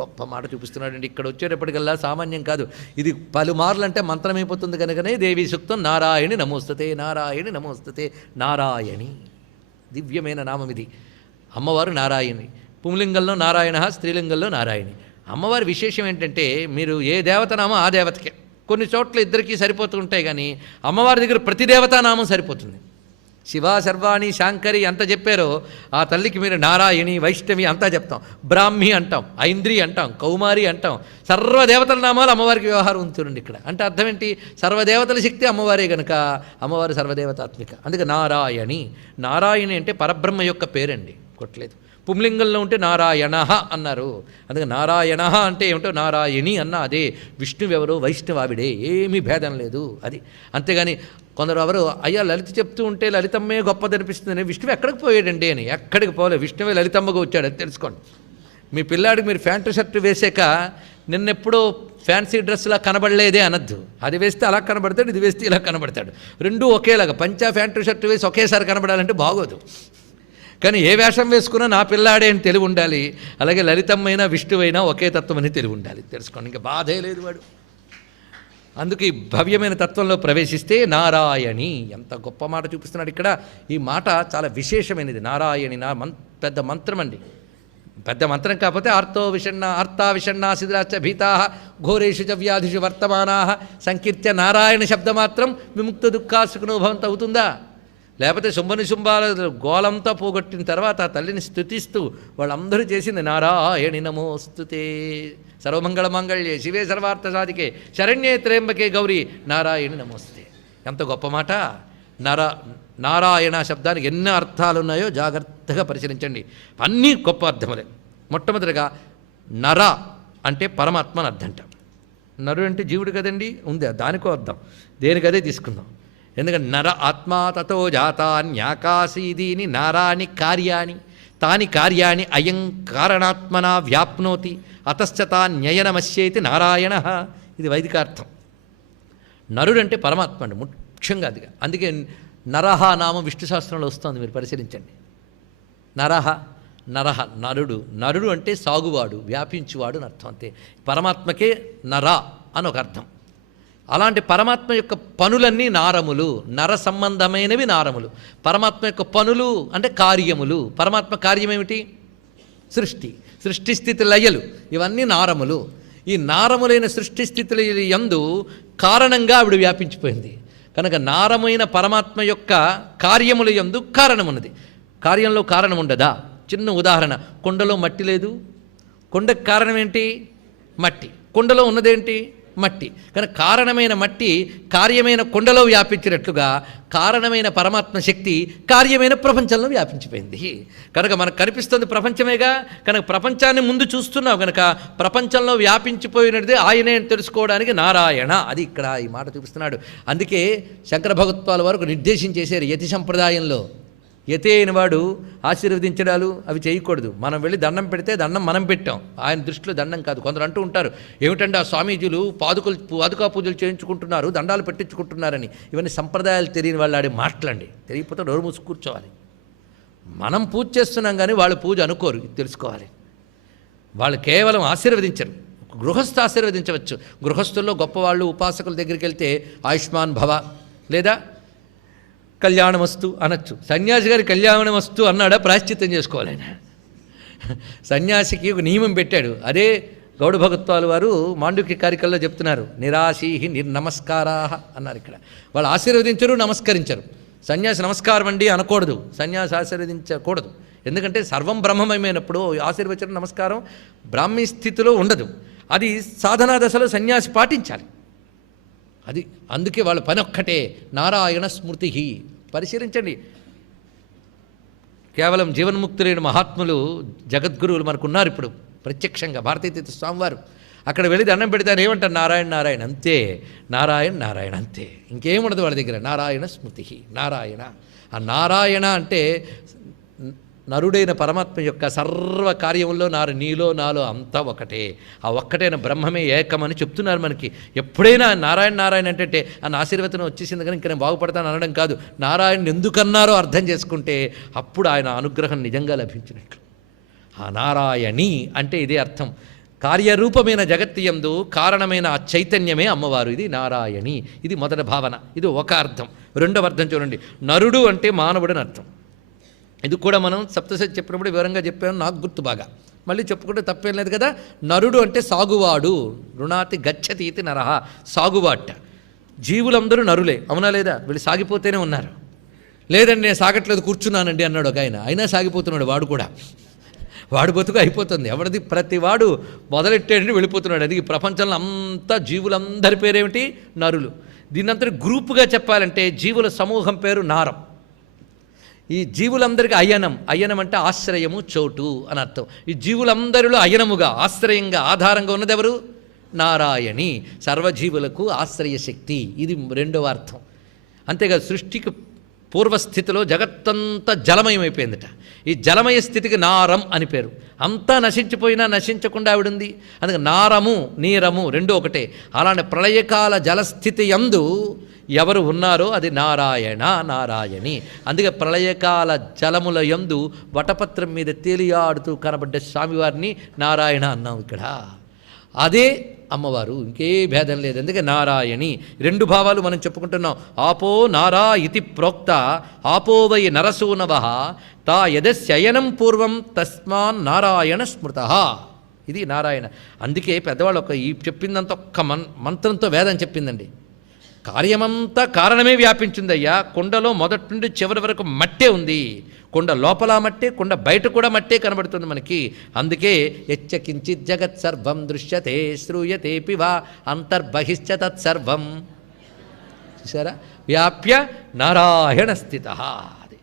గొప్ప మాట చూపిస్తున్నాడండి. ఇక్కడ వచ్చేటప్పటికల్లా సామాన్యం కాదు. ఇది పలుమార్లు అంటే మంత్రమైపోతుంది కనుకనే దేవీ సూక్తం నారాయణి నమోస్తుతే, నారాయణి నమోస్తుతే. నారాయణి దివ్యమైన నామం ఇది. అమ్మవారు నారాయణి. పుంలింగంలో నారాయణ, స్త్రీలింగంలో నారాయణి. అమ్మవారి విశేషం ఏంటంటే మీరు ఏ దేవతనామో ఆ దేవతకే. కొన్ని చోట్ల ఇద్దరికీ సరిపోతుంటాయి, కానీ అమ్మవారి దగ్గర ప్రతి దేవతానామం సరిపోతుంది. శివ, శర్వాణి, శాంకరి అంత చెప్పారో ఆ తల్లికి మీరు నారాయణి, వైష్ణవి అంతా చెప్తాం. బ్రాహ్మి అంటాం, ఐంద్రి అంటాం, కౌమారి అంటాం. సర్వదేవతల నామాలు అమ్మవారికి వ్యవహారం ఉంటుందండి ఇక్కడ. అంటే అర్థం ఏంటి? సర్వదేవతల శక్తి అమ్మవారే గనుక అమ్మవారు సర్వదేవతాత్మిక. అందుకే నారాయణి. నారాయణి అంటే పరబ్రహ్మ యొక్క పేరండి, కొట్టలేదు. పుంలింగంలో ఉంటే నారాయణ అన్నారు. అందుకే నారాయణ అంటే ఏమిటో నారాయణి అన్న అదే. విష్ణువెవరో వైష్ణవావిడే, ఏమీ భేదం లేదు అది. అంతేగాని కొందరు ఎవరు అయ్యా లలిత చెప్తూ ఉంటే లలితమ్మే గొప్పదనిపిస్తుందని, విష్ణువు ఎక్కడికి పోయాడండి అని. ఎక్కడికి పోలే, విష్ణువే లలితమ్మగా వచ్చాడు, అది తెలుసుకోండి. మీ పిల్లాడికి మీరు ప్యాంటు షర్టు వేసాక నిన్నెప్పుడో ఫ్యాన్సీ డ్రెస్లా కనబడలేదే అనద్దు. అది వేస్తే అలా కనబడతాడు, ఇది వేస్తే ఇలా కనబడతాడు. రెండూ ఒకేలాగా పంచా ప్యాంటు షర్టు వేసి ఒకేసారి కనబడాలంటే బాగోదు. కానీ ఏ వేషం వేసుకున్నా నా పిల్లాడే అని తెలివి ఉండాలి. అలాగే లలితమ్మైనా విష్ణువైనా ఒకే తత్వం అని తెలివి ఉండాలి, తెలుసుకోండి. ఇంకా బాధే లేదు వాడు. అందుకే ఈ భవ్యమైన తత్వంలో ప్రవేశిస్తే నారాయణి. ఎంత గొప్ప మాట చూపిస్తున్నాడు ఇక్కడ. ఈ మాట చాలా విశేషమైనది. నారాయణి పెద్ద మంత్రం అండి. పెద్ద మంత్రం కాకపోతే ఆర్తా విషణ్ణా శిథిలాశ్చ భీతా ఘోరేషు చ వ్యాధిషు వర్తమానా సంకీర్త్య నారాయణ శబ్దమాత్రం విముక్త దుఃఖాసుకునోభవంత అవుతుందా? లేకపోతే శుంభాల గోలంతా పోగొట్టిన తర్వాత ఆ తల్లిని స్తుతిస్తూ వాళ్ళందరూ చేసింది నారాయణి నమోస్తుతే సర్వమంగళమాంగళ్యే శివే సర్వార్థ సాధికే శరణ్యే త్ర్యంబకే గౌరీ నారాయణి నమోస్తే. ఎంత గొప్ప మాట! నారాయణ శబ్దానికి ఎన్ని అర్థాలు ఉన్నాయో జాగ్రత్తగా పరిశీలించండి. అన్నీ గొప్ప అర్థములే. మొట్టమొదటిగా నర అంటే పరమాత్మ అని అర్థంట. నరు అంటే జీవుడు కదండి, ఉంది దానికో అర్థం. దేనికదే తీసుకుందాం. ఎందుకంటే నర ఆత్మా తతో జాతాన్యాకాశీదీని నారాని కార్యాణి తాని కార్యాణి అయం కారణాత్మనా వ్యాప్నోతి అతశ్చతాన్యయనమస్యేతి నారాయణ. ఇది వైదికార్థం. నరుడంటే పరమాత్మ అండి, ముఖ్యంగా అదిగా. అందుకే నరహ నామం విష్ణు శాస్త్రంలో వస్తుంది, మీరు పరిశీలించండి. నరహ నరుడు అంటే సాగువాడు, వ్యాపించువాడు అని అర్థం. అంతే. పరమాత్మకే నర అని ఒక అర్థం. అలాంటి పరమాత్మ యొక్క పనులన్నీ నారములు, నర సంబంధమైనవి నారములు. పరమాత్మ యొక్క పనులు అంటే కార్యములు. పరమాత్మ కార్యమేమిటి? సృష్టి స్థితి లయలు, ఇవన్నీ నారములు. ఈ నారములైన సృష్టి స్థితుల యందు కారణంగా ఆవిడ వ్యాపించిపోయింది కనుక నారమైన పరమాత్మ యొక్క కార్యముల యందు కారణమున్నది. కార్యంలో కారణం ఉండదా? చిన్న ఉదాహరణ, కుండలో మట్టి లేదు, కుండకు కారణం ఏంటి? మట్టి. కుండలో ఉన్నదేంటి? మట్టి. కానీ కారణమైన మట్టి కార్యమైన కుండలో వ్యాపించినట్లుగా కారణమైన పరమాత్మ శక్తి కార్యమైన ప్రపంచంలో వ్యాపించిపోయింది. కనుక మనకు కనిపిస్తుంది ప్రపంచమేగా. కనుక ప్రపంచాన్ని ముందు చూస్తున్నావు కనుక ప్రపంచంలో వ్యాపించిపోయినది ఆయనే అని తెలుసుకోవడానికి నారాయణ. అది ఇక్కడ ఈ మాట చూపిస్తున్నాడు. అందుకే శంకర భగవత్పాల వరకు నిర్దేశించేశారు యతి సంప్రదాయంలో. యతి అయిన వాడు ఆశీర్వదించడాలు అవి చేయకూడదు. మనం వెళ్ళి దండం పెడితే దండం మనం పెట్టాం, ఆయన దృష్టిలో దండం కాదు. కొందరు అంటూ ఉంటారు, ఏమిటంటే ఆ స్వామీజీలు పాదుకా పూజలు చేయించుకుంటున్నారు, దండాలు పెట్టించుకుంటున్నారని. ఇవన్నీ సంప్రదాయాలు తెలియని వాళ్ళు ఆడే మాటలండి. తెలియకపోతే నోరు మూసి కూర్చోవాలి. మనం పూజ చేస్తున్నాం కానీ వాళ్ళు పూజ అనుకోరు, ఇది తెలుసుకోవాలి. వాళ్ళు కేవలం ఆశీర్వదించరు. గృహస్థ ఆశీర్వదించవచ్చు. గృహస్థుల్లో గొప్పవాళ్ళు ఉపాసకుల దగ్గరికి వెళ్తే ఆయుష్మాన్ భవ లేదా కళ్యాణమస్తు అనొచ్చు. సన్యాసి గారి కళ్యాణమస్తు అన్నాడా? ప్రాయశ్చిత్తం చేసుకోవాలి ఆయన. సన్యాసికి ఒక నియమం పెట్టాడు. అదే గౌడ భగత్వాలు వారు మాండుక్య కారికల్లో చెప్తున్నారు. నిరాశీహి నిర్నమస్కారా అన్నారు. ఇక్కడ వాళ్ళు ఆశీర్వదించరు, నమస్కరించరు. సన్యాసి నమస్కారం అండి అనకూడదు, సన్యాసి ఆశీర్వదించకూడదు. ఎందుకంటే సర్వం బ్రహ్మమయమైనప్పుడు ఆశీర్వచనం నమస్కారం బ్రాహ్మీ స్థితిలో ఉండదు. అది సాధనా దశలో సన్యాసి పాటించాలి. అది అందుకే వాళ్ళ పని ఒక్కటే నారాయణ స్మృతి. పరిశీలించండి. కేవలం జీవన్ముక్తులైన మహాత్ములు జగద్గురువులు మనకున్నారు ఇప్పుడు ప్రత్యక్షంగా. భారతీతీర్థ స్వామివారు అక్కడ వెళ్ళి దండం పెడతారు, ఏమంటారు? నారాయణ నారాయణ అంతే, నారాయణ నారాయణ అంతే, ఇంకేముండదు వాళ్ళ దగ్గర. నారాయణ స్మృతి, నారాయణ. ఆ నారాయణ అంటే నరుడైన పరమాత్మ యొక్క సర్వ కార్యంలో నీలో నాలో అంతా ఒకటే. ఆ ఒక్కటైన బ్రహ్మమే ఏకమని చెప్తున్నారు మనకి. ఎప్పుడైనా నారాయణ నారాయణ అంటే ఆయన ఆశీర్వచనం వచ్చేసింది కానీ ఇంకా నేను బాగుపడతాను అనడం కాదు. నారాయణ ఎందుకన్నారో అర్థం చేసుకుంటే అప్పుడు ఆయన అనుగ్రహం నిజంగా లభించినట్లు. ఆ నారాయణి అంటే ఇదే అర్థం. కార్యరూపమైన జగత్తియందు కారణమైన ఆ చైతన్యమే అమ్మవారు. ఇది నారాయణి. ఇది మొదటి భావన. ఇది ఒక అర్థం. రెండవ అర్థం చూడండి, నరుడు అంటే మానవుడని అర్థం. ఇది కూడా మనం సప్తశతి చెప్పినప్పుడు వివరంగా చెప్పాము, నాకు గుర్తు బాగా. మళ్ళీ చెప్పుకుంటే తప్పేం లేదు కదా. నరుడు అంటే సాగువాడు, రుణాతి గచ్చతి ఇది నరహ, సాగువాట. జీవులందరూ నరులే, అవునా లేదా? వీళ్ళు సాగిపోతేనే ఉన్నారు. లేదండి నేను సాగట్లేదు కూర్చున్నానండి అన్నాడు ఒక ఆయన, అయినా సాగిపోతున్నాడు వాడు కూడా. వాడు బతుకు అయిపోతుంది. ఎవరిది? ప్రతి వాడు మొదలెట్టేయండి వెళ్ళిపోతున్నాడు. అది ఈ ప్రపంచంలో అంతా జీవులందరి పేరేమిటి? నరులు. దీన్నంతటి గ్రూపుగా చెప్పాలంటే జీవుల సమూహం పేరు నారం. ఈ జీవులందరికీ అయనం, అయనం అంటే ఆశ్రయము, చోటు అని అర్థం. ఈ జీవులందరిలో అయనముగా, ఆశ్రయంగా, ఆధారంగా ఉన్నది ఎవరు? నారాయణి. సర్వజీవులకు ఆశ్రయ శక్తి, ఇది రెండవ అర్థం. అంతేకాదు సృష్టికి పూర్వస్థితిలో జగత్తంతా జలమయమైపోయిందట. ఈ జలమయ స్థితికి నారం అని పేరు. అంతా నశించిపోయినా నశించకుండా ఆవిడుంది. అందుకే నారము నీరము రెండు ఒకటే. అలానే ప్రళయకాల జలస్థితి యందు ఎవరు ఉన్నారో అది నారాయణ, నారాయణి. అందుకే ప్రళయకాల జలముల యందు వటపత్రం మీద తేలియాడుతూ కనబడ్డ స్వామివారిని నారాయణ అన్నాం ఇక్కడ. అదే అమ్మవారు, ఇంకే భేదం లేదు. అందుకే నారాయణి. రెండు భావాలు మనం చెప్పుకుంటున్నాం. ఆపో నారా ఇతి ప్రోక్త ఆపో వై నరసూనవ తా యదస్యయనం పూర్వం తస్మాన్ నారాయణ స్మృత. ఇది నారాయణ. అందుకే పెద్దవాళ్ళు ఈ చెప్పిందంతా ఒక్క మంత్రంతో వేదం చెప్పిందండి. కార్యమంతా కారణమే వ్యాపించిందయ్యా. కుండలో మొదటి నుండి చివరి వరకు మట్టే ఉంది. కుండ లోపల మట్టే, కుండ బయట కూడా మట్టే కనబడుతుంది మనకి. అందుకే యచ్చకించిత్ జగత్ సర్వం దృశ్యతే శ్రూయతే పివా అంతర్బహిశ్చ తత్సర్వం. చూసారా? వ్యాప్య నారాయణ స్థిత. అది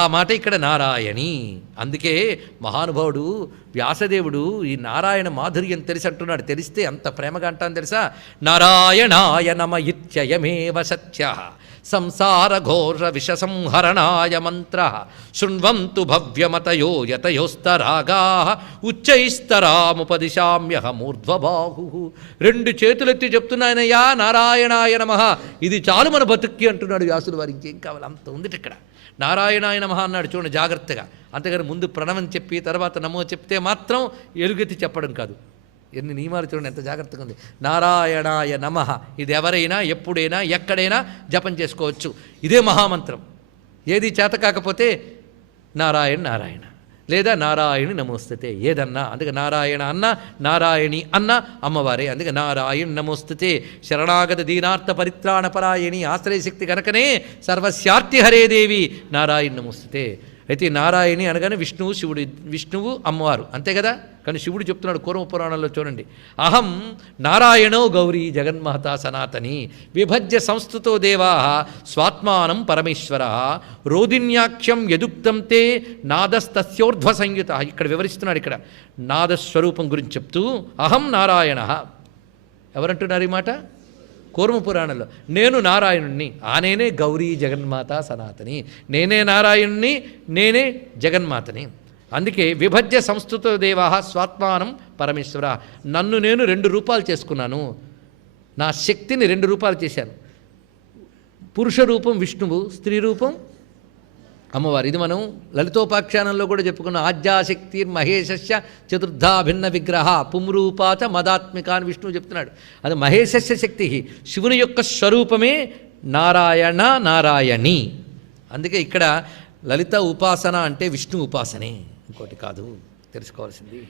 ఆ మాట ఇక్కడ నారాయణి. అందుకే మహానుభావుడు వ్యాసదేవుడు ఈ నారాయణ మాధుర్యం తెలిసి అంటున్నాడు. తెలిస్తే అంత ప్రేమగా అంటాను తెలుసా? నారాయణాయ నమ ఇత్యయమేవ సత్య సంసార ఘోర విషసంహరణాయ మంత్ర శృణ్వంతు భవ్యమతయో యతయోస్తరాగా ఉచ్చైస్తరాముపదిశామ్యహమూర్ధ్వబాహు. రెండు చేతులెత్తి చెప్తున్నాయనయ్యా నారాయణాయ నమః. ఇది చాలు మన బతుక్కి అంటున్నాడు వ్యాసులు వారు. ఇంకేం కావాలి? అంత ఉంది ఇక్కడ. నారాయణాయ నమః అన్నాడు చూడండి జాగ్రత్తగా. అంతేగాని ముందు ప్రణవం చెప్పి తర్వాత నమో చెప్తే మాత్రం ఎలుగెత్తి చెప్పడం కాదు. ఎన్ని నియమాలు చూడండి, ఎంత జాగ్రత్తగా ఉంది. నారాయణాయ నమః ఇది ఎవరైనా ఎప్పుడైనా ఎక్కడైనా జపం చేసుకోవచ్చు. ఇదే మహామంత్రం. ఏది చేత కాకపోతే నారాయణ నారాయణ లేదా నారాయణి నమోస్తుతే ఏదన్నా. అందుకే నారాయణ అన్న నారాయణి అన్న అమ్మవారే. అందుకే నారాయణ నమోస్తుతే శరణాగత దీనార్థ పరిత్రాణ పరాయణి ఆశ్రయశక్తి కనుకనే సర్వస్యార్తి హరే దేవి నారాయణ నమోస్తుతే. అయితే నారాయణి అనగానే విష్ణువు శివుడు, విష్ణువు అమ్మవారు అంతే కదా. కానీ శివుడు చెప్తున్నాడు కూర్మ పురాణంలో చూడండి, అహం నారాయణో గౌరీ జగన్మాత సనాతని విభజ్య సంస్థుతో దేవా స్వాత్మానం పరమేశ్వర రోదిన్యాఖ్యం యదుక్తం తే నాదస్తస్యోర్ధ్వ సంయుత. ఇక్కడ వివరిస్తున్నాడు. ఇక్కడ నాదస్వరూపం గురించి చెప్తూ అహం నారాయణ. ఎవరంటున్నారు ఈ మాట? కూర్మ పురాణంలో. నేను నారాయణుణ్ణి, ఆ నేనే గౌరీ జగన్మాత సనాతని. నేనే నారాయణుణ్ణి, నేనే జగన్మాతని. అందుకే విభజ్య సంస్థుత దేవా స్వాత్మానం పరమేశ్వర. నన్ను నేను 2 రూపాలు చేసుకున్నాను. నా శక్తిని 2 రూపాలు చేశాను. పురుష రూపం విష్ణువు, స్త్రీ రూపం అమ్మవారు. ఇది మనం లలితోపాఖ్యానంలో కూడా చెప్పుకున్న ఆద్యాశక్తి మహేశస్య చతుర్థా భిన్న విగ్రహ పుంరూపాచ మదాత్మిక అని విష్ణువు చెప్తున్నాడు. అది మహేశస్య శక్తి, శివుని యొక్క స్వరూపమే నారాయణ నారాయణి. అందుకే ఇక్కడ లలిత ఉపాసన అంటే విష్ణు ఉపాసనే, ఇంకోటి కాదు. తెలుసుకోవాల్సింది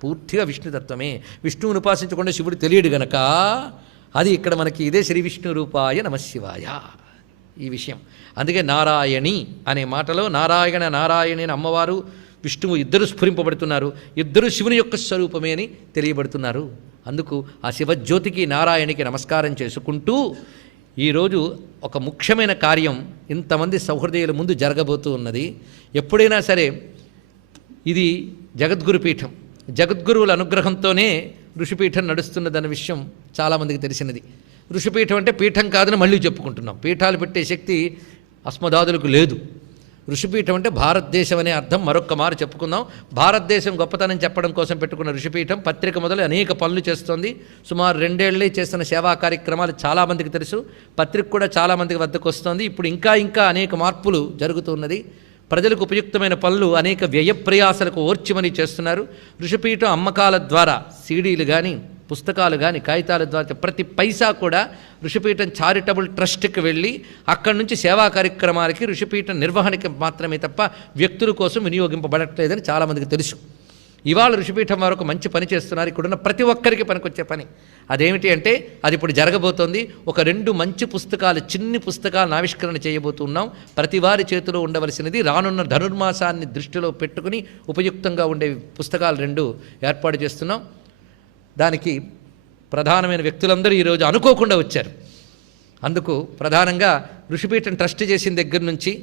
పూర్తిగా విష్ణుతత్వమే. విష్ణువుని ఉపాసించకుండా శివుడు తెలియడు గనక అది ఇక్కడ మనకి ఇదే శ్రీ విష్ణు రూపాయ నమశివాయ ఈ విషయం. అందుకే నారాయణి అనే మాటలో నారాయణ నారాయణి అని అమ్మవారు విష్ణువు ఇద్దరు స్ఫురింపబడుతున్నారు. ఇద్దరు శివుని యొక్క స్వరూపమే అని తెలియబడుతున్నారు. అందుకు ఆ శివజ్యోతికి నారాయణికి నమస్కారం చేసుకుంటూ ఈరోజు ఒక ముఖ్యమైన కార్యం ఇంతమంది సౌహృదయుల ముందు జరగబోతూ ఉన్నది. ఎప్పుడైనా సరే ఇది జగద్గురు పీఠం, జగద్గురువుల అనుగ్రహంతోనే ఋషిపీఠం నడుస్తున్నదన్న విషయం చాలామందికి తెలిసినది. ఋషిపీఠం అంటే పీఠం కాదని మళ్ళీ చెప్పుకుంటున్నాం. పీఠాలు పెట్టే శక్తి అస్మదాదులకు లేదు. ఋషిపీఠం అంటే భారతదేశం అనే అర్థం మరొక్క మారు చెప్పుకుందాం. భారతదేశం గొప్పతనం చెప్పడం కోసం పెట్టుకున్న ఋషిపీఠం పత్రిక మొదలు అనేక పనులు చేస్తోంది. సుమారు 2 ఏళ్లే చేస్తున్న సేవా కార్యక్రమాలు చాలామందికి తెలుసు. పత్రిక కూడా చాలామందికి వద్దకు వస్తోంది. ఇప్పుడు ఇంకా అనేక మార్పులు జరుగుతున్నది. ప్రజలకు ఉపయుక్తమైన పనులు అనేక వ్యయ ప్రయాసలకు ఓర్చిమని చేస్తున్నారు. ఋషిపీఠం అమ్మకాల ద్వారా సీడీలు కానీ పుస్తకాలు కానీ కాగితాల ద్వారా ప్రతి పైసా కూడా ఋషిపీఠం చారిటబుల్ ట్రస్ట్కి వెళ్ళి అక్కడి నుంచి సేవా కార్యక్రమాలకి ఋషిపీఠం నిర్వహణకి మాత్రమే తప్ప వ్యక్తుల కోసం వినియోగింపబడట్లేదని చాలామందికి తెలుసు. ఇవాళ ఋషిపీఠం వారు ఒక మంచి పని చేస్తున్నారు, ఇక్కడున్న ప్రతి ఒక్కరికి పనికొచ్చే పని. అదేమిటి అంటే అది ఇప్పుడు జరగబోతోంది. ఒక 2 మంచి పుస్తకాలు, చిన్ని పుస్తకాలను ఆవిష్కరణ చేయబోతున్నాం. ప్రతి వారి చేతిలో ఉండవలసినది రానున్న ధనుర్మాసాన్ని దృష్టిలో పెట్టుకుని ఉపయుక్తంగా ఉండే పుస్తకాలు 2 ఏర్పాటు చేస్తున్నాం. దానికి ప్రధానమైన వ్యక్తులందరూ ఈరోజు అనుకోకుండా వచ్చారు. అందుకు ప్రధానంగా ఋషిపీఠం ట్రస్ట్ చేసిన దగ్గర నుంచి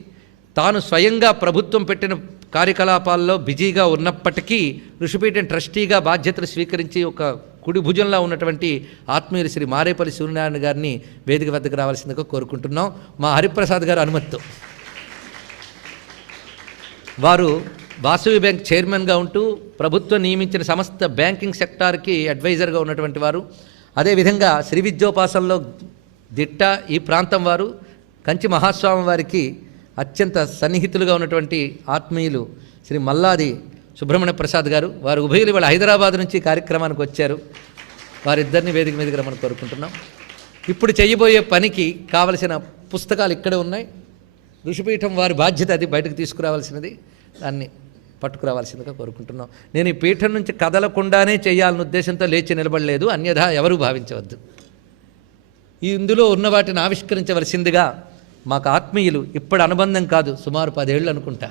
తాను స్వయంగా ప్రభుత్వం పెట్టిన కార్యకలాపాల్లో బిజీగా ఉన్నప్పటికీ ఋషిపీఠం ట్రస్టీగా బాధ్యతలు స్వీకరించి ఒక కుడి భుజంలో ఉన్నటువంటి ఆత్మీయులు శ్రీ మారేపల్లి సూర్యనారాయణ గారిని వేదిక వద్దకు రావాల్సిందిగా కోరుకుంటున్నాం. మా హరిప్రసాద్ గారు అనుమతితో. వారు వాసవి బ్యాంక్ చైర్మన్గా ఉంటూ ప్రభుత్వం నియమించిన సమస్త బ్యాంకింగ్ సెక్టార్కి అడ్వైజర్గా ఉన్నటువంటి వారు. అదేవిధంగా శ్రీ విద్యోపాసనలో దిట్ట ఈ ప్రాంతం వారు. కంచి మహాస్వామి వారికి అత్యంత సన్నిహితులుగా ఉన్నటువంటి ఆత్మీయులు శ్రీ మల్లాది సుబ్రహ్మణ్య ప్రసాద్ గారు. వారు ఉభయులు ఇవాళ హైదరాబాద్ నుంచి కార్యక్రమానికి వచ్చారు. వారిద్దరిని వేదిక మీదకి రమ్మని కోరుకుంటున్నాం. ఇప్పుడు చేయబోయే పనికి కావలసిన పుస్తకాలు ఇక్కడే ఉన్నాయి. ఋషిపీఠం వారి బాధ్యత అది బయటకు తీసుకురావాల్సినది, దాన్ని పట్టుకురావాల్సిందిగా కోరుకుంటున్నాం. నేను ఈ పీఠం నుంచి కదలకుండానే చేయాలన్న ఉద్దేశంతో లేచి నిలబడలేదు, అన్యథా ఎవరూ భావించవద్దు. ఇందులో ఉన్న వాటిని ఆవిష్కరించవలసిందిగా మాకు ఆత్మీయులు ఇప్పుడు అనుబంధం కాదు, సుమారు 10 ఏళ్ళు అనుకుంటా,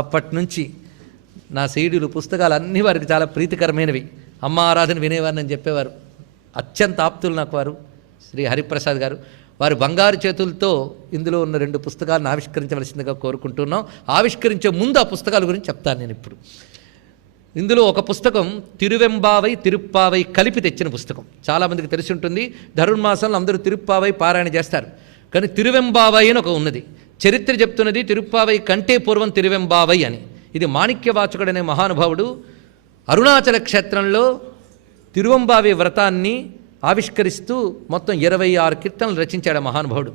అప్పటి నుంచి నా సీడీలు పుస్తకాలు అన్నీ వారికి చాలా ప్రీతికరమైనవి. అమ్మ ఆరాధన వినేవారిని అని చెప్పేవారు. అత్యంత ఆప్తులు నాకు వారు శ్రీ హరిప్రసాద్ గారు. వారు బంగారు చేతులతో ఇందులో ఉన్న 2 పుస్తకాలను ఆవిష్కరించవలసిందిగా కోరుకుంటున్నాం. ఆవిష్కరించే ముందు ఆ పుస్తకాల గురించి చెప్తాను నేను ఇప్పుడు. ఇందులో ఒక పుస్తకం తిరువెంబావై తిరుప్పావై కలిపి తెచ్చిన పుస్తకం. చాలామందికి తెలిసి ఉంటుంది, ధనుర్మాసంలో అందరూ తిరుప్పావై పారాయణ చేస్తారు. కానీ తిరువెంబావై అని ఒక ఉన్నది. చరిత్ర చెప్తున్నది తిరుప్పావై కంటే పూర్వం తిరువెంబావై అని. ఇది మాణిక్యవాచకుడు అనే మహానుభావుడు అరుణాచల క్షేత్రంలో తిరువెంబావై వ్రతాన్ని ఆవిష్కరిస్తూ మొత్తం 26 కీర్తనలు రచించాడు మహానుభావుడు.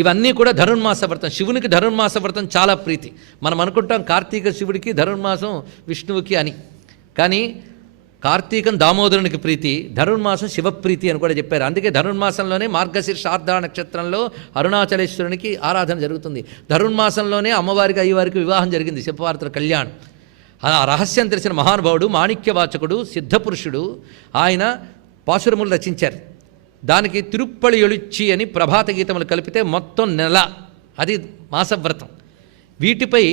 ఇవన్నీ కూడా ధనుర్మాస వ్రతం. శివునికి ధనుర్మాస వ్రతం చాలా ప్రీతి. మనం అనుకుంటాం కార్తీక శివుడికి, ధనుర్మాసం విష్ణువుకి అని. కానీ కార్తీకం దామోదరునికి ప్రీతి, ధనుర్మాసం శివప్రీతి అని కూడా చెప్పారు. అందుకే ధనుర్మాసంలోనే మార్గశీర్ష ఆర్ద్ర నక్షత్రంలో అరుణాచలేశ్వరునికి ఆరాధన జరుగుతుంది. ధనుర్మాసంలోనే అమ్మవారికి అయ్యవారికి వివాహం జరిగింది, శివపార్వతుల కళ్యాణం. ఆ రహస్యం తెలిసిన మహానుభావుడు మాణిక్యవాచకుడు సిద్ధపురుషుడు. ఆయన పాసురములు రచించారు. దానికి తిరుప్పళి ఎళుచ్చి అని ప్రభాత గీతములు కలిపితే మొత్తం నెల, అది మాసవ్రతం. వీటిపై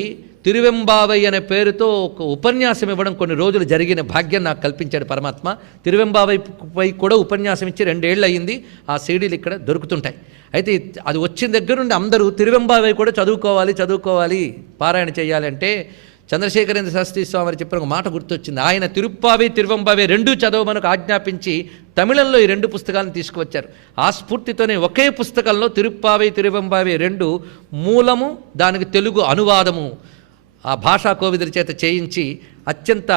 తిరువెంబావై అనే పేరుతో ఒక ఉపన్యాసం ఇవ్వడం కొన్ని రోజులు జరిగిన భాగ్యం నాకు కల్పించాడు పరమాత్మ. తిరువెంబావైపై కూడా ఉపన్యాసం ఇచ్చి 2 ఏళ్ళు అయ్యింది. ఆ సీడీలు ఇక్కడ దొరుకుతుంటాయి. అయితే అది వచ్చిన దగ్గర నుండి అందరూ తిరువెంబావై కూడా చదువుకోవాలి, పారాయణ చేయాలి అంటే చంద్రశేఖరేంద్ర శాస్త్రి స్వామి వారు చెప్పిన ఒక మాట గుర్తొచ్చింది. ఆయన తిరుప్పావై తిరువెంబావై 2 చదవమనకు ఆజ్ఞాపించి తమిళంలో ఈ 2 పుస్తకాలను తీసుకువచ్చారు. ఆ స్ఫూర్తితోనే ఒకే పుస్తకంలో తిరుప్పావై తిరువెంబావై 2 మూలము, దానికి తెలుగు అనువాదము ఆ భాషా కోవిదుల చేత చేయించి అత్యంత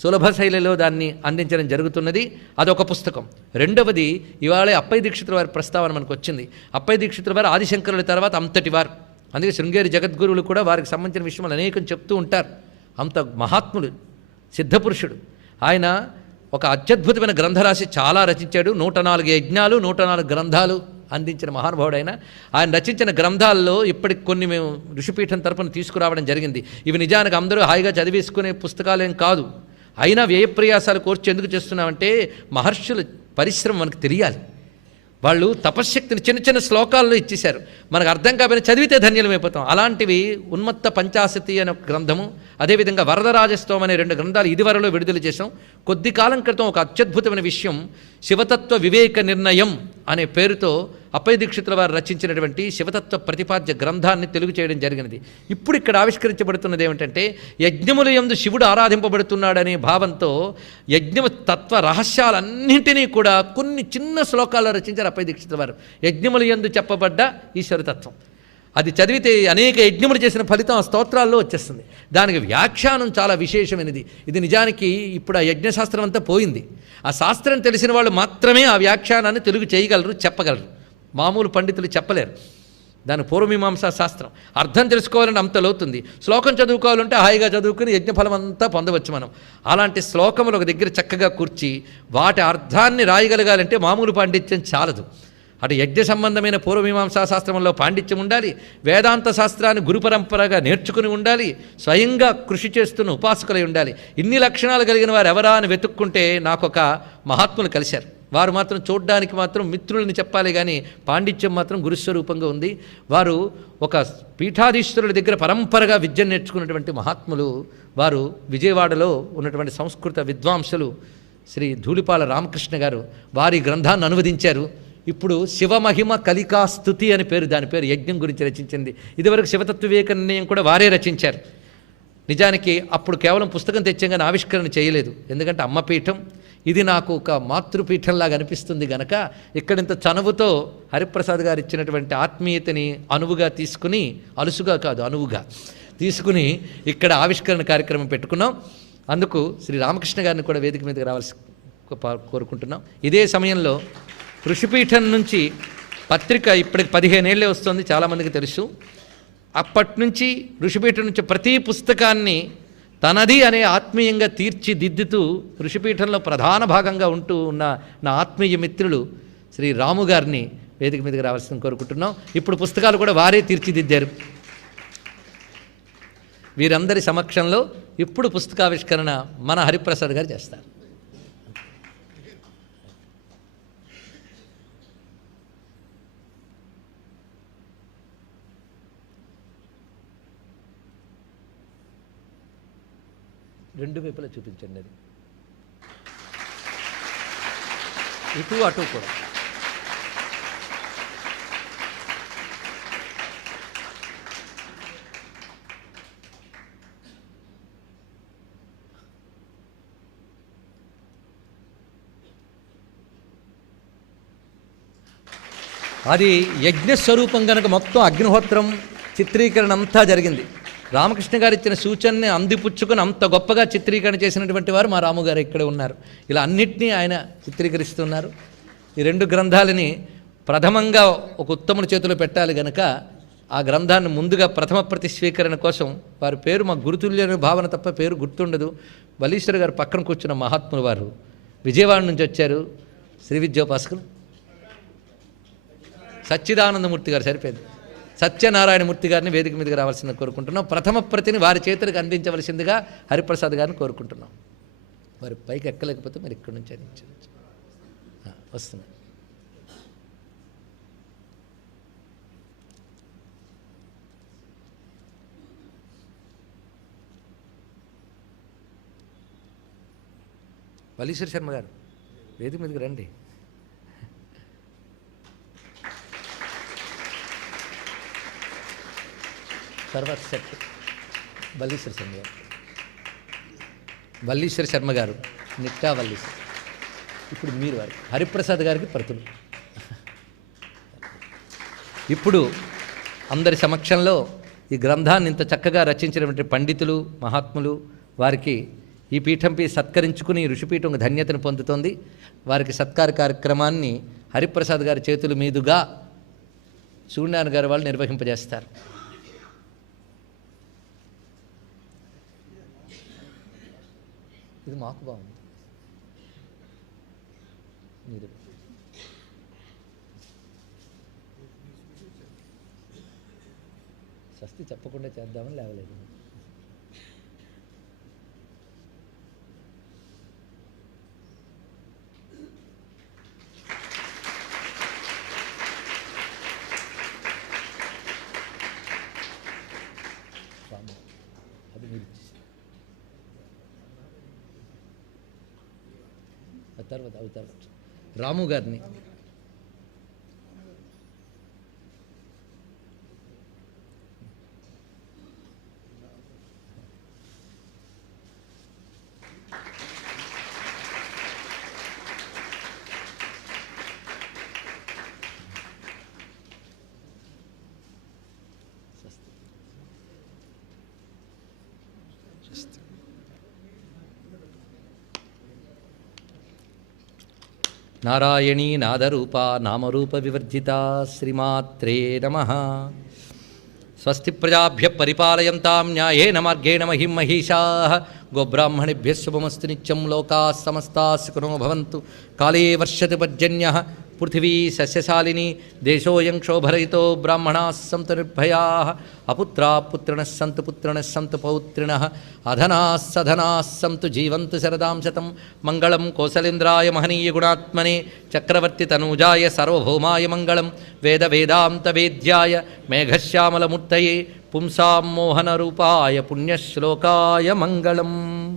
సులభ శైలిలో దాన్ని అందించడం జరుగుతున్నది. అదొక పుస్తకం. రెండవది ఇవాళ అప్పయ్య దీక్షితుల వారి ప్రస్తావన మనకు వచ్చింది. అప్పయ్య దీక్షితుల వారు ఆదిశంకరుల తర్వాత అంతటి వారు. అందుకే శృంగేరి జగద్గురువులు కూడా వారికి సంబంధించిన విషయములు అనేకం చెప్తూ ఉంటారు. అంత మహాత్ముడు, సిద్ధపురుషుడు. ఆయన ఒక అత్యద్భుతమైన గ్రంథరాశి చాలా రచించాడు. 104 యజ్ఞాలు, 104 గ్రంథాలు అందించిన మహానుభావుడు ఆయన రచించిన గ్రంథాల్లో ఇప్పటికి కొన్ని మేము ఋషిపీఠం తరపున తీసుకురావడం జరిగింది. ఇవి నిజానికి అందరూ హాయిగా చదివేసుకునే పుస్తకాలేం కాదు. అయినా వ్యయప్రయాసాలు కోర్చి ఎందుకు చేస్తున్నామంటే మహర్షుల పరిశ్రమ మనకు తెలియాలి. వాళ్ళు తపశ్శక్తిని చిన్న చిన్న శ్లోకాల్లో ఇచ్చేశారు. మనకు అర్థం కాకపోయినా చదివితే ధన్యులమైపోతాం. అలాంటివి ఉన్మత్త పంచాశతి అనే గ్రంథము, అదేవిధంగా వరదరాజస్తవం అనే 2 గ్రంథాలు ఇదివరలో విడుదల చేశాం. కొద్ది కాలం క్రితం ఒక అత్యద్భుతమైన విషయం, శివతత్వ వివేక నిర్ణయం అనే పేరుతో అప్పయ్య దీక్షితుల వారు రచించినటువంటి శివతత్వ ప్రతిపాద్య గ్రంథాన్ని తెలుగు చేయడం జరిగినది. ఇప్పుడు ఇక్కడ ఆవిష్కరించబడుతున్నది ఏమిటంటే, యజ్ఞముల యందు శివుడు ఆరాధింపబడుతున్నాడనే భావంతో యజ్ఞము తత్వ రహస్యాలన్నింటినీ కూడా కొన్ని చిన్న శ్లోకాల్లో రచించారు అప్పయ్య దీక్షితుల వారు. యజ్ఞముల యందు చెప్పబడ్డ ఈశ్వరతత్వం. అది చదివితే అనేక యజ్ఞములు చేసిన ఫలితం ఆ స్తోత్రాల్లో వచ్చేస్తుంది. దానికి వ్యాఖ్యానం చాలా విశేషమైనది. ఇది నిజానికి ఇప్పుడు ఆ యజ్ఞశాస్త్రం అంతా పోయింది. ఆ శాస్త్రం తెలిసిన వాళ్ళు మాత్రమే ఆ వ్యాఖ్యానాన్ని తెలుగు చేయగలరు, చెప్పగలరు. మామూలు పండితులు చెప్పలేరు. దాని పూర్వమీమాంసా శాస్త్రం. అర్థం తెలుసుకోవాలంటే అంత లోతుంది. శ్లోకం చదువుకోవాలంటే హాయిగా చదువుకుని యజ్ఞఫలం అంతా పొందవచ్చు మనం. అలాంటి శ్లోకములు ఒక దగ్గర చక్కగా కూర్చి వాటి అర్థాన్ని రాయగలగాలంటే మామూలు పాండిత్యం చాలదు. అటు యజ్ఞ సంబంధమైన పూర్వమీమాంసా శాస్త్రంలో పాండిత్యం ఉండాలి, వేదాంత శాస్త్రాన్ని గురు పరంపరగా నేర్చుకుని ఉండాలి, స్వయంగా కృషి చేస్తున్న ఉపాసకులై ఉండాలి. ఇన్ని లక్షణాలు కలిగిన వారు ఎవరా అని వెతుక్కుంటే నాకొక మహాత్ములు కలిశారు. వారు మాత్రం చూడ్డానికి మాత్రం మిత్రులని చెప్పాలి కానీ పాండిత్యం మాత్రం గురుస్వరూపంగా ఉంది. వారు ఒక పీఠాధీశ్వరుల దగ్గర పరంపరగా విద్యను నేర్చుకున్నటువంటి మహాత్ములు. వారు విజయవాడలో ఉన్నటువంటి సంస్కృత విద్వాంసులు శ్రీ ధూళిపాల రామకృష్ణ గారు. వారి గ్రంథాన్ని అనువదించారు. ఇప్పుడు శివమహిమ కలికాస్తుతి అని పేరు, దాని పేరు యజ్ఞం గురించి రచించింది. ఇదివరకు శివతత్వ వివేక నిర్ణయం కూడా వారే రచించారు. నిజానికి అప్పుడు కేవలం పుస్తకం తెచ్చాగానే ఆవిష్కరణ చేయలేదు. ఎందుకంటే అమ్మపీఠం, ఇది నాకు ఒక మాతృపీఠంలాగా అనిపిస్తుంది గనక ఇక్కడింత చనువుతో హరిప్రసాద్ గారు ఇచ్చినటువంటి ఆత్మీయతని అనువుగా తీసుకుని, అలుసుగా కాదు అనువుగా తీసుకుని ఇక్కడ ఆవిష్కరణ కార్యక్రమం పెట్టుకున్నాం. అందుకు శ్రీ రామకృష్ణ గారిని కూడా వేదిక మీదకి రావాల్సి కోరుకుంటున్నాం. ఇదే సమయంలో ఋషిపీఠం నుంచి పత్రిక ఇప్పటికి 15 ఏళ్ళే వస్తుంది, చాలామందికి తెలుసు. అప్పటి నుంచి ఋషిపీఠం నుంచి ప్రతి పుస్తకాన్ని తనది అనే ఆత్మీయంగా తీర్చిదిద్దుతూ ఋషిపీఠంలో ప్రధాన భాగంగా ఉంటూ ఉన్న నా ఆత్మీయ మిత్రులు శ్రీ రాము గారిని వేదిక మీదకి రావాల్సింది కోరుకుంటున్నాం. ఇప్పుడు పుస్తకాలు కూడా వారే తీర్చిదిద్దారు. వీరందరి సమక్షంలో ఇప్పుడు పుస్తకావిష్కరణ మన హరిప్రసాద్ గారు చేస్తారు. రెండు వైపులా చూపించండి, అది ఇటు అటు కూడా. అది యజ్ఞస్వరూపం కనుక మొత్తం అగ్నిహోత్రం చిత్రీకరణ అంతా జరిగింది. రామకృష్ణ గారు ఇచ్చిన సూచనని అందిపుచ్చుకొని అంత గొప్పగా చిత్రీకరణ చేసినటువంటి వారు మా రాముగారు ఇక్కడే ఉన్నారు. ఇలా అన్నిటినీ ఆయన చిత్రీకరిస్తున్నారు. ఈ రెండు గ్రంథాలని ప్రథమంగా ఒక ఉత్తముని చేతిలో పెట్టాలి గనక ఆ గ్రంథాన్ని ముందుగా ప్రథమ ప్రతిస్వీకరణ కోసం వారి పేరు మా గురుతుల్యని భావన తప్ప పేరు గుర్తుండదు. వలీశ్వర గారు పక్కన కూర్చున్న మహాత్ములు వారు విజయవాడ నుంచి వచ్చారు. శ్రీ విద్యోపాసకులు సచ్చిదానందమూర్తి గారు, సరిపోయింది, సత్యనారాయణమూర్తి గారిని వేదిక మీదకి రావాల్సిందిగా కోరుకుంటున్నాం. ప్రథమ ప్రతిని వారి చేతులకు అందించవలసిందిగా హరిప్రసాద్ గారిని కోరుకుంటున్నాం. వారి పైకి ఎక్కలేకపోతే మరి ఇక్కడి నుంచి అందించవచ్చు. వస్తున్నాం. వలీశ్వర శర్మ గారు వేదిక మీదకి రండి. తర్వాత సెట్ వల్లీశ్వర శర్మ గారు, వల్లీశ్వర శర్మ గారు, నిట్టా వల్లీశ్వర. ఇప్పుడు మీరు వారికి హరిప్రసాద్ గారికి ప్రతులు. ఇప్పుడు అందరి సమక్షంలో ఈ గ్రంథాన్ని ఇంత చక్కగా రచించినటువంటి పండితులు మహాత్ములు వారికి ఈ పీఠంపై సత్కరించుకుని ఋషిపీఠం ధన్యతను పొందుతోంది. వారికి సత్కార కార్యక్రమాన్ని హరిప్రసాద్ గారి చేతుల మీదుగా సూర్యనారాయణ గారు వాళ్ళు నిర్వహింపజేస్తారు. ఇది మాకు బాగుంది. మీరు స్వస్తి చెప్పకుండా చేద్దామని లేవలేదు. అది మీరు తర్వాత రాము గారిని నారాయణీ నాదరూపా నామరూప వివర్జితా. శ్రీమాత్రే నమః. స్వస్తి ప్రజాభ్య పరిపాలయంతాం న్యాయేన మార్గేణ మహిం మహిషాః. గోబ్రాహ్మణేభ్యः శుభమస్తు నిత్యం. లోకాः సమస్తాः సుఖినో భవంతు. కాళే వర్షతు పర్జన్యః. పృథివీ సస్యశాలిని. దేశోऽयं క్షోభరహితో. బ్రాహ్మణాः సంతు నిర్భయాः. అపుత్రాः పుత్రిణः సంతు పుత్రిణः సంతు పౌత్రిణः. అధనాः సధనాः సంతు జీవంతు శరదాం శతం. మంగళం కోసలేంద్రాయ మహనీయ గుణాత్మనే చక్రవర్తి తనూజాయ సార్వభౌమాయ మంగళం. వేద వేదాంత వేద్యాయ మేఘశ్యామలమూర్తయే పుంసాం మోహనరూపాయ పుణ్యశ్లోకాయ మంగళం.